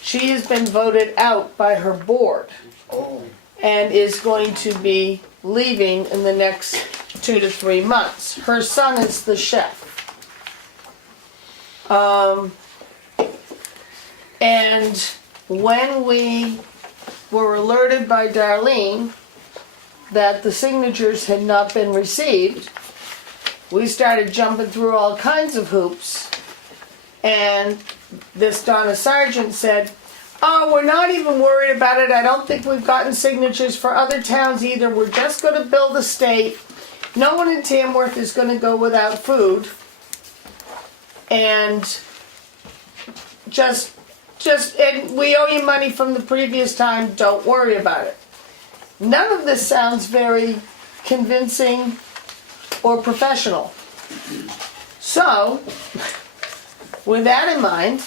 she has been voted out by her board and is going to be leaving in the next 2 to 3 months. Her son is the chef. And when we were alerted by Darlene that the signatures had not been received, we started jumping through all kinds of hoops. And this Donna Sargent said, "Oh, we're not even worried about it. I don't think we've gotten signatures for other towns either. We're just going to bill the state. No one in Tamworth is going to go without food. And and we owe you money from the previous time. Don't worry about it." None of this sounds very convincing or professional. So, with that in mind,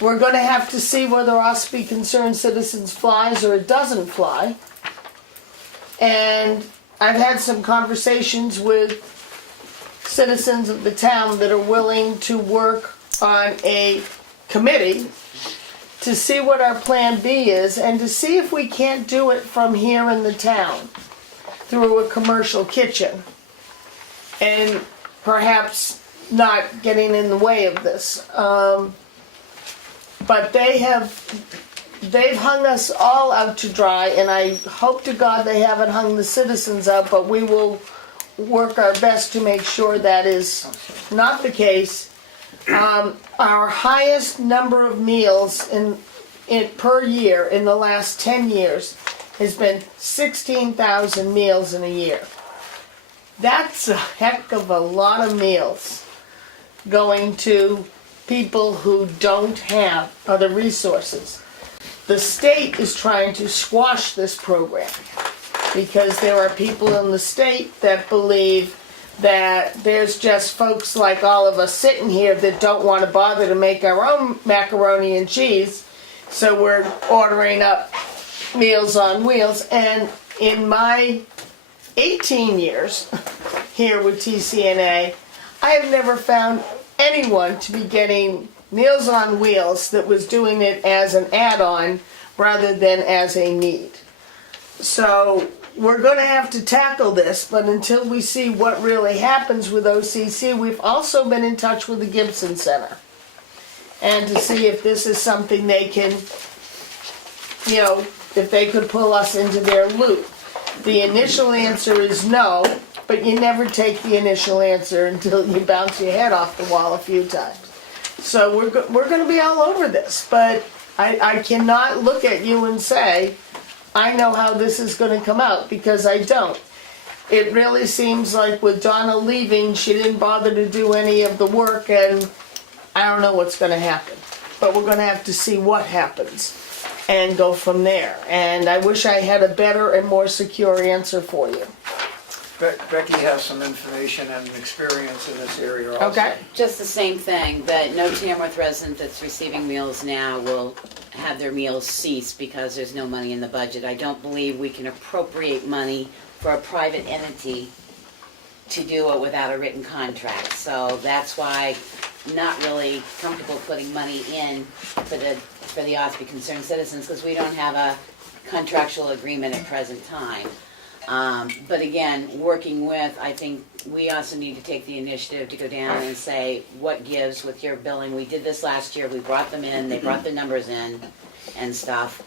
we're going to have to see whether OSPI Concerned Citizens flies or it doesn't fly. And I've had some conversations with citizens of the town that are willing to work on a committee to see what our plan B is and to see if we can't do it from here in the town through a commercial kitchen and perhaps not getting in the way of this. But they've hung us all out to dry, and I hope to God they haven't hung the citizens out, but we will work our best to make sure that is not the case. Our highest number of meals per year in the last 10 years has been 16,000 meals in a year. That's a heck of a lot of meals going to people who don't have other resources. The state is trying to squash this program because there are people in the state that believe that there's just folks like all of us sitting here that don't want to bother to make our own macaroni and cheese, so we're ordering up Meals on Wheels. And in my 18 years here with TCNA, I have never found anyone to be getting Meals on Wheels that was doing it as an add-on rather than as a need. So we're going to have to tackle this, but until we see what really happens with OCC, we've also been in touch with the Gibson Center and to see if this is something they can, if they could pull us into their loop. The initial answer is no, but you never take the initial answer until you bounce your head off the wall a few times. So we're going to be all over this, but I cannot look at you and say, I know how this is going to come out, because I don't. It really seems like with Donna leaving, she didn't bother to do any of the work, and I don't know what's going to happen. But we're going to have to see what happens and go from there. And I wish I had a better and more secure answer for you. Becky has some information and experience in this area also. Okay. Just the same thing, that no Tamworth resident that's receiving meals now will have their meals cease because there's no money in the budget. I don't believe we can appropriate money for a private entity to do it without a written contract. So that's why not really comfortable putting money in for the ought to be concerned citizens, because we don't have a contractual agreement at present time. But again, working with, I think we also need to take the initiative to go down and say, what gives with your billing? We did this last year, we brought them in, they brought the numbers in and stuff.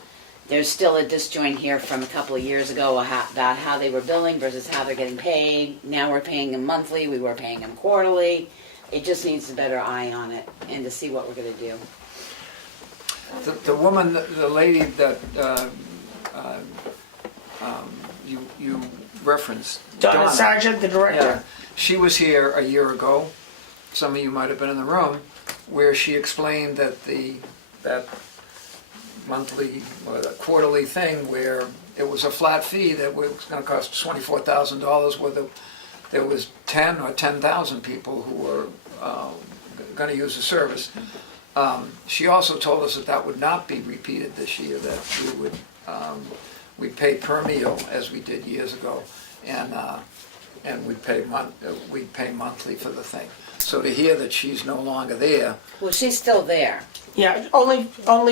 There's still a disjoint here from a couple of years ago about how they were billing versus how they're getting paid. Now we're paying them monthly, we were paying them quarterly. It just needs a better eye on it and to see what we're gonna do. The woman, the lady that you referenced, Donna Sargent, the director. Yeah, she was here a year ago, some of you might have been in the room, where she explained that that monthly, or the quarterly thing where it was a flat fee that was gonna cost $24,000, whether there was 10 or 10,000 people who were gonna use the service. She also told us that that would not be repeated this year, that we would, we'd pay per meal as we did years ago, and we'd pay monthly for the thing. So to hear that she's no longer there. Well, she's still there. Yeah, only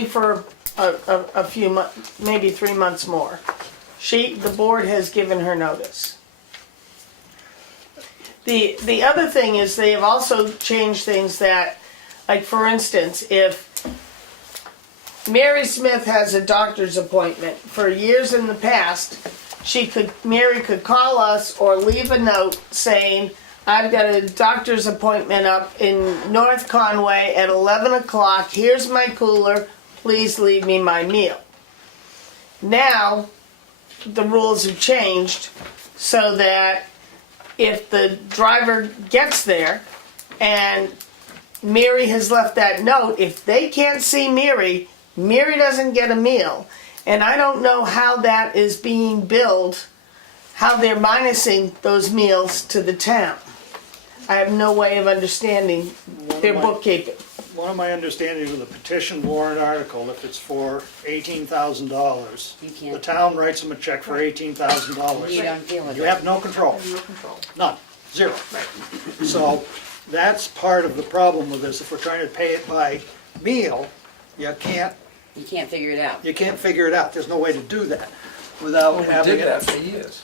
for a few months, maybe 3 months more. The board has given her notice. The other thing is they have also changed things that, like for instance, if Mary Smith has a doctor's appointment, for years in the past, Mary could call us or leave a note saying, I've got a doctor's appointment up in North Conway at 11 o'clock, here's my cooler, please leave me my meal. Now, the rules have changed so that if the driver gets there and Mary has left that note, if they can't see Mary, Mary doesn't get a meal. And I don't know how that is being billed, how they're minusing those meals to the town. I have no way of understanding their bookkeeping. One of my understandings of the petition warrant article, if it's for $18,000, You can't. the town writes them a check for $18,000. You don't deal with You it. have no control, No control. none, zero. So that's part of the problem with this. If we're trying to pay it by meal, you can't figure it out. figure it out. There's no way to do that without We having did it. that for years.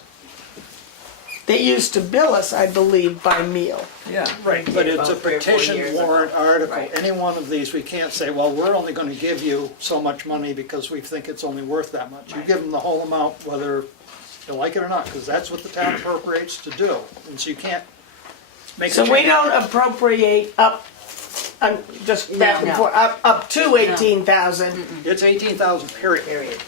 They used to bill us, I believe, by meal. Yeah. Right, but it's a About 3 or 4 petition years ago. warrant article. Right. Any one of these, we can't say, well, we're only gonna give you so much money because we think it's only worth that much. You give them the whole amount, whether you like it or not, because that's what the town appropriates to do. And so you can't make a So change. we don't appropriate up, just back and No. forth, up to 18,000. It's 18,000, period.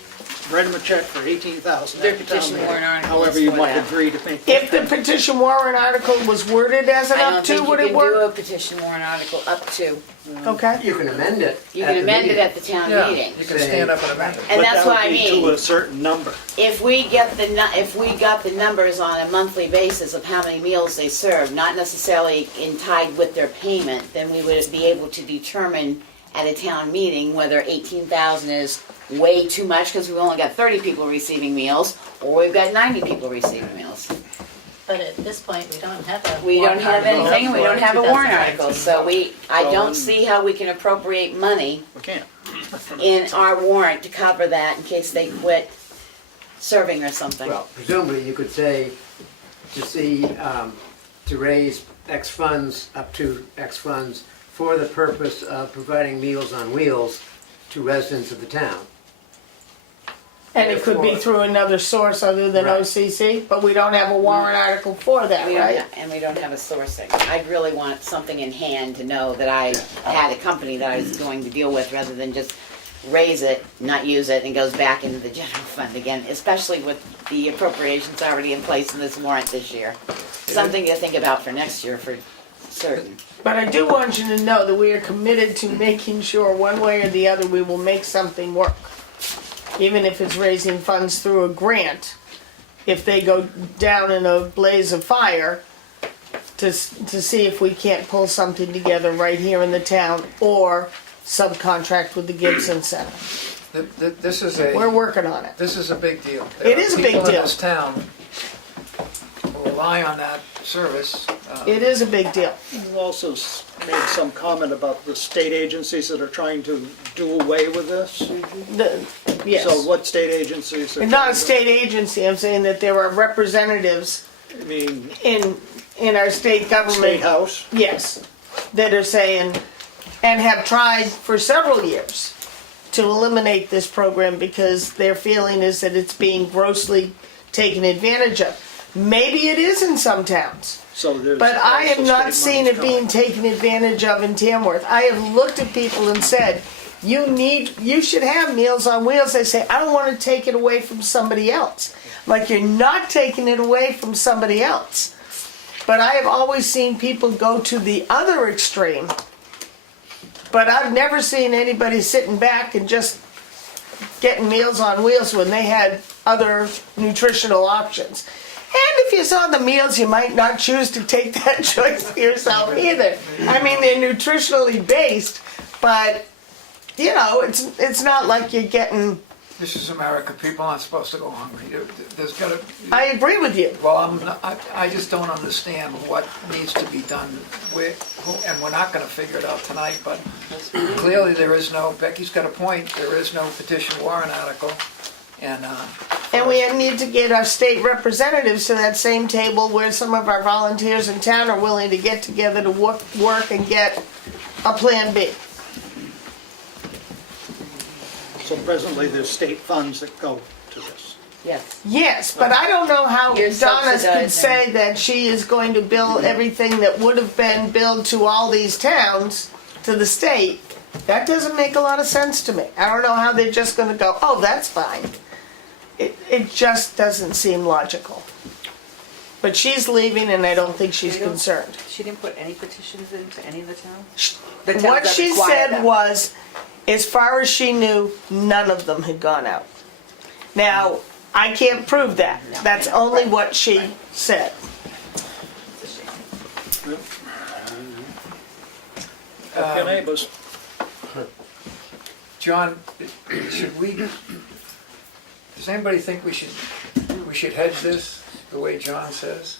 Write them a check for 18,000. Their petition warrant article However is you for might that. agree to make. If the petition warrant article was worded as an I up don't to, think would you it can do work? a petition warrant article up to. Okay. You can amend it. You at can the amend it meeting. at the town Yeah, meeting. you can stand up and amend it. And But that's that would what I be mean. to a certain number. If we got the numbers on a monthly basis of how many meals they serve, not necessarily tied with their payment, then we would be able to determine at a town meeting whether 18,000 is way too much because we've only got 30 people receiving meals, or we've got 90 people receiving meals. But at this point, we don't have a. We don't warrant have article anything, we for don't have a warrant 2019. article, so I don't see how we can appropriate money We can't. in our warrant to cover that in case they quit serving or something. Well, presumably you could say to raise X funds, up to X funds, for the purpose of providing Meals on Wheels to residents of the town. And it could be through another source other than Right. OCC, but we don't have a warrant article for that, We don't right? and we don't have a sourcing. I'd really want something in hand to know that I had a company that I was going to deal with rather than just raise it, not use it, and goes back into the general fund again, especially with the appropriations already in place in this warrant this year. Something to think about for next year for certain. But I do want you to know that we are committed to making sure one way or the other we will make something work. Even if it's raising funds through a grant, if they go down in a blaze of fire, to see if we can't pull something together right here in the town or subcontract with the Gibson Center. This is We're working on it. This is a big deal. It is a big There are people deal. in this town who rely on that service. It is a big deal. You also made some comment about the state agencies that are trying to do away with this. Yes. So what state agencies are? And not trying a to- state agency, I'm saying that there are representatives I mean, in our state government. State House? Yes, that are saying, and have tried for several years to eliminate this program because their feeling is that it's being grossly taken advantage of. May it is in some towns. So there's. But I have also not state seen money it being coming. taken advantage of in Tamworth. I have looked at people and said, you should have Meals on Wheels. They say, I don't want to take it away from somebody else. Like, you're not taking it away from somebody else. But I have always seen people go to the other extreme. But I've never seen anybody sitting back and just getting Meals on Wheels when they had other nutritional options. And if you saw the meals, you might not choose to take that choice for yourself either. I mean, they're nutritionally based, but, you know, it's not like you're getting... This is America, people aren't supposed to go hungry. There's gotta... I agree with you. Well, I just don't understand what needs to be done and we're not gonna figure it out tonight, but clearly there is no, Becky's got a point, there is no petition warrant article, and we need to get our state representatives to that same table where some of our volunteers in town are willing to get together to work and get a plan B. So presently, there's state funds that go to this. Yes. Yes, but I don't know how You're Donna could subsidizing. say that she is going to bill everything that would have been billed to all these towns, to the state. That doesn't make a lot of sense to me. I don't know how they're just gonna go, oh, that's fine. It just doesn't seem logical. But she's leaving and I don't think she's concerned. She didn't put any petitions into any of the towns? The towns What that she require said them. was, as far as she knew, none of them had gone out. Now, I can't prove that. That's only what she said. Your neighbors. John, should we, does anybody think we should hedge this the way John says?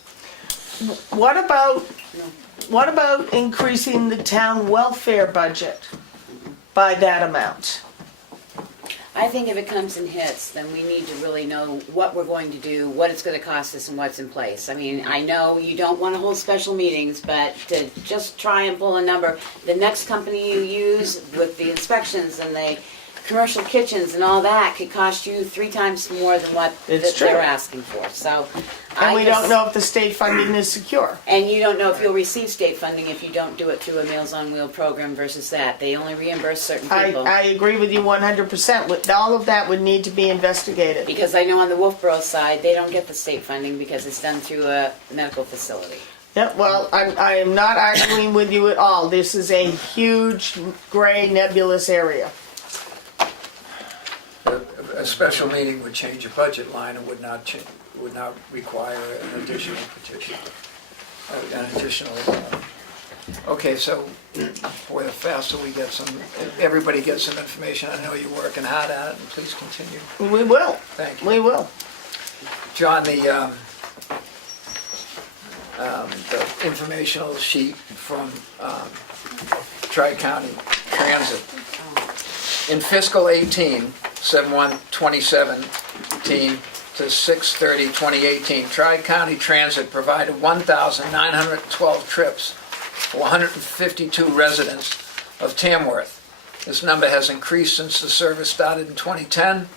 What about increasing the town welfare budget by that amount? I think if it comes in hits, then we need to really know what we're going to do, what it's gonna cost us, and what's in place. I mean, I know you don't wanna hold special meetings, but to just try and pull a number, the next company you use with the inspections and the commercial kitchens and all that could cost you 3 times more than what It's true. they're asking for, so. And we don't know if the state funding is secure. And you don't know if you'll receive state funding if you don't do it through a Meals on Wheels program versus that. They only reimburse certain people. I agree with you 100%. All of that would need to be investigated. Because I know on the Wolfboro side, they don't get the state funding because it's done through a medical facility. Yeah, well, I am not arguing with you at all. This is a huge gray nebulous area. A special meeting would change a budget line and would not require an additional petition, an additional, okay, so, boy, the faster we get everybody gets some information, I know you're working hard at it, and please continue. We will. Thank you. We will. John, the informational sheet from Tri-County Transit. In fiscal 18, 7/1/2017 to 6/30/2018, Tri-County Transit provided 1,912 trips for 152 residents of Tamworth. This number has increased since the service started in 2010.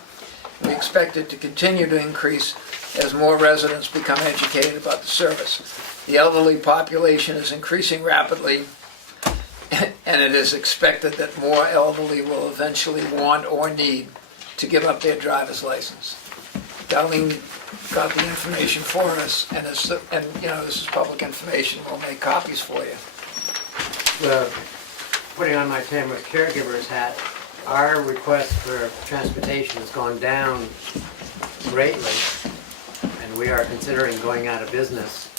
We expect it to continue to increase as more residents become educated about the service. The elderly population is increasing rapidly, and it is expected that more elderly will eventually want or need to give up their driver's license. Darlene got the information for us, and you know, this is public information. We'll make copies for you. Putting on my Tamworth caregiver's hat, our request for transportation has gone down greatly, and we are considering going out of business.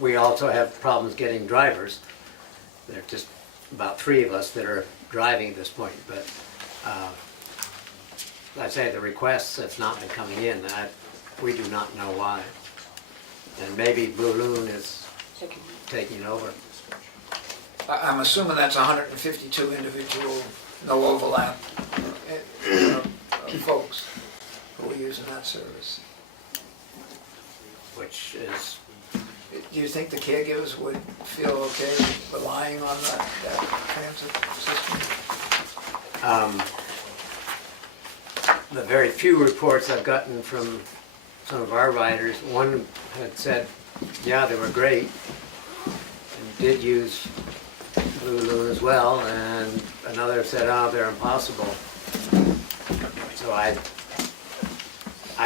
We also have problems getting drivers. There are just about 3 of us that are driving at this point, but I'd say the requests have not been coming in. we do not know why. And maybe Blue Loon is taking over. I'm assuming that's 152 individual, no overlap, folks who are using that service. Which is, Do you think the caregivers would feel okay relying on that transit system? the very few reports I've gotten from some of our riders, one had said, yeah, they were great, and did use Blue Loon as well, and another said, oh, they're impossible. So I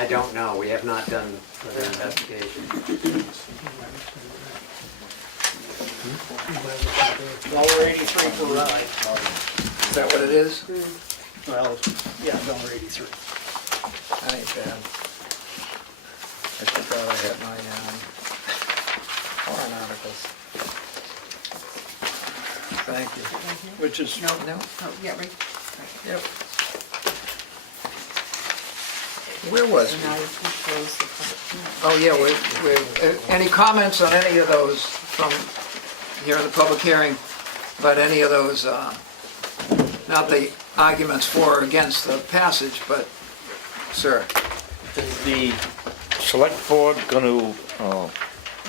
don't know, we have not done further investigation. $1.83 per ride. Is that what it is? Well, yeah, $1.83. That ain't bad. I forgot I had my warrant articles. Thank you. Which is, No, Yeah, right. yep. Where was we? Now we can close the public hearing. Oh, yeah, any comments on any of those from here in the public hearing, about any of those, not the arguments for or against the passage, but, sir? Is the select board going to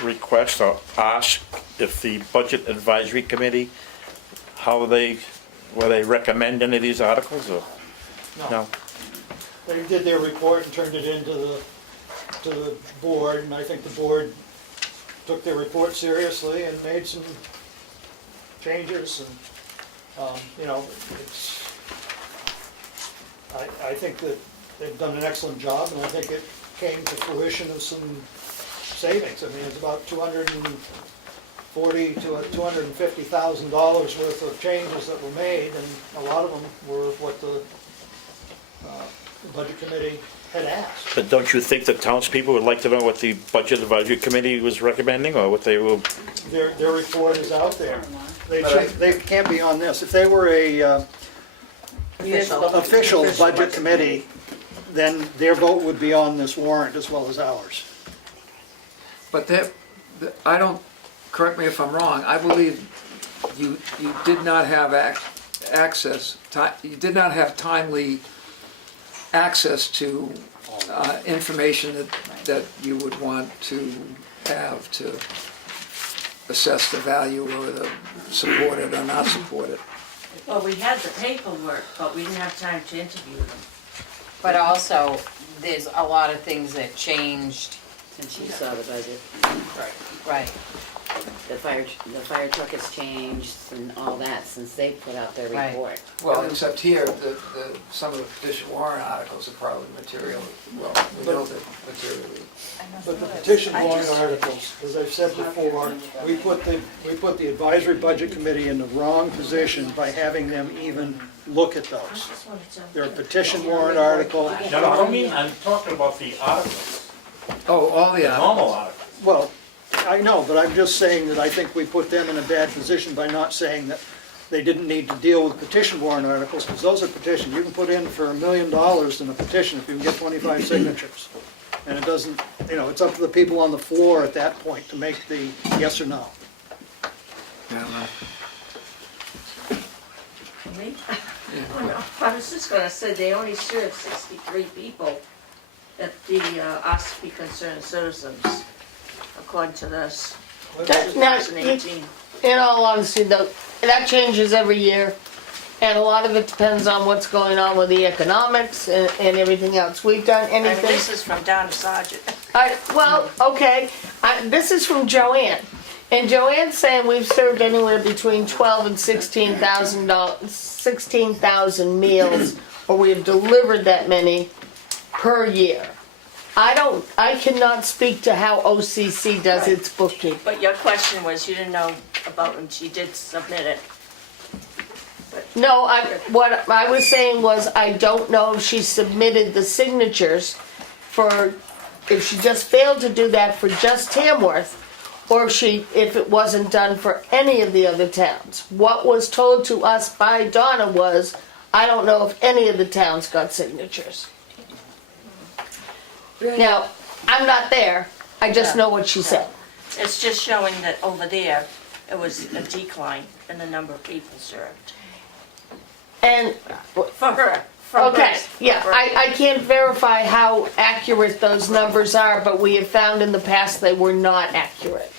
request or ask if the budget advisory committee, will they recommend any of these articles or? No? they did their report and turned it into the board, and I think the board took their report seriously and made some changes, and, it's, I think that they've done an excellent job, and I think it came to fruition of some savings. I mean, it's about $240,000 to $250,000 worth of changes that were made, and a lot of them were what the budget committee had asked. But don't you think the townspeople would like to know what the budget advisory committee was recommending or what they will? Their report is out there. They can't be on this. If they were a official budget committee, then their vote would be on this warrant as well as ours. But I don't, correct me if I'm wrong, I believe you did not have you did not have timely access to information that you would want to have to assess the value or the support it or not support it. Well, we had the paperwork, but we didn't have time to interview them. But also, there's a lot of things that changed. Since you saw the budget. Right. The fire truck has changed and all that since they put out their Right. report. Well, except here, some of the petition warrant articles are probably material, well, we know that materially. But the petition warrant articles, as I've said before, we put the advisory budget committee in the wrong position by having them even look at those. They're a petition warrant article. No, I'm talking about the articles, Oh, all the normal articles. articles. Well, I know, but I'm just saying that I think we put them in a bad position by not saying that they didn't need to deal with petition warrant articles, because those are petitions. You can put in for $1 million in a petition if you can get 25 signatures. And it doesn't, it's up to the people on the floor at that point to make the yes or no. Me? Well, I was just gonna say, they only served 63 people at the Ask Be Concerned Citizens, according to this. Now, 2018. in all honesty, though, that changes every year, and a lot of it depends on what's going on with the economics and everything else. We've done And anything. this is from Donna Sargent. Okay, this is from Joanne, and Joanne's saying we've served anywhere between 12 and 16,000 meals, or we have delivered that many per year. I cannot speak to how OCC does its bookkeeping. But your question was, you didn't know about when she did submit it. No, what I was saying was, I don't know if she submitted the signatures if she just failed to do that for just Tamworth, or if it wasn't done for any of the other towns. What was told to us by Donna was, I don't know if any of the towns got signatures. Now, I'm not there, I just know what she said. It's just showing that over there, it was a decline in the number of people served. And, For her. for okay, birth- yeah, for birth. I can't verify how accurate those numbers are, but we have found in the past they were not accurate.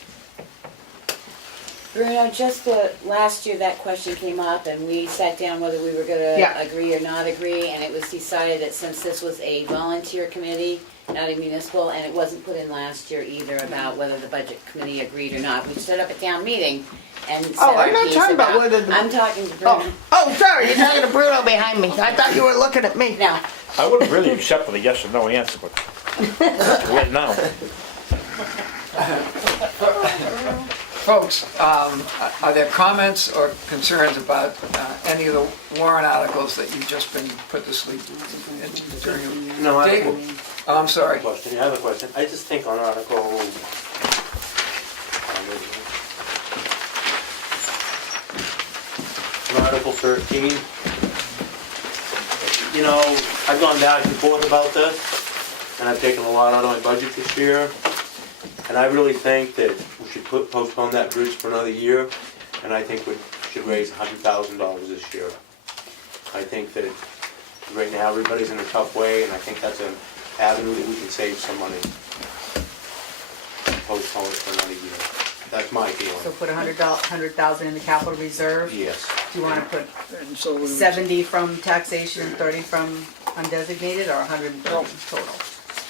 Bruno, just last year that question came up and we sat down whether we were gonna Yeah. agree or not agree, and it was decided that since this was a volunteer committee, not a municipal, and it wasn't put in last year either about whether the budget committee agreed or not. We set up a town meeting and said Oh, our I'm not piece talking about whether the- I'm talking to Bruno. Oh, sorry, you're talking to Bruno behind me. I thought you were looking at me. No, I would really accept with a yes or no answer, but right now. Folks, are there comments or concerns about any of the warrant articles that you've just been put to sleep during? No, I Dave? Oh, I'm sorry. question, I have a question. I just think on Article, on Article 13, you know, I've gone back and forth about this, and I've taken a lot out of my budget this year, and I really think that we should postpone that bridge for another year, and I think we should raise $100,000 this year. I think that right now everybody's in a tough way, and I think that's an avenue that we can save some money. Postpone it for another year. That's my So feeling. put 100,000 in the capital reserve. Yes. Do you want to put And so we would- 70 from taxation and 30 from undesignated, or 130 total?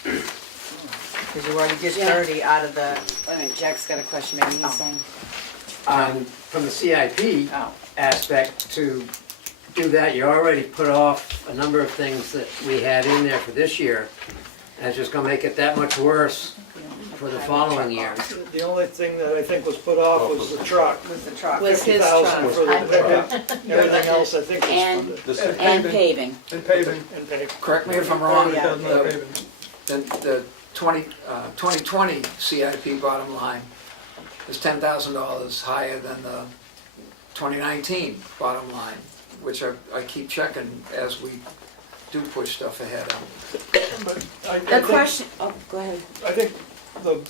Because you already did Yeah. 30 out of the, wait a minute, Jack's got a question, maybe he's saying. From the CIP oh, aspect, to do that, you already put off a number of things that we had in there for this year. And it's just gonna make it that much worse for the following year. The only thing that I think was put off was the truck. was the truck. Was his 50,000 truck. for the And- pickup. Everything else I think was And- funded. This And paving. And paving, And paid. Correct me if I'm wrong, Yeah. the 2020 CIP bottom line is $10,000 higher than the 2019 bottom line, which I keep checking as we do push stuff ahead. But I The think- question, oh, go ahead. I think the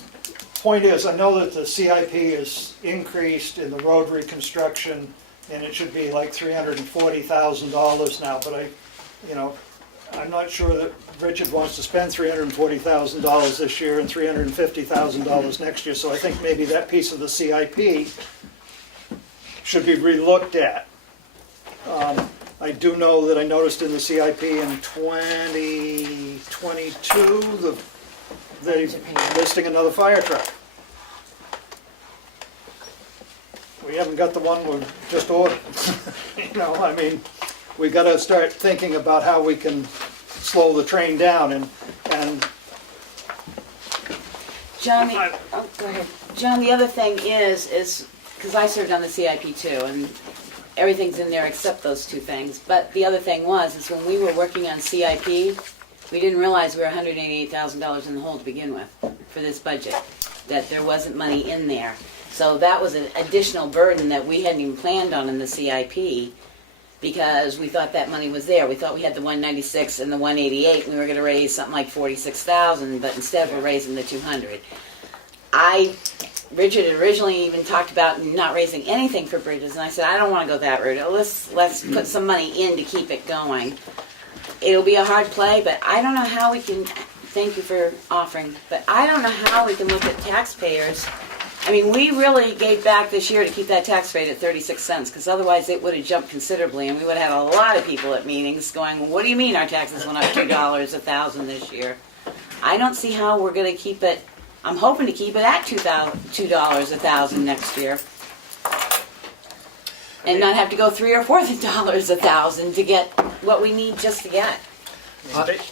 point is, I know that the CIP is increased in the road reconstruction, and it should be like $340,000 now, but I'm not sure that Richard wants to spend $340,000 this year and $350,000 next year, so I think maybe that piece of the CIP should be relooked at. I do know that I noticed in the CIP in 2022, they're listing another fire truck. We haven't got the one we just ordered. We gotta start thinking about how we can slow the train down and John, go ahead. John, the other thing is, because I served on the CIP too, and everything's in there except those two things, but the other thing is when we were working on CIP, we didn't realize we were $188,000 in the hole to begin with for this budget, that there wasn't money in there. So that was an additional burden that we hadn't even planned on in the CIP, because we thought that money was there. We thought we had the 196 and the 188, and we were gonna raise something like 46,000, but instead we're raising the 200. Richard had originally even talked about not raising anything for bridges, and I said, I don't wanna go that route. Let's put some money in to keep it going. It'll be a hard play, but I don't know how we can, thank you for offering, but I don't know how we can look at taxpayers. We really gave back this year to keep that tax rate at 36 cents, because otherwise it would have jumped considerably, and we would have had a lot of people at meetings going, well, what do you mean our taxes went up $2 a thousand this year? I don't see how we're gonna keep it, I'm hoping to keep it at $2 a thousand next year. And not have to go $3 or $4 a thousand to get what we need just to get.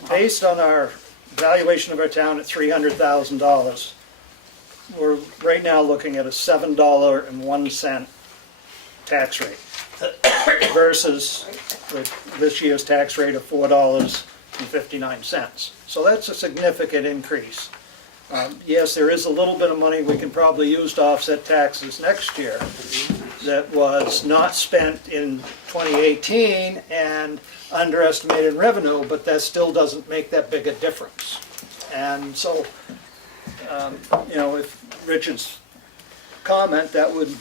based on our valuation of our town at $300,000, we're right now looking at a $7.01 tax rate versus this year's tax rate of $4.59. So that's a significant increase. Yes, there is a little bit of money we can probably use to offset taxes next year that was not spent in 2018 and underestimated revenue, but that still doesn't make that big a difference. And so You know, with Richard's comment, that would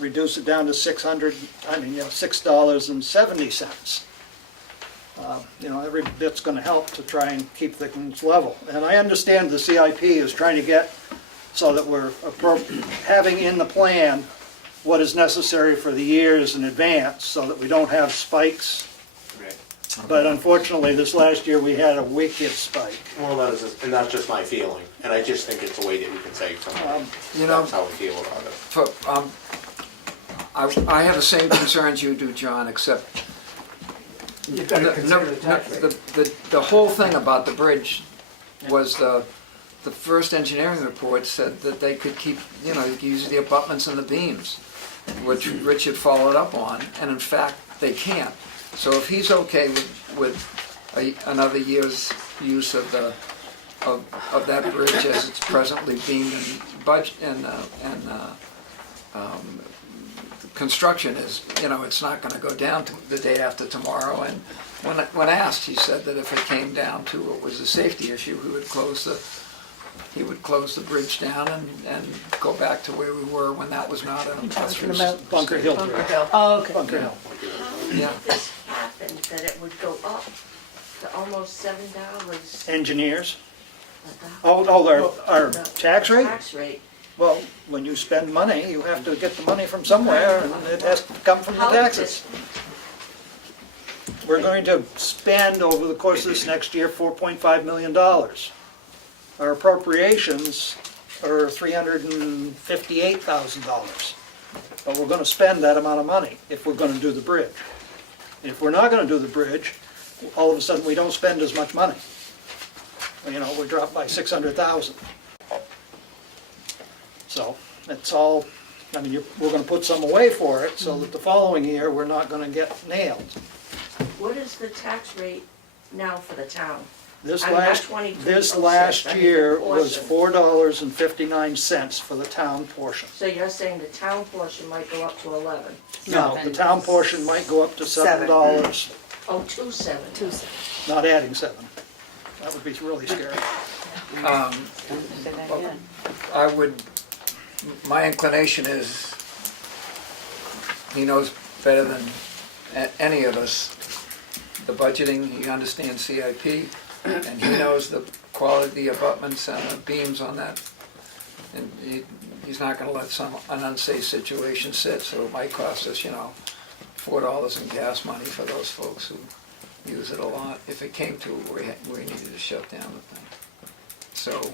reduce it down to $6.70. You know, every bit's gonna help to try and keep things level. And I understand the CIP is trying to get so that we're having in the plan what is necessary for the years in advance, so that we don't have spikes. But unfortunately, this last year, we had a wicked spike. Well, and that's just my feeling, and I just think it's a way that we can save some money. You know, That's how I feel about it. I have the same concerns you do, John, except You've got to consider the tax rate. the whole thing about the bridge was the first engineering report said that they could keep, you know, you could use the abutments and the beams, which Richard followed up on, and in fact, they can't. So if he's okay with another year's use of that bridge as it's presently beamed and construction is, you know, it's not gonna go down to the day after tomorrow. And when asked, he said that if it came down to what was a safety issue, he would close the bridge down and go back to where we were when that was not a Talking about Bunker Hill Bunker Bridge. Hill. Oh, okay. Bunker Hill. How Yeah. did this happen, that it would go up to almost $7? Engineers. Oh, our tax rate? Tax rate. Well, when you spend money, you have to get the money from somewhere, and it has to come from the How taxes. We're going to spend over the course of this next year $4.5 million. Our appropriations are $358,000. But we're gonna spend that amount of money if we're gonna do the bridge. If we're not gonna do the bridge, all of a sudden we don't spend as much money. You know, we drop by 600,000. So, it's all, I mean, we're gonna put some away for it, so that the following year, we're not gonna get nailed. What is the tax rate now for the town? This I'm not last, 22, this 06, last I mean, year the was portion. $4.59 for the town portion. So you're saying the town portion might go up to 11? No, the town portion might go up to $7, Oh, 2.7. not adding 7. That would be really scary. Say that again. I would, my inclination is, he knows better than any of us the budgeting, he understands CIP, and he knows the quality of abutments and the beams on that. And he's not gonna let an unsafe situation sit, so it might cost us, you know, $4 in gas money for those folks who use it a lot. If it came to it, we needed to shut down the thing. So,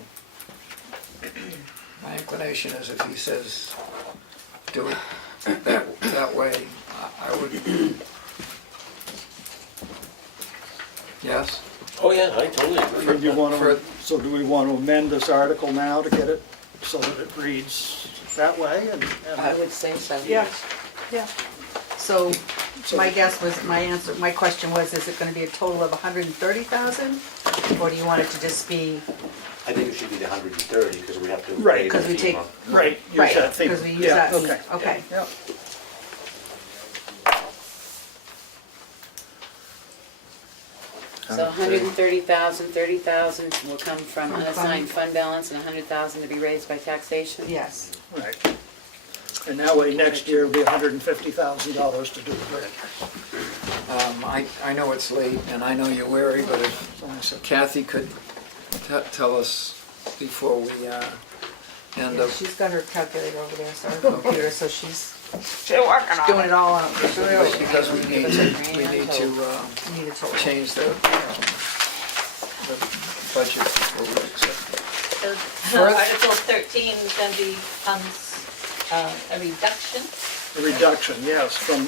my inclination is if he says, do it that way, I would. Yes? Oh, yeah, I totally agree. So do we want to amend this article now to get it so that it reads that way? I would say so. Yeah, yeah. So my guess was, my question was, is it gonna be a total of 130,000? Or do you want it to just be, I think it should be the 130, because we have to. Right. pay the because we take, FEMA. Right. use right, that theme. because we use Yeah, that, okay. Yeah. So 130,000, 30,000 will come from unassigned fund balance and 100,000 to be raised by taxation? Yes. Right. And that way, next year will be $150,000 to do the bridge. I know it's late, and I know you're wary, but if Kathy could tell us before we end up. She's got her calculator over there, so her computer, so she's doing it all on. Because we need to Need a total. change the budget before we accept it. So Article 13 then becomes a reduction. A reduction, yes, from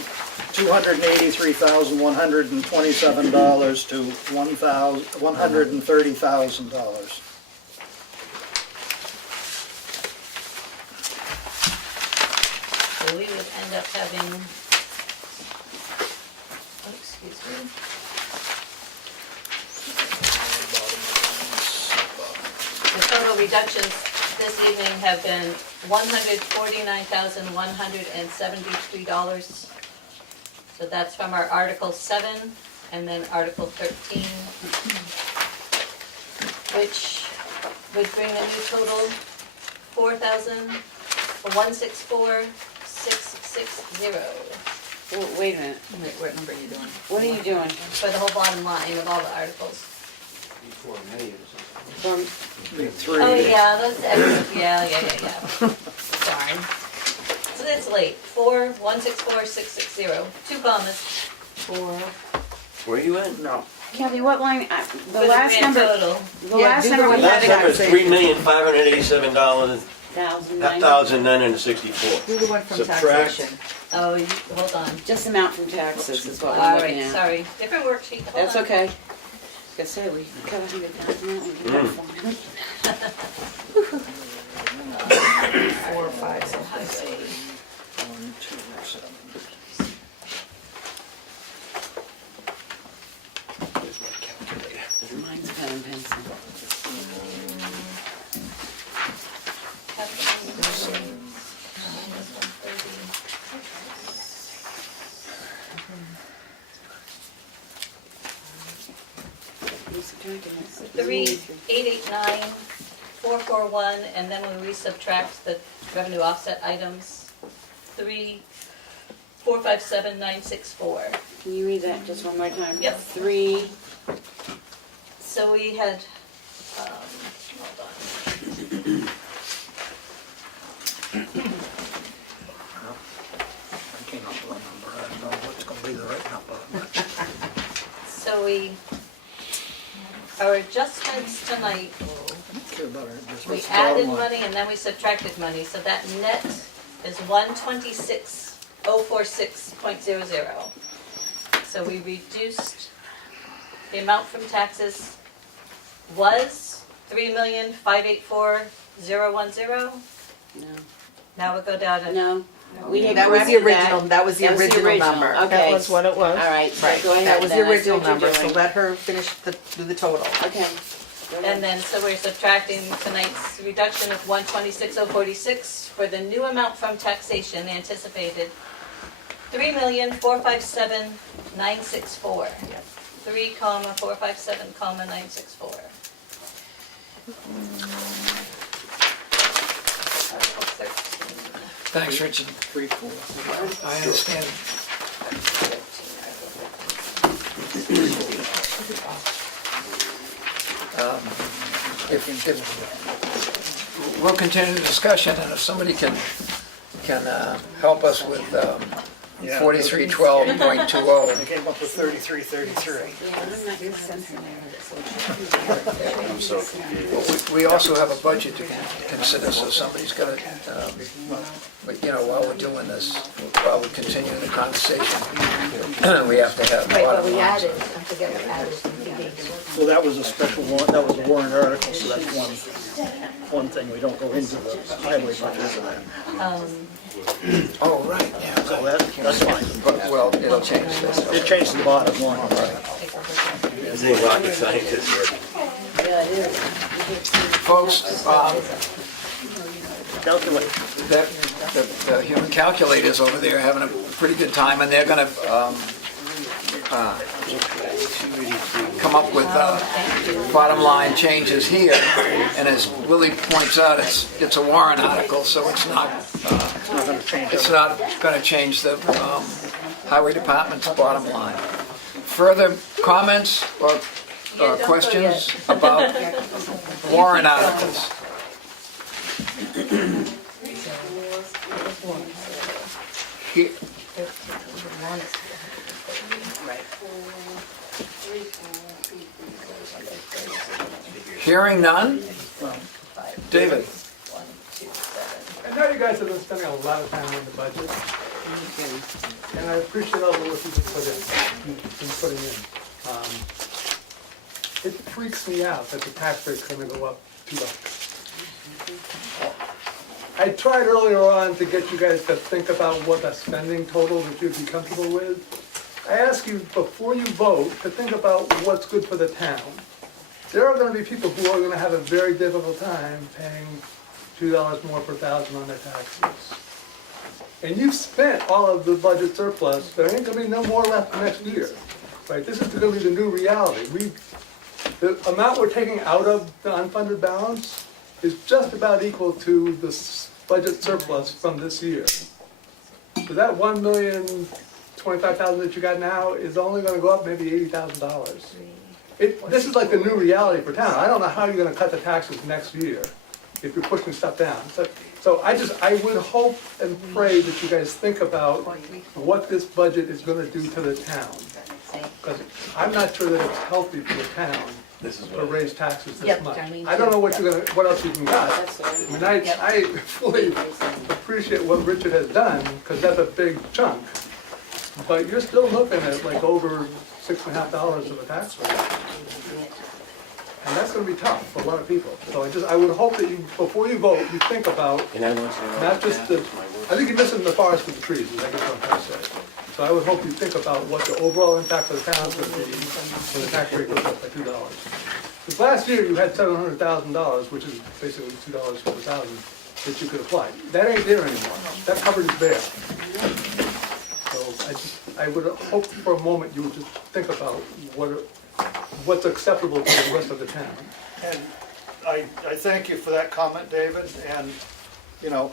$283,127 to $130,000. So we would end up having, oh, excuse me. The total reductions this evening have been $149,173. So that's from our Article 7 and then Article 13, which would bring a new total, 164,660. Wait a minute, Wait, what number are you doing? what are you doing? For the whole bottom line of all the articles. Before May or something. From, Oh, yeah, those, yeah. Darn. So that's late, 164,660, 2 commas. Where you at? No. Kathy, what line, For the last grand number, total. the Yeah, last do the number we one had Last that number is $3,587,000, $1,009. 964. Do the one from Subtract. taxation. Oh, hold on. Just amount from taxes is what All we're looking right, at. sorry, different worksheet, hold on. That's okay. Like I said, we cut 100,000 out, we can have fun. 4 or 5, so I say. 1, 2, 7. Mine's pen and pencil. You subtracting it. 3,889,441, and then when we subtract the revenue offset items, 3,457,964. Can you read that just one more time? Yep. 3, So we had, hold on. I came up with a number, I don't know what's gonna be the right number. So our adjustments tonight, we added money and then we subtracted money, so that net is 126,046.00. So we reduced, the amount from taxes was 3,584,010. no, Now we'll go down to. no. We had That was the corrected original, that was the original number. Okay. That was what it was. All right, so Right, go ahead. that was the then. I see original what you're number, so doing. let her finish do the total. Okay. Go ahead. And then, so we're subtracting tonight's reduction of 126,046 for the new amount from taxation anticipated, 3,457,964. 3,457,964. Article 13. Thanks, Richard. 3, 4. I understand. If we'll continue the discussion, and if somebody can help us with 4312.20. I came up with 3333. Yeah, I'm not gonna send her there. I'm so confused. We also have a budget to consider, so somebody's got to, but while we're doing this, while we continue the conversation, we have to have. Right, but bottom we lines. added, I forget what added. Well, that was a special warrant, that was a warrant article, so that's one thing, we don't go into the highway budget for that. Oh, right, yeah. So that's fine. But, well, it'll change this. It changed the bottom line. This ain't rocket scientist work. Folks, Calculate. the human calculators over there are having a pretty good time, and they're gonna come up with bottom line changes here. And as Willie points out, it's a warrant article, so it's not gonna change the highway department's bottom line. Further comments or questions about warrant articles? He- Hearing none? David? I know you guys have been spending a lot of time on the budget, and I appreciate all the work you've been putting in. It freaks me out that the tax rate's gonna go up $2. I tried earlier on to get you guys to think about what a spending total that you'd be comfortable with. I ask you, before you vote, to think about what's good for the town. There are gonna be people who are gonna have a very difficult time paying $2 more per thousand on their taxes. And you've spent all of the budget surplus, there ain't gonna be no more left next year, right? This is gonna be the new reality. The amount we're taking out of the unfunded balance is just about equal to the budget surplus from this year. So that $1,025,000 that you got now is only gonna go up maybe $80,000. This is like the new reality for town. I don't know how you're gonna cut the taxes next year if you're pushing stuff down. So I would hope and pray that you guys think about what this budget is gonna do to the town. Because I'm not sure that it's healthy for the town to raise taxes this Yep, much. Darlene, I don't know what else you can cut. I mean, I fully appreciate what Richard has done, because that's a big chunk. But you're still looking at like over $6.50 of a tax rate. And that's gonna be tough for a lot of people. So I would hope that you, before you vote, you think about not just the, I think you're missing the forest with the trees, is I guess what I'm trying to say. So I would hope you think about what the overall impact of the town is gonna be when the tax rate goes up by $2. Because last year you had $700,000, which is basically $2 per thousand, that you could apply. That ain't there anymore. That cupboard is bare. So I would hope for a moment you would just think about what's acceptable to the rest of the town. And I thank you for that comment, David, and, you know,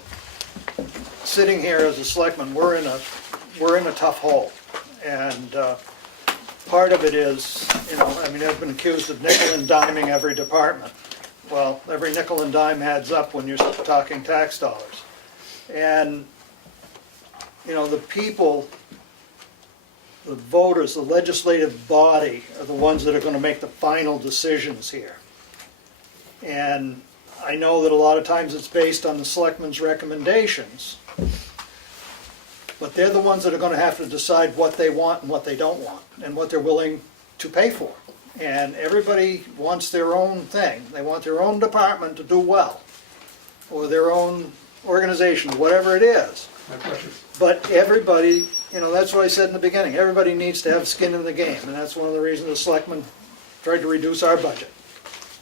sitting here as a selectman, we're in a tough hole. And part of it is, you know, I mean, I've been accused of nickel and diming every department. Well, every nickel and dime adds up when you're talking tax dollars. And, you know, the people, the voters, the legislative body are the ones that are going to make the final decisions here. And I know that a lot of times it's based on the selectmen's recommendations, but they're the ones that are going to have to decide what they want and what they don't want, and what they're willing to pay for. And everybody wants their own thing. They want their own department to do well, or their own organization, whatever it is. But everybody, you know, that's what I said in the beginning, everybody needs to have skin in the game, and that's one of the reasons the selectmen tried to reduce our budget.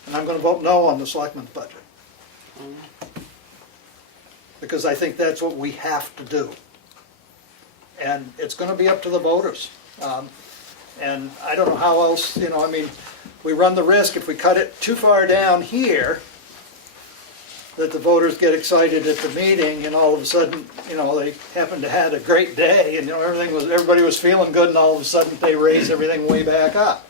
And I'm going to vote no on the selectmen's budget. Because I think that's what we have to do. And it's going to be up to the voters. And I don't know how else, you know, I mean, we run the risk if we cut it too far down here, that the voters get excited at the meeting and all of a sudden, you know, they happen to have a great day and, you know, everybody was feeling good and all of a sudden they raise everything way back up.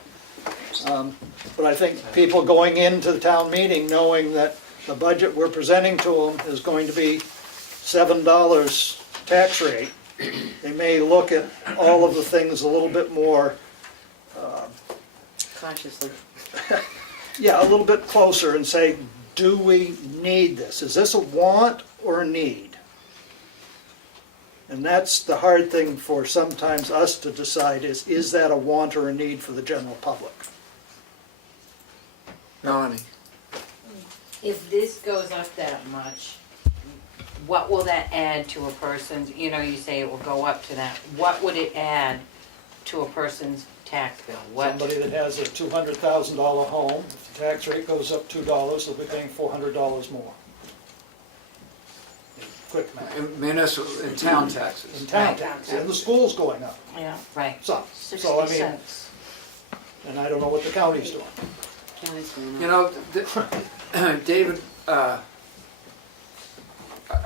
But I think people going into the town meeting knowing that the budget we're presenting to them is going to be $7 tax rate, they may look at all of the things a little bit more Consciously. yeah, a little bit closer and say, do we need this? Is this a want or a need? And that's the hard thing for sometimes us to decide is that a want or a need for the general public? Melanie? If this goes up that much, what will that add to a person's, you know, you say it will go up to that, what would it add to a person's tax bill? What? Somebody that has a $200,000 home, if the tax rate goes up $2, they'll be paying $400 more. Quick math. In town taxes. In town taxes, and the school's going up. Yeah, right. So, 60 I mean, cents. and I don't know what the county's doing. You know, David, I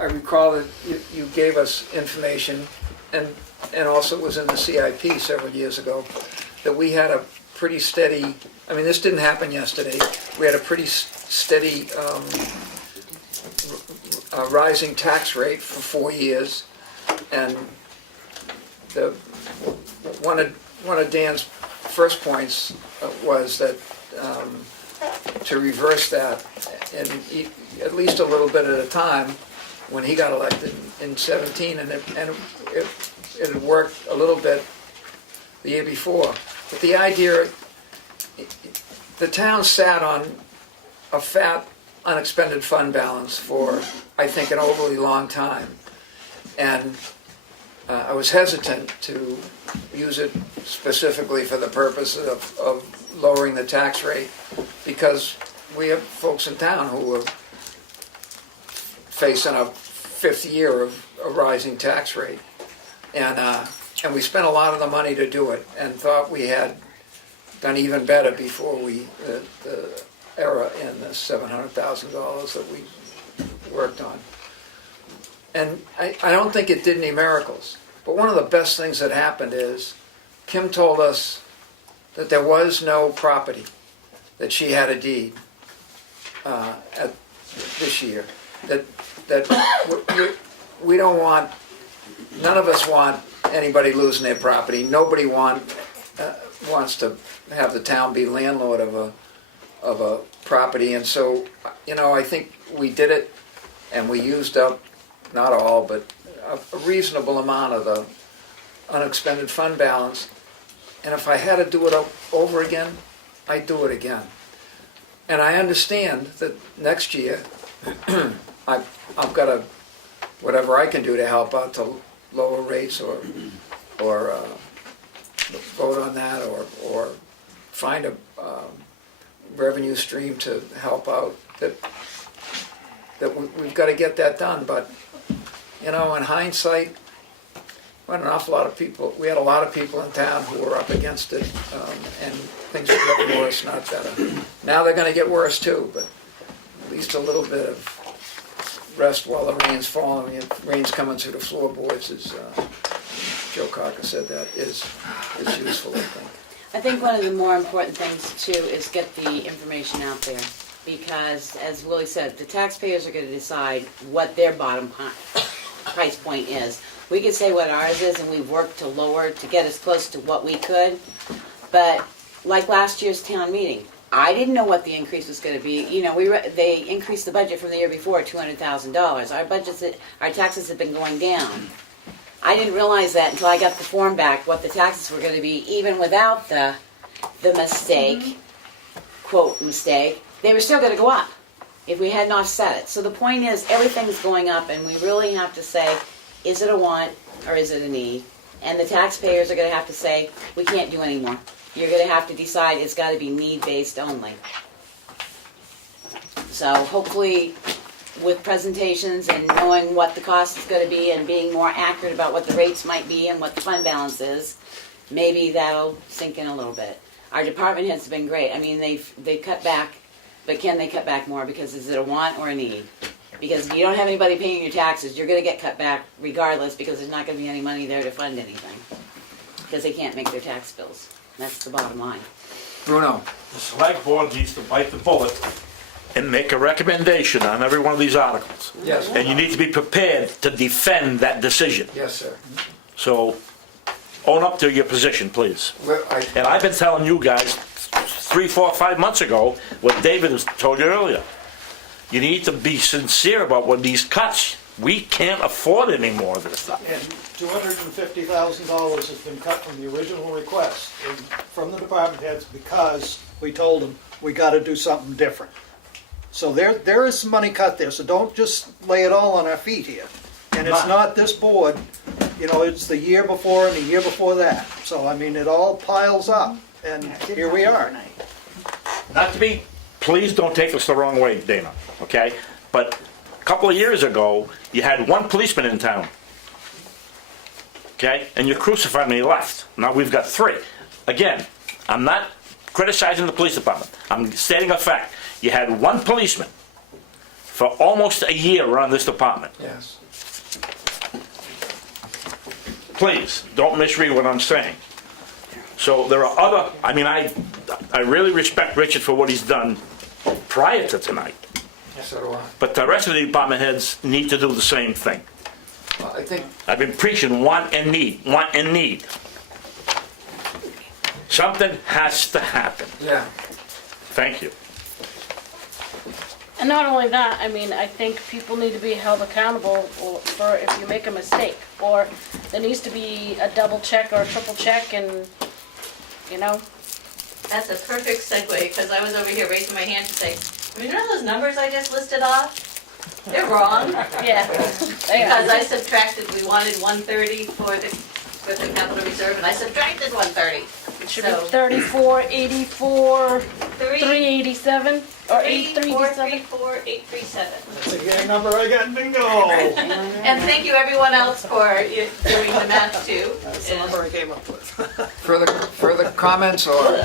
recall that you gave us information, and also was in the CIP several years ago, that we had a pretty steady, I mean, this didn't happen yesterday, we had a pretty steady rising tax rate for 4 years, and one of Dan's first points was that to reverse that, and at least a little bit at a time, when he got elected in 17, and it had worked a little bit the year before. But the idea, the town sat on a fat unexpended fund balance for, I think, an overly long time. And I was hesitant to use it specifically for the purpose of lowering the tax rate, because we have folks in town who are facing a fifth year of a rising tax rate. And we spent a lot of the money to do it, and thought we had done even better before error in the $700,000 that we worked on. And I don't think it did any miracles, but one of the best things that happened is Kim told us that there was no property, that she had a deed at this year, that we don't want, none of us want anybody losing their property. Nobody wants to have the town be landlord of a property. And so, I think we did it, and we used up, not all, but a reasonable amount of the unexpended fund balance. And if I had to do it over again, I'd do it again. And I understand that next year, I've got to, whatever I can do to help out to lower rates or vote on that or find a revenue stream to help out, that we've got to get that done. But, in hindsight, we had a lot of people in town who were up against it, and things were getting worse, not better. Now they're going to get worse too, but at least a little bit of rest while the rain's falling. The rain's coming through the floorboards, as Joe Cocker said, that is useful, I think. I think one of the more important things too is get the information out there, because as Willie said, the taxpayers are going to decide what their bottom price point is. We could say what ours is, and we've worked to lower, to get as close to what we could, but like last year's town meeting, I didn't know what the increase was going to be. They increased the budget from the year before, $200,000. Our taxes have been going down. I didn't realize that until I got the form back, what the taxes were going to be, even without the mistake, quote mistake. They were still going to go up if we hadn't offset it. So the point is, everything's going up, and we really have to say, is it a want or is it a need? And the taxpayers are going to have to say, we can't do any more. You're going to have to decide it's got to be need-based only. So hopefully, with presentations and knowing what the cost is going to be and being more accurate about what the rates might be and what the fund balance is, maybe that'll sink in a little bit. Our department heads have been great. I mean, they've cut back, but can they cut back more? Because is it a want or a need? Because if you don't have anybody paying your taxes, you're going to get cut back regardless, because there's not going to be any money there to fund anything. Because they can't make their tax bills. That's the bottom line. Bruno? The select board needs to bite the bullet and make a recommendation on every one of these articles. Yes. And you need to be prepared to defend that decision. Yes, sir. So, own up to your position, please. Well, And I've been telling you guys 3, 4, 5 months ago what David has told you earlier. You need to be sincere about what these cuts. We can't afford any more of this stuff. And $250,000 has been cut from the original request from the department heads because we told them we got to do something different. So there is some money cut there, so don't just lay it all on our feet here. And it's not this board, it's the year before and the year before that. So, I mean, it all piles up, and here we are. Not to be, please don't take us the wrong way, Dana, okay? But a couple of years ago, you had one policeman in town, okay? And you crucified me left. Now we've got 3. Again, I'm not criticizing the police department. I'm stating a fact. You had one policeman for almost a year around this department. Yes. Please, don't misread what I'm saying. So there are other, I really respect Richard for what he's done prior to tonight. So do I. But the rest of the department heads need to do the same thing. Well, I think I've been preaching want and need. Something has to happen. Yeah. Thank you. And not only that, I think people need to be held accountable for if you make a mistake, or there needs to be a double check or a triple check, and That's a perfect segue, because I was over here raising my hand to say, you know those numbers I just listed off? They're wrong. yeah. Because I subtracted, we wanted 130 for the capital reserve, and I subtracted 130. It should be 34, 84, 387, or 8387. 434, 837. That's a good number I got, bingo! And thank you everyone else for doing the math too. That's the number I came up with. further comments or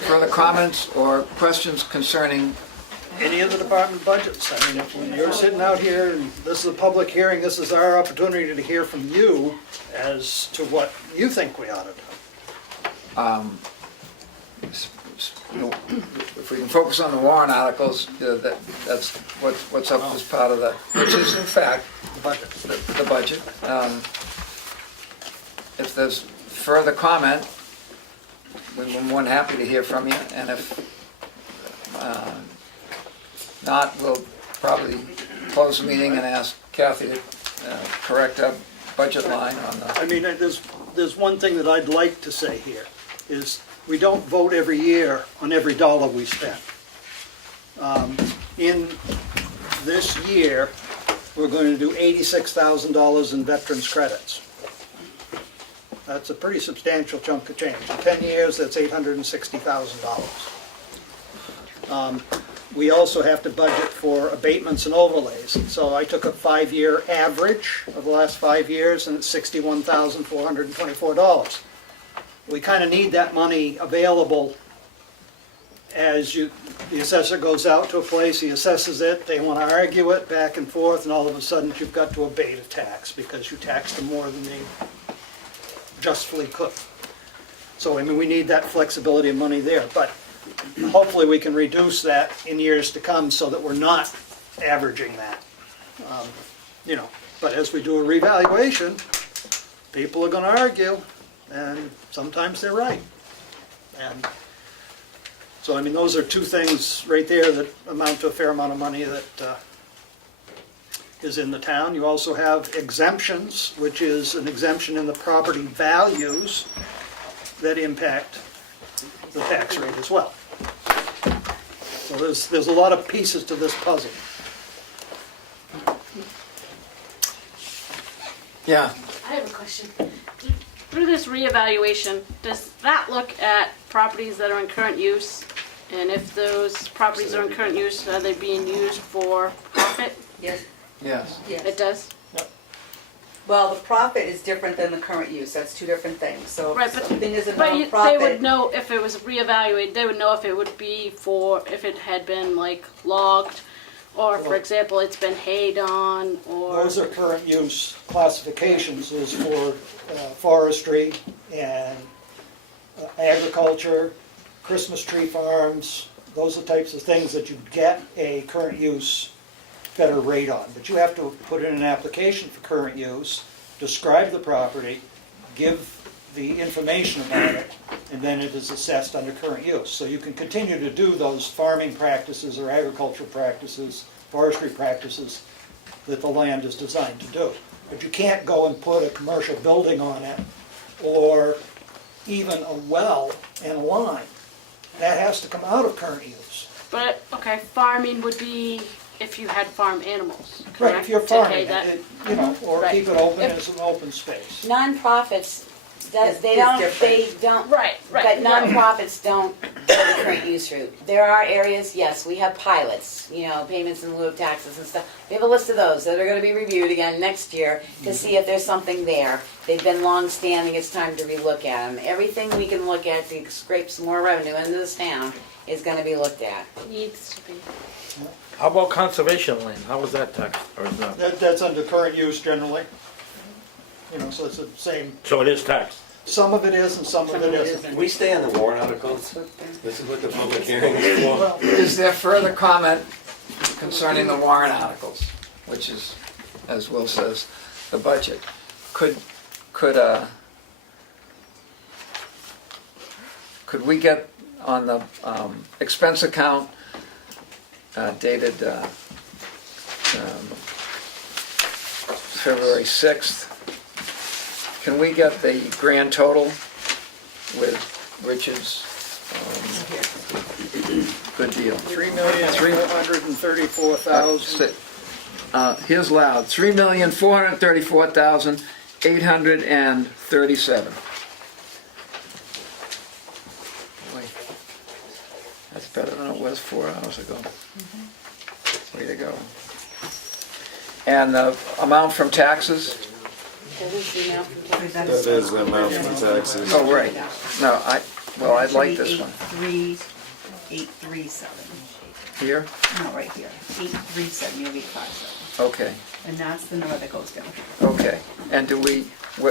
further comments or questions concerning, Any of the department budgets? I mean, if you're sitting out here, and this is a public hearing, this is our opportunity to hear from you as to what you think we ought to do. if we can focus on the warrant articles, that's what's up as part of the, which is in fact The budget. the budget. If there's further comment, we're more than happy to hear from you, and if not, we'll probably close the meeting and ask Kathy to correct our budget line on the, I mean, there's one thing that I'd like to say here, is we don't vote every year on every dollar we spend. In this year, we're going to do $86,000 in veterans credits. That's a pretty substantial chunk of change. In 10 years, that's $860,000. We also have to budget for abatements and overlays. So I took a 5-year average of the last 5 years, and it's $61,424. We kind of need that money available as the assessor goes out to a place, he assesses it, they want to argue it back and forth, and all of a sudden you've got to abate a tax because you taxed them more than they justly could. So, I mean, we need that flexibility of money there, but hopefully we can reduce that in years to come so that we're not averaging that. You know, but as we do a revaluation, people are going to argue, and sometimes they're right. And so, I mean, those are two things right there that amount to a fair amount of money that is in the town. You also have exemptions, which is an exemption in the property values that impact the tax rate as well. So there's a lot of pieces to this puzzle. yeah. I have a question. Through this reevaluation, does that look at properties that are in current use? And if those properties are in current use, are they being used for profit? Yes, Yes. It yes. does? Well, the profit is different than the current use, that's two different things. So Right, if but- something is a But they would nonprofit, know if it was reevaluated, they would know if it would be for, if it had been like logged, or for example, it's been hayed on, or. Those are current use classifications, is for forestry and agriculture, Christmas tree farms. Those are the types of things that you get a current use better rate on. But you have to put in an application for current use, describe the property, give the information about it, and then it is assessed under current use. So you can continue to do those farming practices or agricultural practices, forestry practices that the land is designed to do. But you can't go and put a commercial building on it or even a well and a line. That has to come out of current use. But, okay, farming would be if you had farm animals, correct? Right, if you're To farming hay that- it, you know, or Right. keep it open If- as an open space. Nonprofits, Is- they is don't, different. they don't. Right, But right. nonprofits don't go the current use route. There are areas, yes, we have pilots, you know, payments in lieu of taxes and stuff. We have a list of those that are gonna be reviewed again next year to see if there's something there. They've been long-standing, it's time to relook at them. Everything we can look at to scrape some more revenue into this town is gonna be looked at. Needs to be. How about conservation land? How was that taxed, or is not? That's under current use generally. You know, so it's the same, So it is taxed? some of it is and some of it isn't. Can we stay on the warrant articles? This is what the public hearing is for. Well, Is there further comment concerning the warrant articles, which is, as Will says, the budget? Could we get on the expense account dated February 6th, can we get the grand total with Richard's? Good deal. $3,434,000. Here's loud, $3,434,837. Boy, that's better than it was 4 hours ago. Way to go. And the amount from taxes? Doesn't seem out from taxes. That is the amount from taxes. Oh, right. No, Well, I'd like this one. 837. Here? No, right here. 837, you have 857. Okay, And that's the number that goes down here. okay. And do we, we,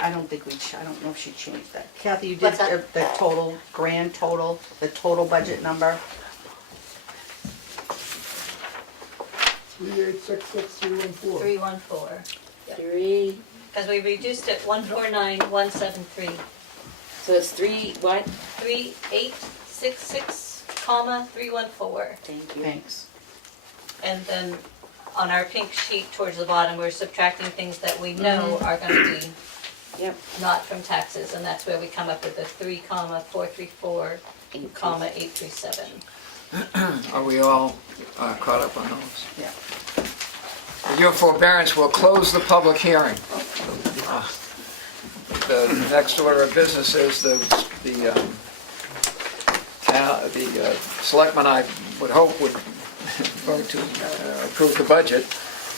I don't think I don't know if she changed that. Kathy, you did the total, grand total, the total budget number? 3866314. 314. Three, Because we reduced it 149,173. so it's three, what? 3866, comma, 314. Thank you. Thanks. And then on our pink sheet towards the bottom, we're subtracting things that we know are gonna be Yep. not from taxes, and that's where we come up with the 3,434, comma, 837. are we all caught up on those? Yeah. With your forbearance, we'll close the public hearing. The next order of business is the selectmen, I would hope, would vote to approve the budget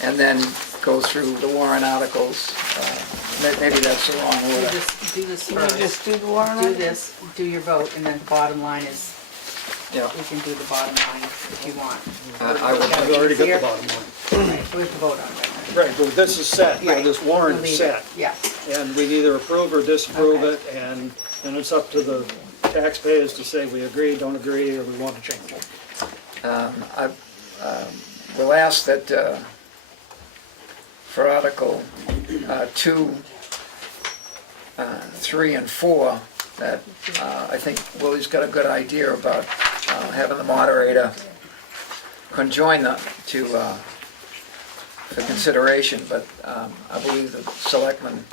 and then go through the warrant articles. Maybe that's the wrong You order. just do this Can you first. just do the warrant? Do this, do your vote, and then the bottom line is, Yeah. we can do the bottom line if you want. I would I've already got the bottom line. Right, we have to vote on that. Right, well, this is set, you know, this warrant is set, Yeah. and we either approve or disapprove Okay. it, and then it's up to the taxpayers to say we agree, don't agree, or we want to change it. I will ask that for Article 2, 3, and 4, that I think Willie's got a good idea about having the moderator conjoin them for consideration, but I believe the selectmen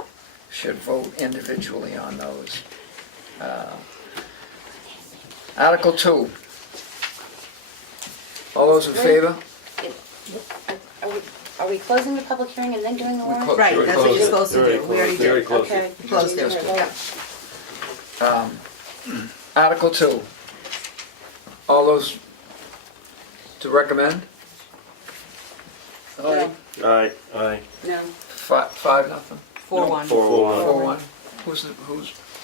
should vote individually on those. Article 2. All those in favor? Are we closing the public hearing and then doing the warrant? Right, that's what you're supposed to do. We already did. Okay. Closed it. Yeah. Article 2. All those to recommend? Aye. Aye. Aye. No. 5, nothing? 4-1. 4-1. Who's,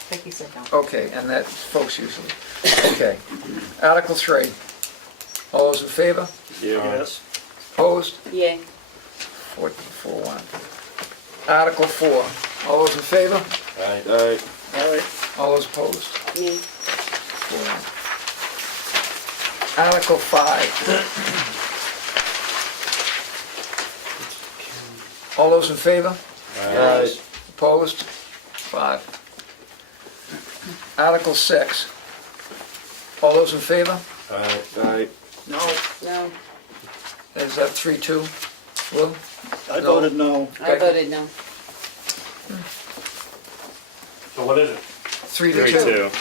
Becky said no. okay, and that's folks usually. Okay. Article 3. All those in favor? Yes. Opposed? Yay. 4-1. Article 4. All those in favor? Aye. Aye. All right. All those opposed? Me. 4-1. Article 5. All those in favor? Aye. Opposed? 5. Article 6. All those in favor? Aye. Aye. No, No. Is that 3-2? Will? I No. voted no. I voted no. So what is it? 3-2.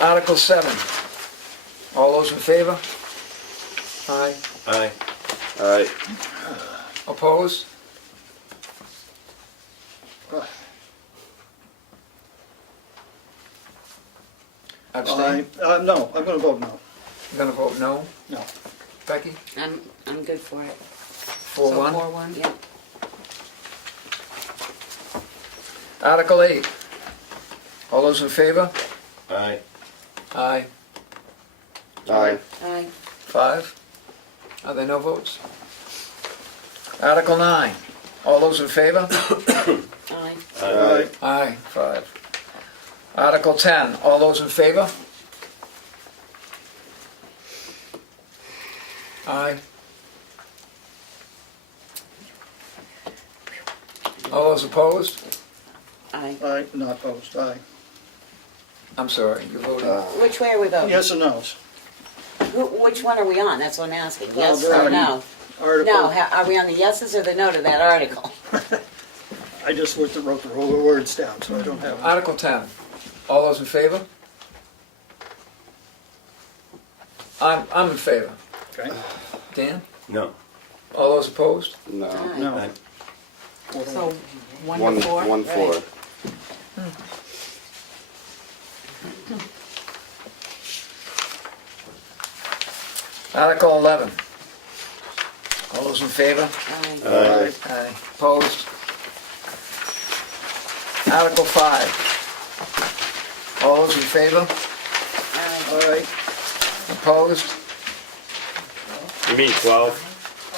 Article 7. All those in favor? Aye. Aye. Aye. Opposed? Abstain? No, I'm gonna vote no. I'm gonna vote no. No. Becky? I'm good for it. 4-1. 4-1. Yeah. Article 8. All those in favor? Aye. Aye. Aye. Aye. 5. Are there no votes? Article 9. All those in favor? Aye. Aye. Aye. 5. Article 10. All those in favor? Aye. All those opposed? Aye. Aye, not opposed, aye. I'm sorry, you voted. Which way are we voting? Yes or no's? Which one are we on? That's what I'm asking. Well, Yes there or are- no? Article, No, are we on the yeses or the no to that article? I just wrote the words down, so I don't have them. Article 10. All those in favor? I'm in favor. Okay, Dan? No. All those opposed? No. no. Aye. So 1 to 4? 1-4. Article 11. All those in favor? Aye. Aye. Aye. Opposed? Article 5. All those in favor? All right, Opposed? You mean 12?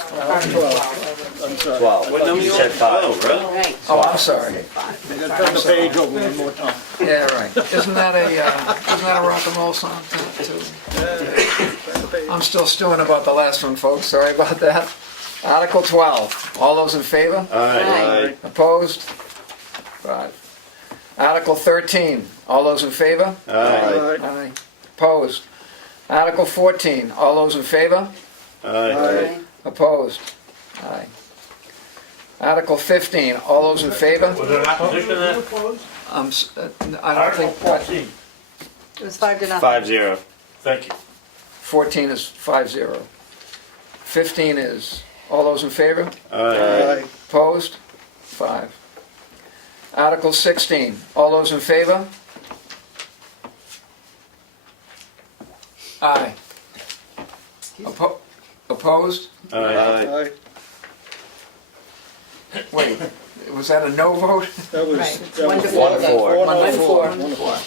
12, I'm sorry. 12. What number You you said on? 5. Oh, really? Right. Oh, I'm sorry. I gotta turn the page over one more time. Yeah, right. Isn't that a rock and roll song too? Turn the page. I'm still stewing about the last one, folks. Sorry about that. Article 12. All those in favor? Aye. Opposed? 5. Article 13. All those in favor? All right. Aye. Opposed? Article 14. All those in favor? Aye. Opposed? Aye. Article 15. All those in favor? Was there an opposition to that? I don't think. It was 5-0. 5-0. Thank you. 14 is 5-0. 15 is, all those in favor? All right. Opposed? 5. Article 16, all those in favor? Aye. Opposed? Aye. Wait, was that a no vote? That was, Right. that was 1-4. 1-4. 1-4.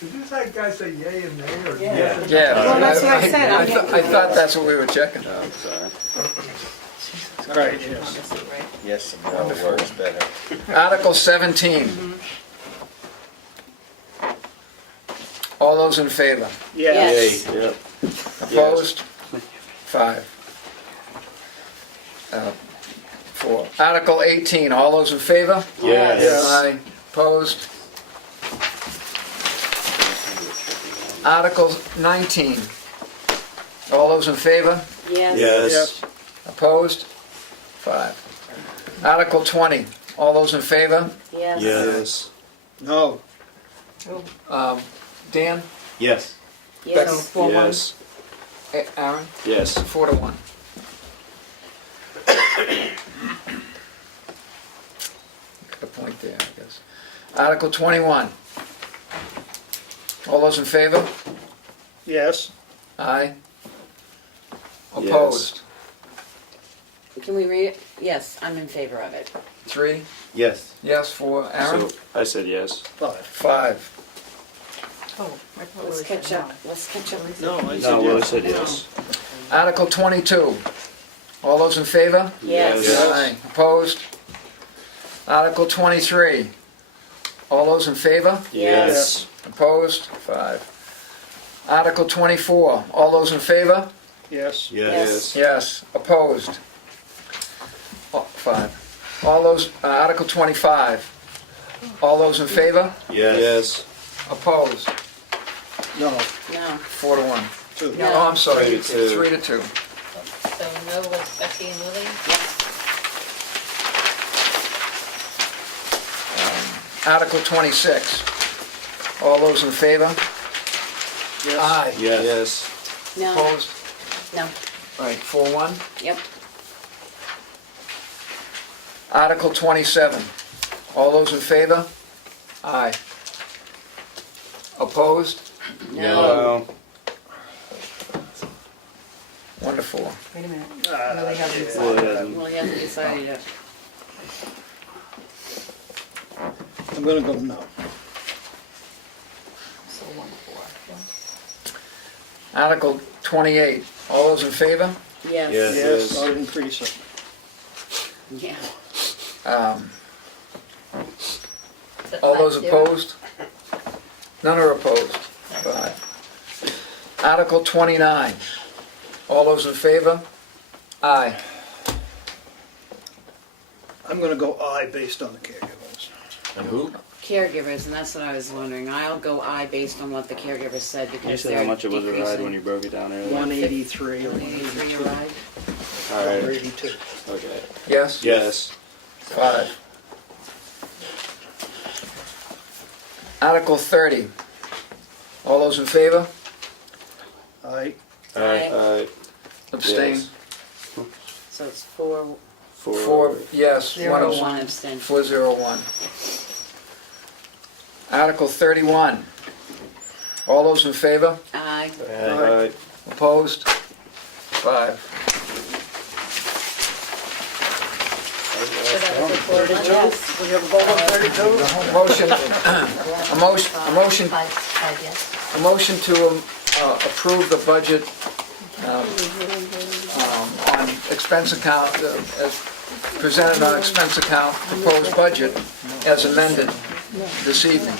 Did you say guys say yay and nay, or? Yeah. Yeah. Well, that's what I said. I thought that's what we were checking. I'm sorry. All right, yes. Yes, some more words better. Article 17. All those in favor? Yes. Yes. Yep. Opposed? 5. 4. Article 18, all those in favor? Yes. Yes. Aye. Opposed? Article 19, all those in favor? Yes. Yes. Opposed? 5. Article 20, all those in favor? Yes. Yes. No. Dan? Yes. Yes. Yes. Aaron? Yes. 4-1. Got a point there, I guess. Article 21. All those in favor? Yes. Aye. Opposed? Can we read it? Yes, I'm in favor of it. 3. Yes. Yes for Aaron? So, I said yes. 5. 5. Oh, I thought Let's we catch said up. Let's catch up. No, I No, said Willie yes. said yes. Article 22. All those in favor? Yes. Yes. Aye. Opposed? Article 23. All those in favor? Yes. Opposed? 5. Article 24. All those in favor? Yes. Yes. Yes. Opposed? 5. All those, Article 25. All those in favor? Yes. Opposed? No. No. 4-1. 2. No. Oh, I'm sorry. 3-2. 3-2. So no was Becky and Willie? Article 26. All those in favor? Yes. Aye. Yes. No. Opposed? No. All right, 4-1. Yep. Article 27. All those in favor? Aye. Opposed? No. 1-4. Wait a minute. Ah, Really haven't yeah. decided. Well, he hasn't decided yet. I'm gonna go no. So 1-4. Article 28. All those in favor? Yes. Yes. Yes, I'll increase it. Yeah. Is it All those 5-0? opposed? None are opposed. 5. Article 29. All those in favor? Aye. I'm gonna go aye based on the caregivers. And who? Caregivers, and that's what I was wondering. I'll go aye based on what the caregivers said Can you because say they're how much it was a ride decreasing. when you broke it down earlier? 183 or 183 a 182. ride. All right. 182. Okay. Yes? Yes. 5. Article 30. All those in favor? Aye. Aye. Abstain? Yes. So it's 4, 4 yes, 0, 1 1 abstention. 4-0-1. Article 31. All those in favor? Aye. Aye. Opposed? 5. 32? We have a vote on 32? Motion, a motion to approve the budget on expense account, as presented on expense account, proposed budget as amended this evening.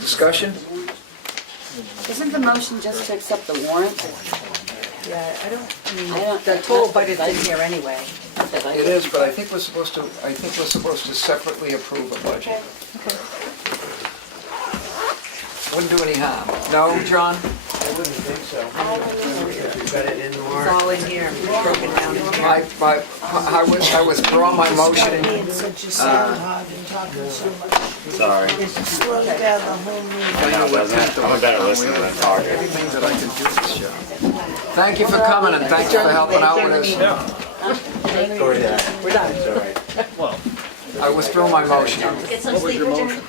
Discussion? Isn't the motion just to accept the warrant? Yeah, I I don't, don't- the total budget's in here anyway. It is, but I think we're supposed to separately approve a budget. Wouldn't do any harm. No, John? I wouldn't think so. We've got it in the It's warrant. all in here, broken down in here. I withdraw my motion. Sorry. I'm a better listener than talker. Everything that I can do this job. Thank you for coming and thanks for helping out with us. Go ahead. We're done. It's all right. Well, I withdraw my motion Get some what was sleep, your would you? motion?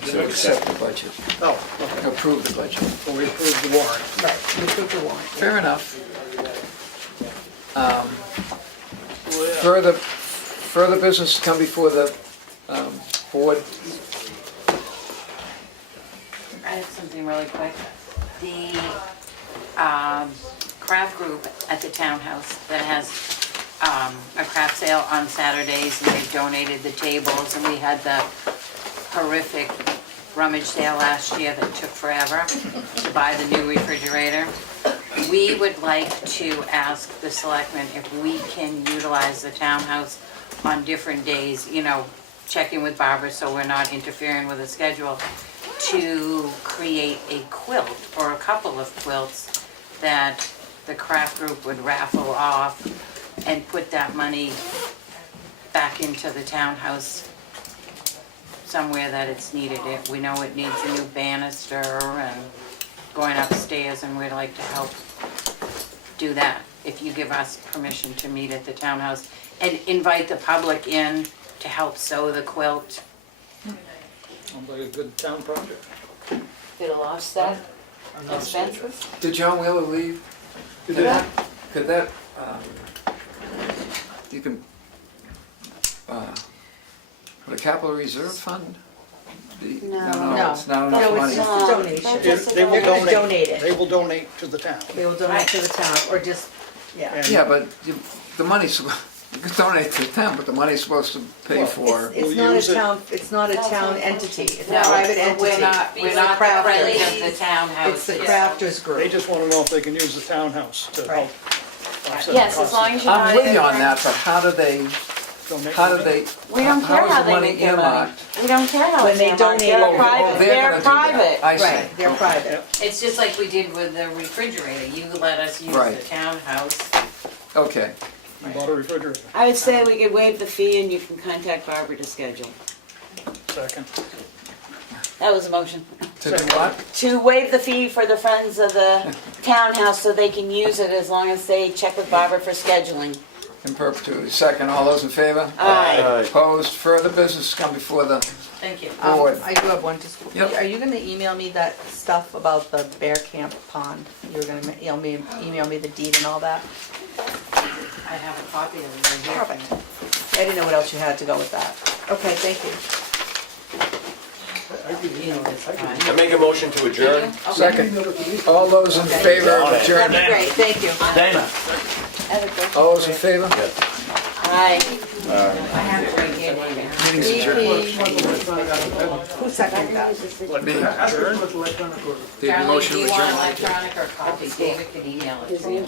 to accept the budget, Oh, okay. approve the budget. Well, we approved the warrant. Right, we took the warrant. Fair enough. Further business to come before the board. I have something really quick. The craft group at the townhouse that has a craft sale on Saturdays, and they've donated the tables, and we had the horrific rummage sale last year that took forever to buy the new refrigerator. We would like to ask the selectmen if we can utilize the townhouse on different days, you know, check in with Barbara so we're not interfering with the schedule, to create a quilt or a couple of quilts that the craft group would raffle off and put that money back into the townhouse somewhere that it's needed. We know it needs a new banister and going upstairs, and we'd like to help do that. If you give us permission to meet at the townhouse and invite the public in to help sew the quilt. Sounds like a good town project. It'll offset expenses. Did John Wheeler leave? Could that, you can, put a capital reserve fund? No. It's not No, enough it's money. just a donation. They will They're gonna donate it. They will donate to the town. They will donate to the town, or just, yeah. And Yeah, but the money's, you can donate to the town, but the money's supposed to pay for. It's We'll not use a it. town, it's not a town entity, it's a No, private entity. we're not It's the crafters. president of the townhouse. It's the It's- crafters They group. just want to know if they can use the townhouse to help. Right. offset the Yes, as cost. long as you're not. I'm with you on that, but how do they, Donate how do money. they? We don't care is how the they money make their money. earmarked? We don't care how When it's they earmarked. donate They're it. private. They're They're gonna do that. private. I see. Right, they're private. It's just like we did with the refrigerator. You let us use the Right. townhouse. Okay, You bought a refrigerator. I would say we could waive the fee and you can contact Barbara to schedule. Second. That was a motion. to do what? To waive the fee for the Friends of the Townhouse so they can use it as long as they check with Barbara for scheduling. In perpetuity. Second, all those in favor? Aye. Opposed? Further business come before the Thank you. board. I do have one, just, Yep. are you gonna email me that stuff about the Bear Camp Pond? You're gonna email me the deed and all that? I have a copy of it right here. Perfect. I didn't know what else you had to go with that. Okay, thank you. I make a motion to adjourn. Second, all those in favor of That'd adjournment? be great, thank you. Dana. All those in favor? Aye. I have it right here, David. Meeting's adjourned. Who seconded that? Me. The Darlene, motion do to you want adjourn. electronic or copy? David could email it to you.